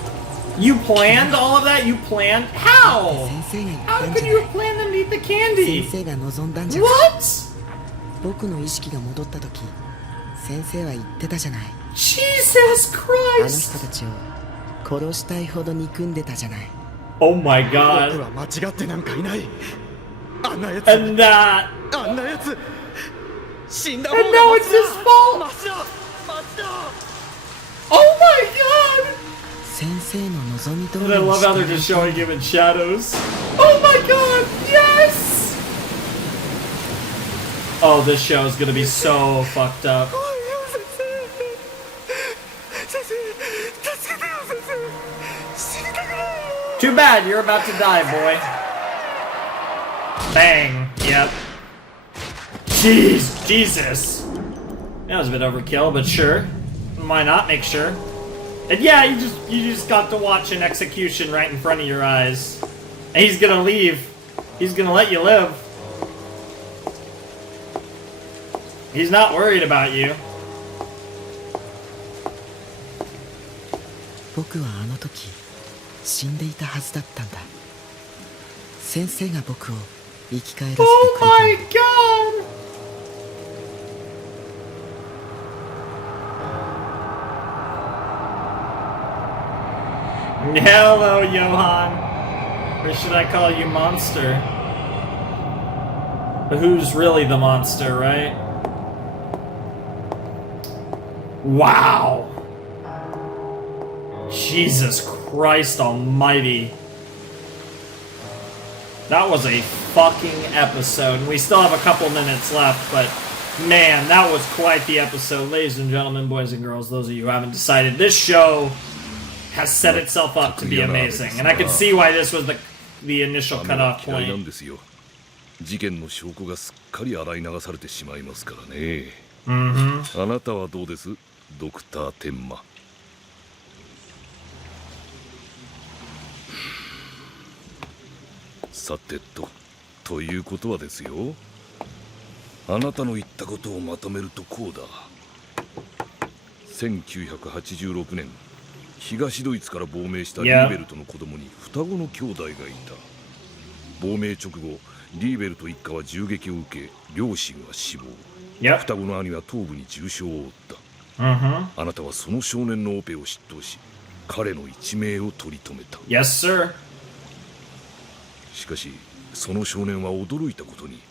You planned all of that? You planned? How? 先生が言った How んじ could ゃ you ない。 plan them to eat the candy? 先生が望んだんじゃない。 What? 僕の意識が戻った時、先生は言ってたじゃない。 Jesus あの Christ! 人たちを殺したいほど憎んでたじゃない。 Oh my 僕 god. は間違ってなんかいない。あんなやつ。 And that. あんなやつ。死んだ方 And が now マ it's シだ。 his fault. マシだ。マシだ。 Oh my god! 先生の望み通り And I に love how they're just showing him in shadows. Oh my god! Yes! Oh, this show is gonna be so fucked up. Too bad, you're about to die, boy. Bang. Yep. Jeez, Jesus. That was a bit overkill, but sure. Why not? Make sure. And yeah, you just got to watch an execution right in front of your eyes. And he's gonna leave. He's gonna let you live. He's not worried about you. 僕はあの時死んでいたはずだったんだ。先生が僕を生き返らせてくれた。Oh my god! Hello, Johan. Or should I call you Monster? But who's really the monster, right? Wow. Jesus Christ almighty. That was a fucking episode. And we still have a couple minutes left, but man, that was quite the episode. Ladies and gentlemen, boys and girls, those of you who haven't decided, this show has set itself up to be amazing. And I could see why this was the initial cutoff point. 事件の証拠がすっかり洗い流されてしまいますからね。Mm-hmm. あなたはどうです、ドクター天馬。さてということはですよ。あなたの言ったことをまとめるとこうだ。1986年、東ドイツから亡命したリーベルトの子供に双子の兄弟がいた。亡命直後、リーベルト一家は銃撃を受け、両親は死亡。双子の兄は頭部に重傷を負った。あなたはその少年のオペを執刀し、彼の一命を取り留めた。Yes, sir. しかし、その少年は驚いたことに、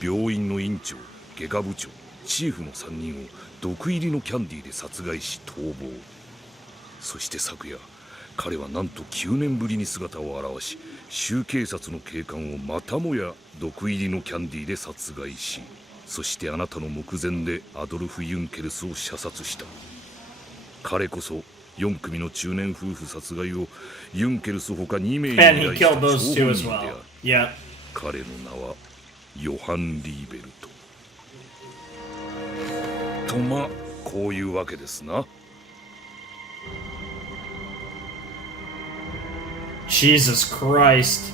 病院の院長、外科部長、チーフの3人を毒入りのキャンディーで殺害し逃亡。そして昨夜、彼はなんと9年ぶりに姿を現し、州警察の警官をまたもや毒入りのキャンディーで殺害し、そしてあなたの目前でアドルフ・ユンケルスを射殺した。彼こそ4組の中年夫婦殺害をユンケルスほか2名に依頼した張本人である。彼の名はヨハン・リーベルト。とまあこういうわけですな。Jesus Christ.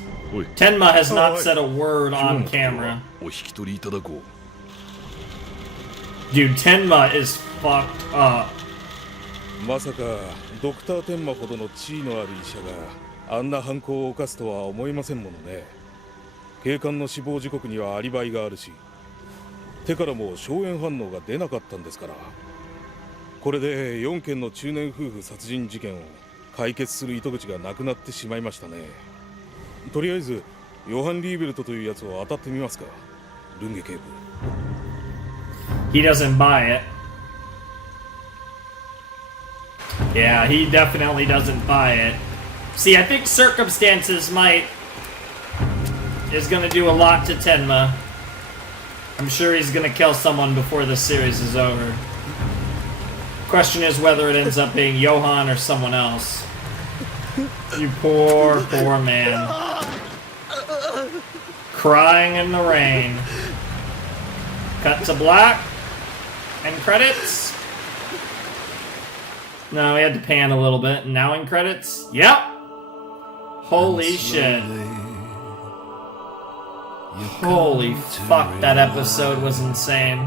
Tenma has not said a word on camera. Dude, Tenma is fucked up. まさかドクター天馬ほどの地位のある医者があんな犯行を犯すとは思いませんものね。警官の死亡時刻にはアリバイがあるし、手からも硝煙反応が出なかったんですから。これで4件の中年夫婦殺人事件を解決する糸口がなくなってしまいましたね。とりあえずヨハン・リーベルトというやつを当たってみますか、ルンゲ警部。He doesn't buy it. Yeah, he definitely doesn't buy it. See, I think circumstances is gonna do a lot to Tenma. I'm sure he's gonna kill someone before the series is over. Question is whether it ends up being Johan or someone else. You poor man. Crying in the rain. Cut to black. And credits. No, we had to pan a little bit. And now in credits. Yep. Holy shit. Holy fuck, that episode was insane.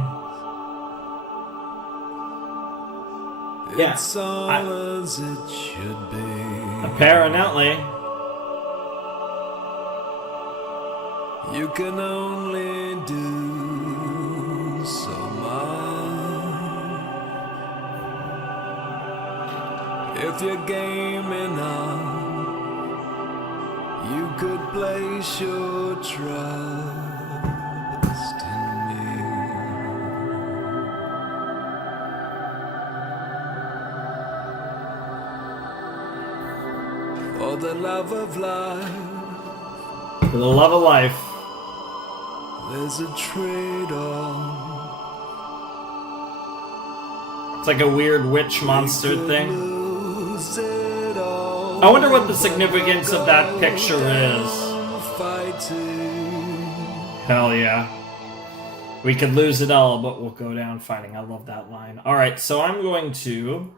It's all as it should be. Apparently. You can only do so much. If you're game enough, you could place your trust in me. For the love of life. For the love of life. there's a trade-off. It's like a weird witch monster thing. I wonder what the significance of that picture is. Hell yeah. We could lose it all, but we'll go down fighting. I love that line. Alright, so I'm going to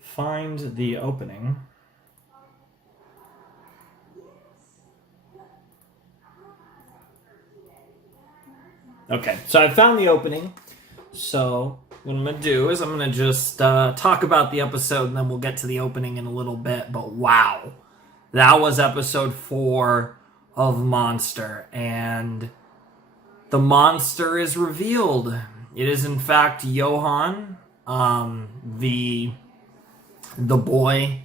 find the opening. Okay, so I found the opening. So what I'm going to do is I'm going to just talk about the episode, and then we'll get to the opening in a little bit. But wow, that was episode 4 of Monster, and the monster is revealed. It is in fact Johan, the boy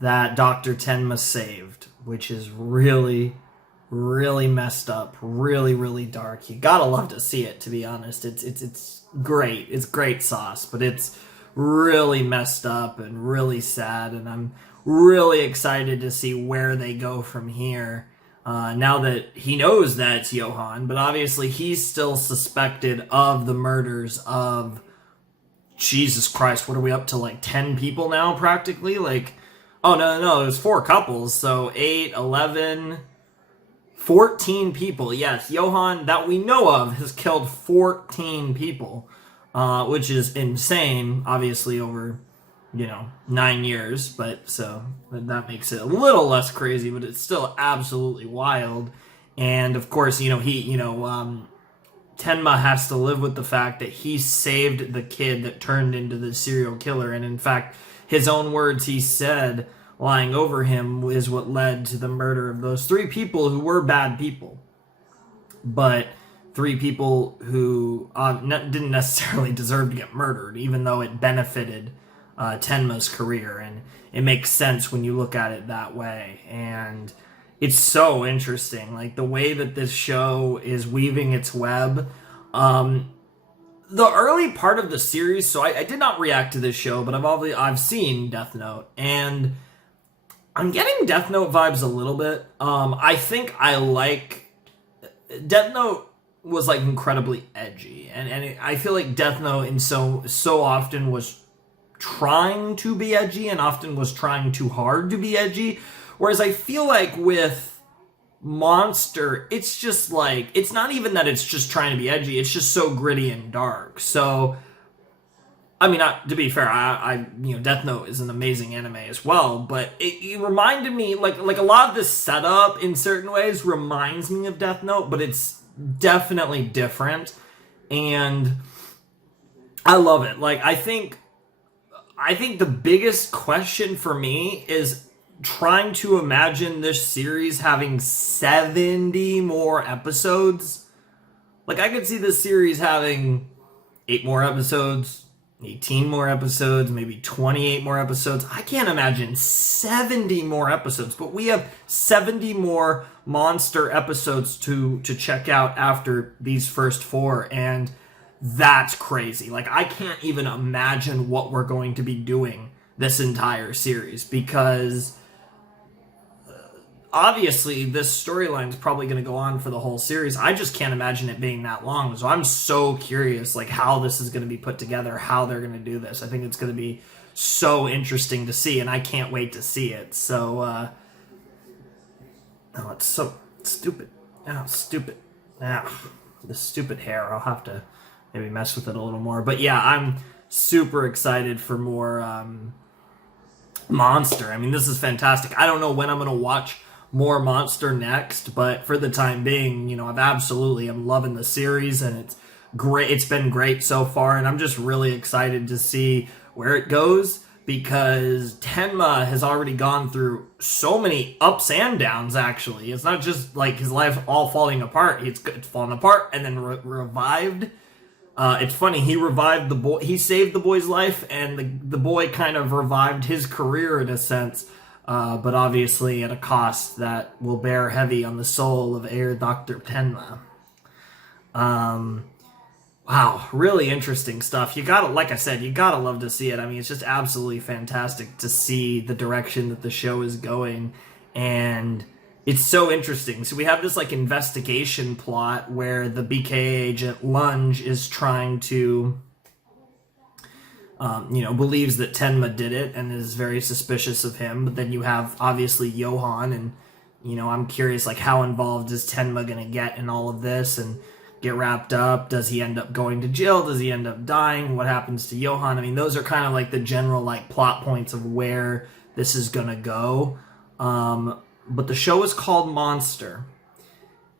that Dr. Tenma saved, which is really, really messed up, really, really dark. You gotta love to see it, to be honest. It's great. It's great sauce, but it's really messed up and really sad, and I'm really excited to see where they go from here. Now that he knows that it's Johan, but obviously he's still suspected of the murders of, Jesus Christ, what are we up to, like 10 people now, practically? Like, oh, no, there's 4 couples, so 8, 11, 14 people. Yes, Johan, that we know of, has killed 14 people, which is insane, obviously over, 9 years, but so that makes it a little less crazy, but it's still absolutely wild. And of course, Tenma has to live with the fact that he saved the kid that turned into the serial killer, and in fact, his own words he said lying over him is what led to the murder of those 3 people who were bad people, but 3 people who didn't necessarily deserve to get murdered, even though it benefited Tenma's career, and it makes sense when you look at it that way. And it's so interesting, like the way that this show is weaving its web. The early part of the series, so I did not react to this show, but I've seen Death Note, and I'm getting Death Note vibes a little bit. I think I like Death Note was like incredibly edgy, and I feel like Death Note in so often was trying to be edgy and often was trying too hard to be edgy, whereas I feel like with Monster, it's just like, it's not even that it's just trying to be edgy, it's just so gritty and dark. So I mean, to be fair, I Death Note is an amazing anime as well, but it reminded me, like a lot of this setup in certain ways reminds me of Death Note, but it's definitely different, and I love it. Like, I think the biggest question for me is trying to imagine this series having 70 more episodes. Like, I could see this series having 8 more episodes, 18 more episodes, maybe 28 more episodes. I can't imagine 70 more episodes, but we have 70 more Monster episodes to check out after these first 4, and that's crazy. Like, I can't even imagine what we're going to be doing this entire series, because obviously this storyline is probably going to go on for the whole series. I just can't imagine it being that long, so I'm so curious, like, how this is going to be put together, how they're going to do this. I think it's going to be so interesting to see, and I can't wait to see it. So oh, it's so stupid. Oh, stupid. The stupid hair. I'll have to maybe mess with it a little more. But yeah, I'm super excited for more Monster. I mean, this is fantastic. I don't know when I'm going to watch more Monster next, but for the time being, I'm loving the series, and it's great. It's been great so far, and I'm just really excited to see where it goes, because Tenma has already gone through so many ups and downs, actually. It's not just like his life all falling apart. It's fallen apart and then revived. It's funny, he revived the boy, he saved the boy's life, and the boy kind of revived his career in a sense, but obviously at a cost that will bear heavy on the soul of Herr Dr. Tenma. Wow, really interesting stuff. Like I said, you gotta love to see it. I mean, it's just absolutely fantastic to see the direction that the show is going, and it's so interesting. So we have this like investigation plot where the BK agent Lunge is trying to, believes that Tenma did it and is very suspicious of him. But then you have obviously Johan, and I'm curious, like, how involved is Tenma gonna get in all of this and get wrapped up? Does he end up going to jail? Does he end up dying? What happens to Johan? I mean, those are kind of like the general like plot points of where this is gonna go. But the show is called Monster,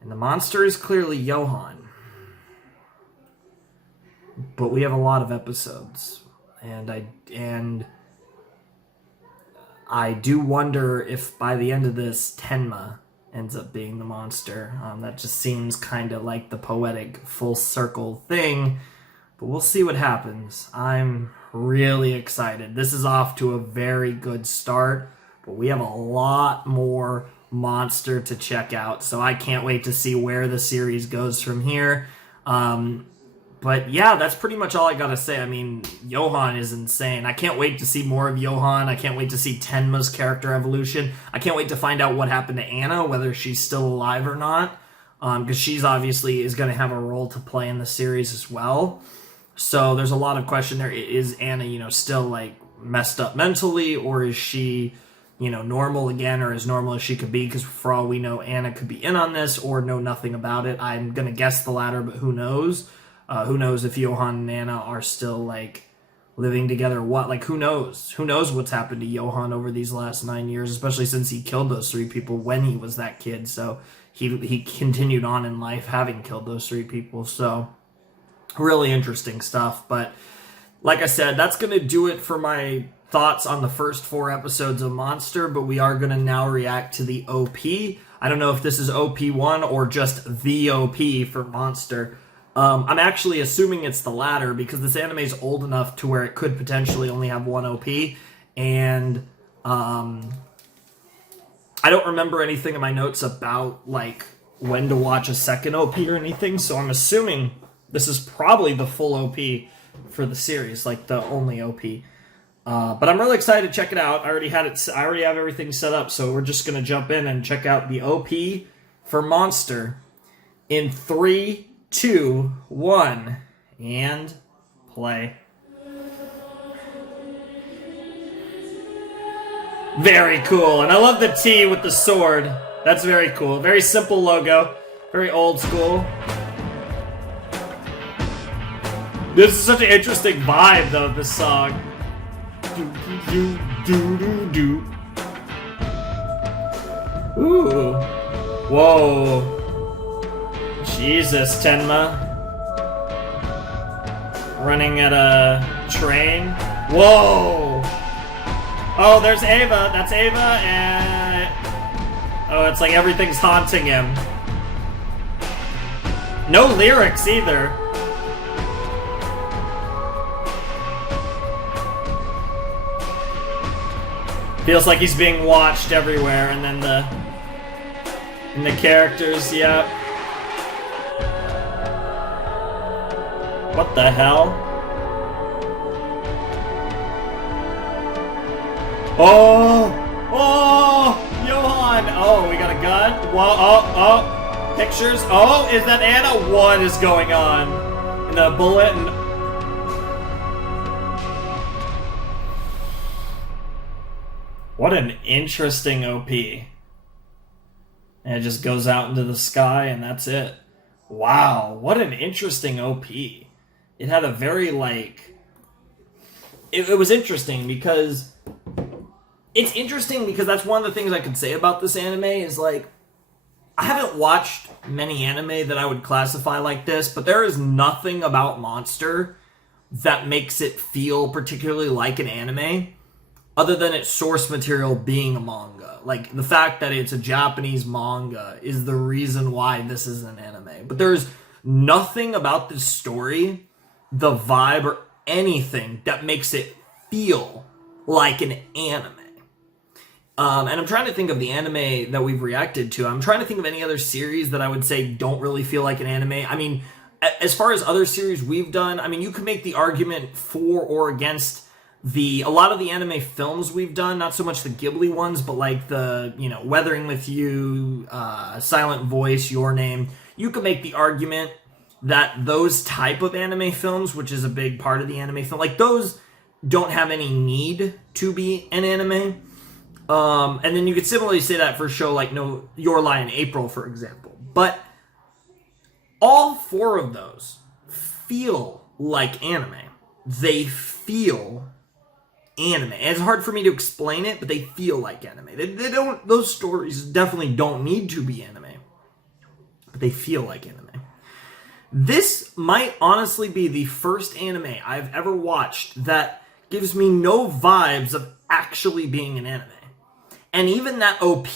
and the monster is clearly Johan. But we have a lot of episodes, and I do wonder if by the end of this, Tenma ends up being the monster. That just seems kind of like the poetic full circle thing, but we'll see what happens. I'm really excited. This is off to a very good start, but we have a lot more Monster to check out, so I can't wait to see where the series goes from here. But yeah, that's pretty much all I gotta say. I mean, Johan is insane. I can't wait to see more of Johan. I can't wait to see Tenma's character evolution. I can't wait to find out what happened to Anna, whether she's still alive or not, because she's obviously is going to have a role to play in the series as well. So there's a lot of question there. Is Anna, still like messed up mentally, or is she, normal again, or as normal as she could be? Because for all we know, Anna could be in on this or know nothing about it. I'm going to guess the latter, but who knows? Who knows if Johan and Anna are still, like, living together? What? Like, who knows? Who knows what's happened to Johan over these last 9 years, especially since he killed those 3 people when he was that kid. So he continued on in life having killed those 3 people. So really interesting stuff. But like I said, that's going to do it for my thoughts on the first 4 episodes of Monster, but we are going to now react to the OP. I don't know if this is OP1 or just the OP for Monster. I'm actually assuming it's the latter because this anime is old enough to where it could potentially only have 1 OP, and I don't remember anything in my notes about like when to watch a second OP or anything, so I'm assuming this is probably the full OP for the series, like the only OP. But I'm really excited to check it out. I already have everything set up, so we're just gonna jump in and check out the OP for Monster in 3, 2, 1, and play. Very cool, and I love the T with the sword. That's very cool. Very simple logo. Very old school. This is such an interesting vibe, though, this song. Do, do, do, do, do. Ooh. Whoa. Jesus, Tenma. Running at a train. Whoa! Oh, there's Ava. That's Ava, and... oh, it's like everything's haunting him. No lyrics, either. Feels like he's being watched everywhere, and then the characters, yep. What the hell? Oh! Oh! Johan! Oh, we got a gun? Whoa, oh! Pictures? Oh, is that Anna? What is going on? And a bullet and... what an interesting OP. And it just goes out into the sky and that's it. Wow, what an interesting OP. It had a very, like... It was interesting because... it's interesting because that's one of the things I could say about this anime is, like... I haven't watched many anime that I would classify like this, but there is nothing about Monster that makes it feel particularly like an anime, other than its source material being a manga. Like, the fact that it's a Japanese manga is the reason why this is an anime. But there's nothing about this story, the vibe, or anything that makes it feel like an anime. And I'm trying to think of the anime that we've reacted to. I'm trying to think of any other series that I would say don't really feel like an anime. I mean, as far as other series we've done, I mean, you could make the argument for or against a lot of the anime films we've done, not so much the Ghibli ones, but like the, Weathering with You, Silent Voice, Your Name, you could make the argument that those type of anime films, which is a big part of the anime film, like those don't have any need to be an anime. And then you could similarly say that for a show like Your Lie in April, for example. But all four of those feel like anime. They feel anime. And it's hard for me to explain it, but they feel like anime. They don't. Those stories definitely don't need to be anime, but they feel like anime. This might honestly be the first anime I've ever watched that gives me no vibes of actually being an anime. And even that OP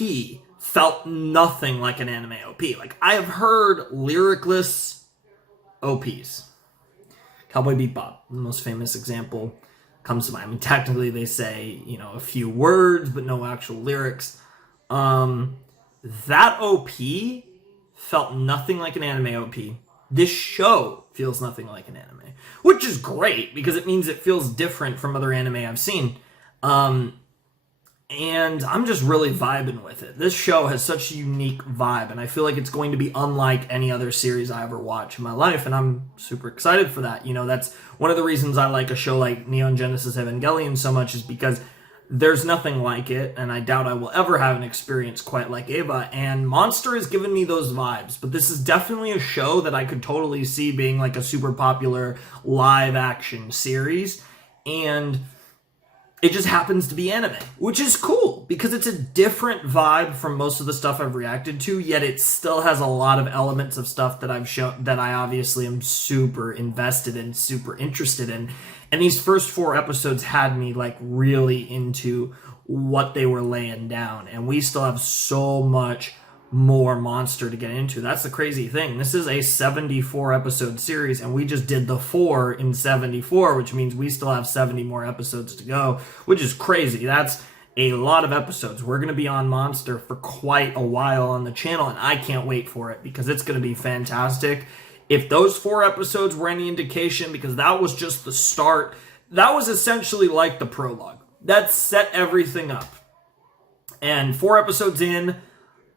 felt nothing like an anime OP. Like, I have heard lyricless OPs. Cowboy Bebop, the most famous example, comes to mind. I mean, technically they say, a few words, but no actual lyrics. That OP felt nothing like an anime OP. This show feels nothing like an anime, which is great because it means it feels different from other anime I've seen. And I'm just really vibing with it. This show has such a unique vibe, and I feel like it's going to be unlike any other series I ever watch in my life, and I'm super excited for that. That's one of the reasons I like a show like Neon Genesis Evangelion so much, is because there's nothing like it, and I doubt I will ever have an experience quite like Eva, and Monster has given me those vibes, but this is definitely a show that I could totally see being like a super popular live-action series, and it just happens to be anime, which is cool because it's a different vibe from most of the stuff I've reacted to, yet it still has a lot of elements of stuff that I've shown that I obviously am super invested in, super interested in. And these first 4 episodes had me like really into what they were laying down. And we still have so much more Monster to get into. That's the crazy thing. This is a 74 episode series, and we just did the 4 in 74, which means we still have 70 more episodes to go, which is crazy. That's a lot of episodes. We're going to be on Monster for quite a while on the channel, and I can't wait for it because it's going to be fantastic. If those 4 episodes were any indication, because that was just the start, that was essentially like the prologue. That set everything up. And 4 episodes in,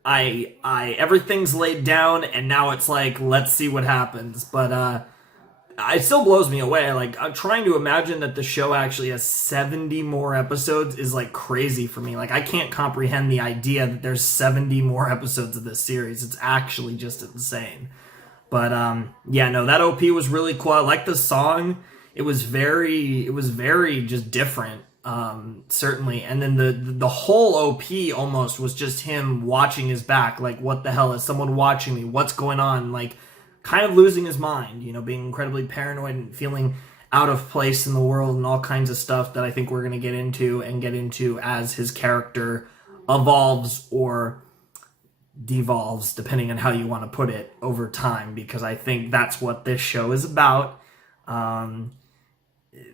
everything's laid down, and now it's like, let's see what happens. But it still blows me away. Like, I'm trying to imagine that the show actually has 70 more episodes is like crazy for me. Like, I can't comprehend the idea that there's 70 more episodes of this series. It's actually just insane. But that OP was really cool. I like the song. It was very just different. Certainly. And then the whole OP almost was just him watching his back. Like, what the hell, is someone watching me? What's going on? Like, kind of losing his mind, being incredibly paranoid and feeling out of place in the world and all kinds of stuff that I think we're going to get into as his character evolves or devolves, depending on how you want to put it, over time, because I think that's what this show is about.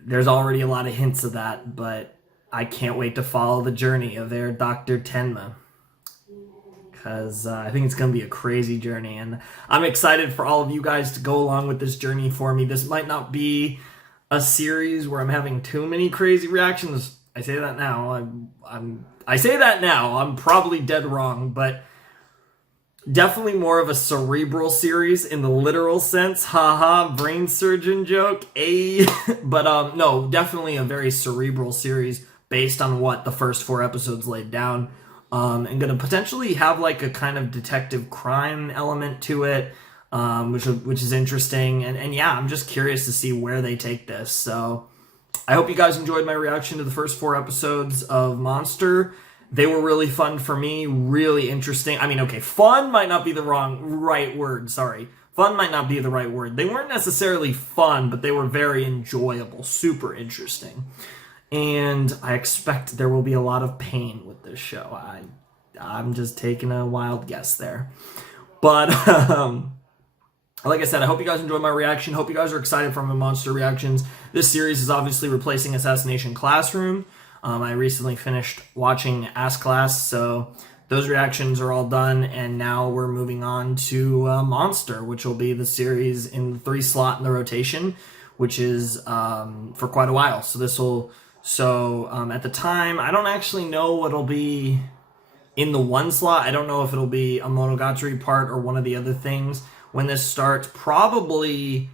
There's already a lot of hints of that, but I can't wait to follow the journey of their Dr. Tenma, because I think it's going to be a crazy journey, and I'm excited for all of you guys to go along with this journey for me. This might not be a series where I'm having too many crazy reactions. I say that now. I'm probably dead wrong, but definitely more of a cerebral series in the literal sense. Haha, brain surgeon joke. But no, definitely a very cerebral series based on what the first 4 episodes laid down. And gonna potentially have like a kind of detective crime element to it, which is interesting. And yeah, I'm just curious to see where they take this. So I hope you guys enjoyed my reaction to the first 4 episodes of Monster. They were really fun for me, really interesting. I mean, okay, fun might not be the right word, sorry. Fun might not be the right word. They weren't necessarily fun, but they were very enjoyable, super interesting. And I expect there will be a lot of pain with this show. I'm just taking a wild guess there. But, like I said, I hope you guys enjoyed my reaction. Hope you guys are excited for my Monster reactions. This series is obviously replacing Assassination Classroom. I recently finished watching Ass Class, so those reactions are all done, and now we're moving on to Monster, which will be the series in the 3 slot in the rotation, which is for quite a while. So this will So at the time, I don't actually know what'll be in the one slot. I don't know if it'll be a Monogatari part or one of the other things when this starts. I'll probably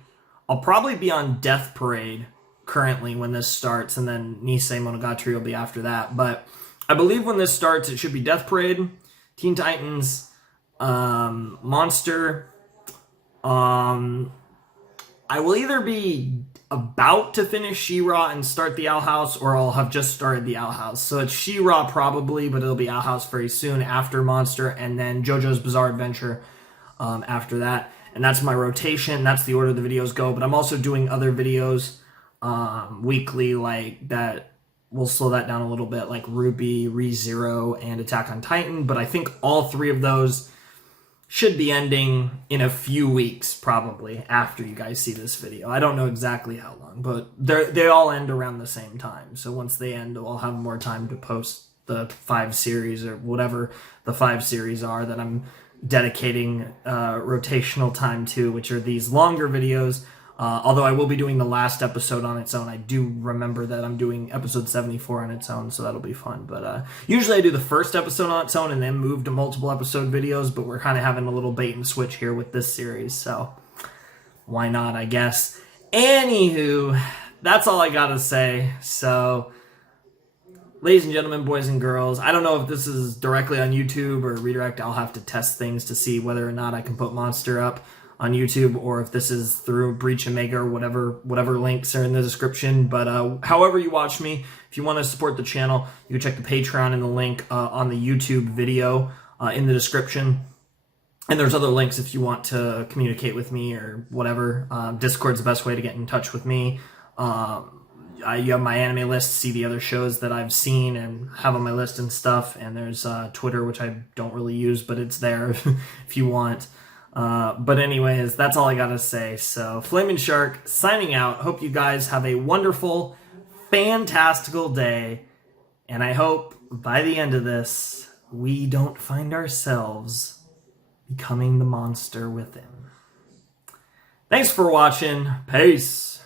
be on Death Parade currently when this starts, and then Nisei Monogatari will be after that. But I believe when this starts, it should be Death Parade, Teen Titans, Monster. I will either be about to finish She-Ra and start the Owl House, or I'll have just started the Owl House. So it's She-Ra probably, but it'll be Owl House very soon after Monster, and then JoJo's Bizarre Adventure after that. And that's my rotation. That's the order the videos go. But I'm also doing other videos weekly, like that. We'll slow that down a little bit, like Ruby, ReZero, and Attack on Titan. But I think all three of those should be ending in a few weeks, probably, after you guys see this video. I don't know exactly how long, but they all end around the same time. So once they end, I'll have more time to post the 5 series or whatever the 5 series are that I'm dedicating rotational time to, which are these longer videos. Although I will be doing the last episode on its own. I do remember that I'm doing episode 74 on its own, so that'll be fun. But usually I do the first episode on its own and then move to multiple episode videos, but we're kind of having a little bait and switch here with this series, so why not, I guess. Anywho, that's all I gotta say. So, ladies and gentlemen, boys and girls, I don't know if this is directly on YouTube or redirect. I'll have to test things to see whether or not I can put Monster up on YouTube, or if this is through Breach Omega or whatever links are in the description. But however you watch me, if you want to support the channel, you can check the Patreon in the link on the YouTube video in the description. And there's other links if you want to communicate with me or whatever. Discord's the best way to get in touch with me. You have my anime list, see the other shows that I've seen and have on my list and stuff. And there's Twitter, which I don't really use, but it's there if you want. But anyways, that's all I gotta say. So, Flaming Shark signing out. Hope you guys have a wonderful, fantastical day. And I hope by the end of this, we don't find ourselves becoming the monster within. Thanks for watching. Peace.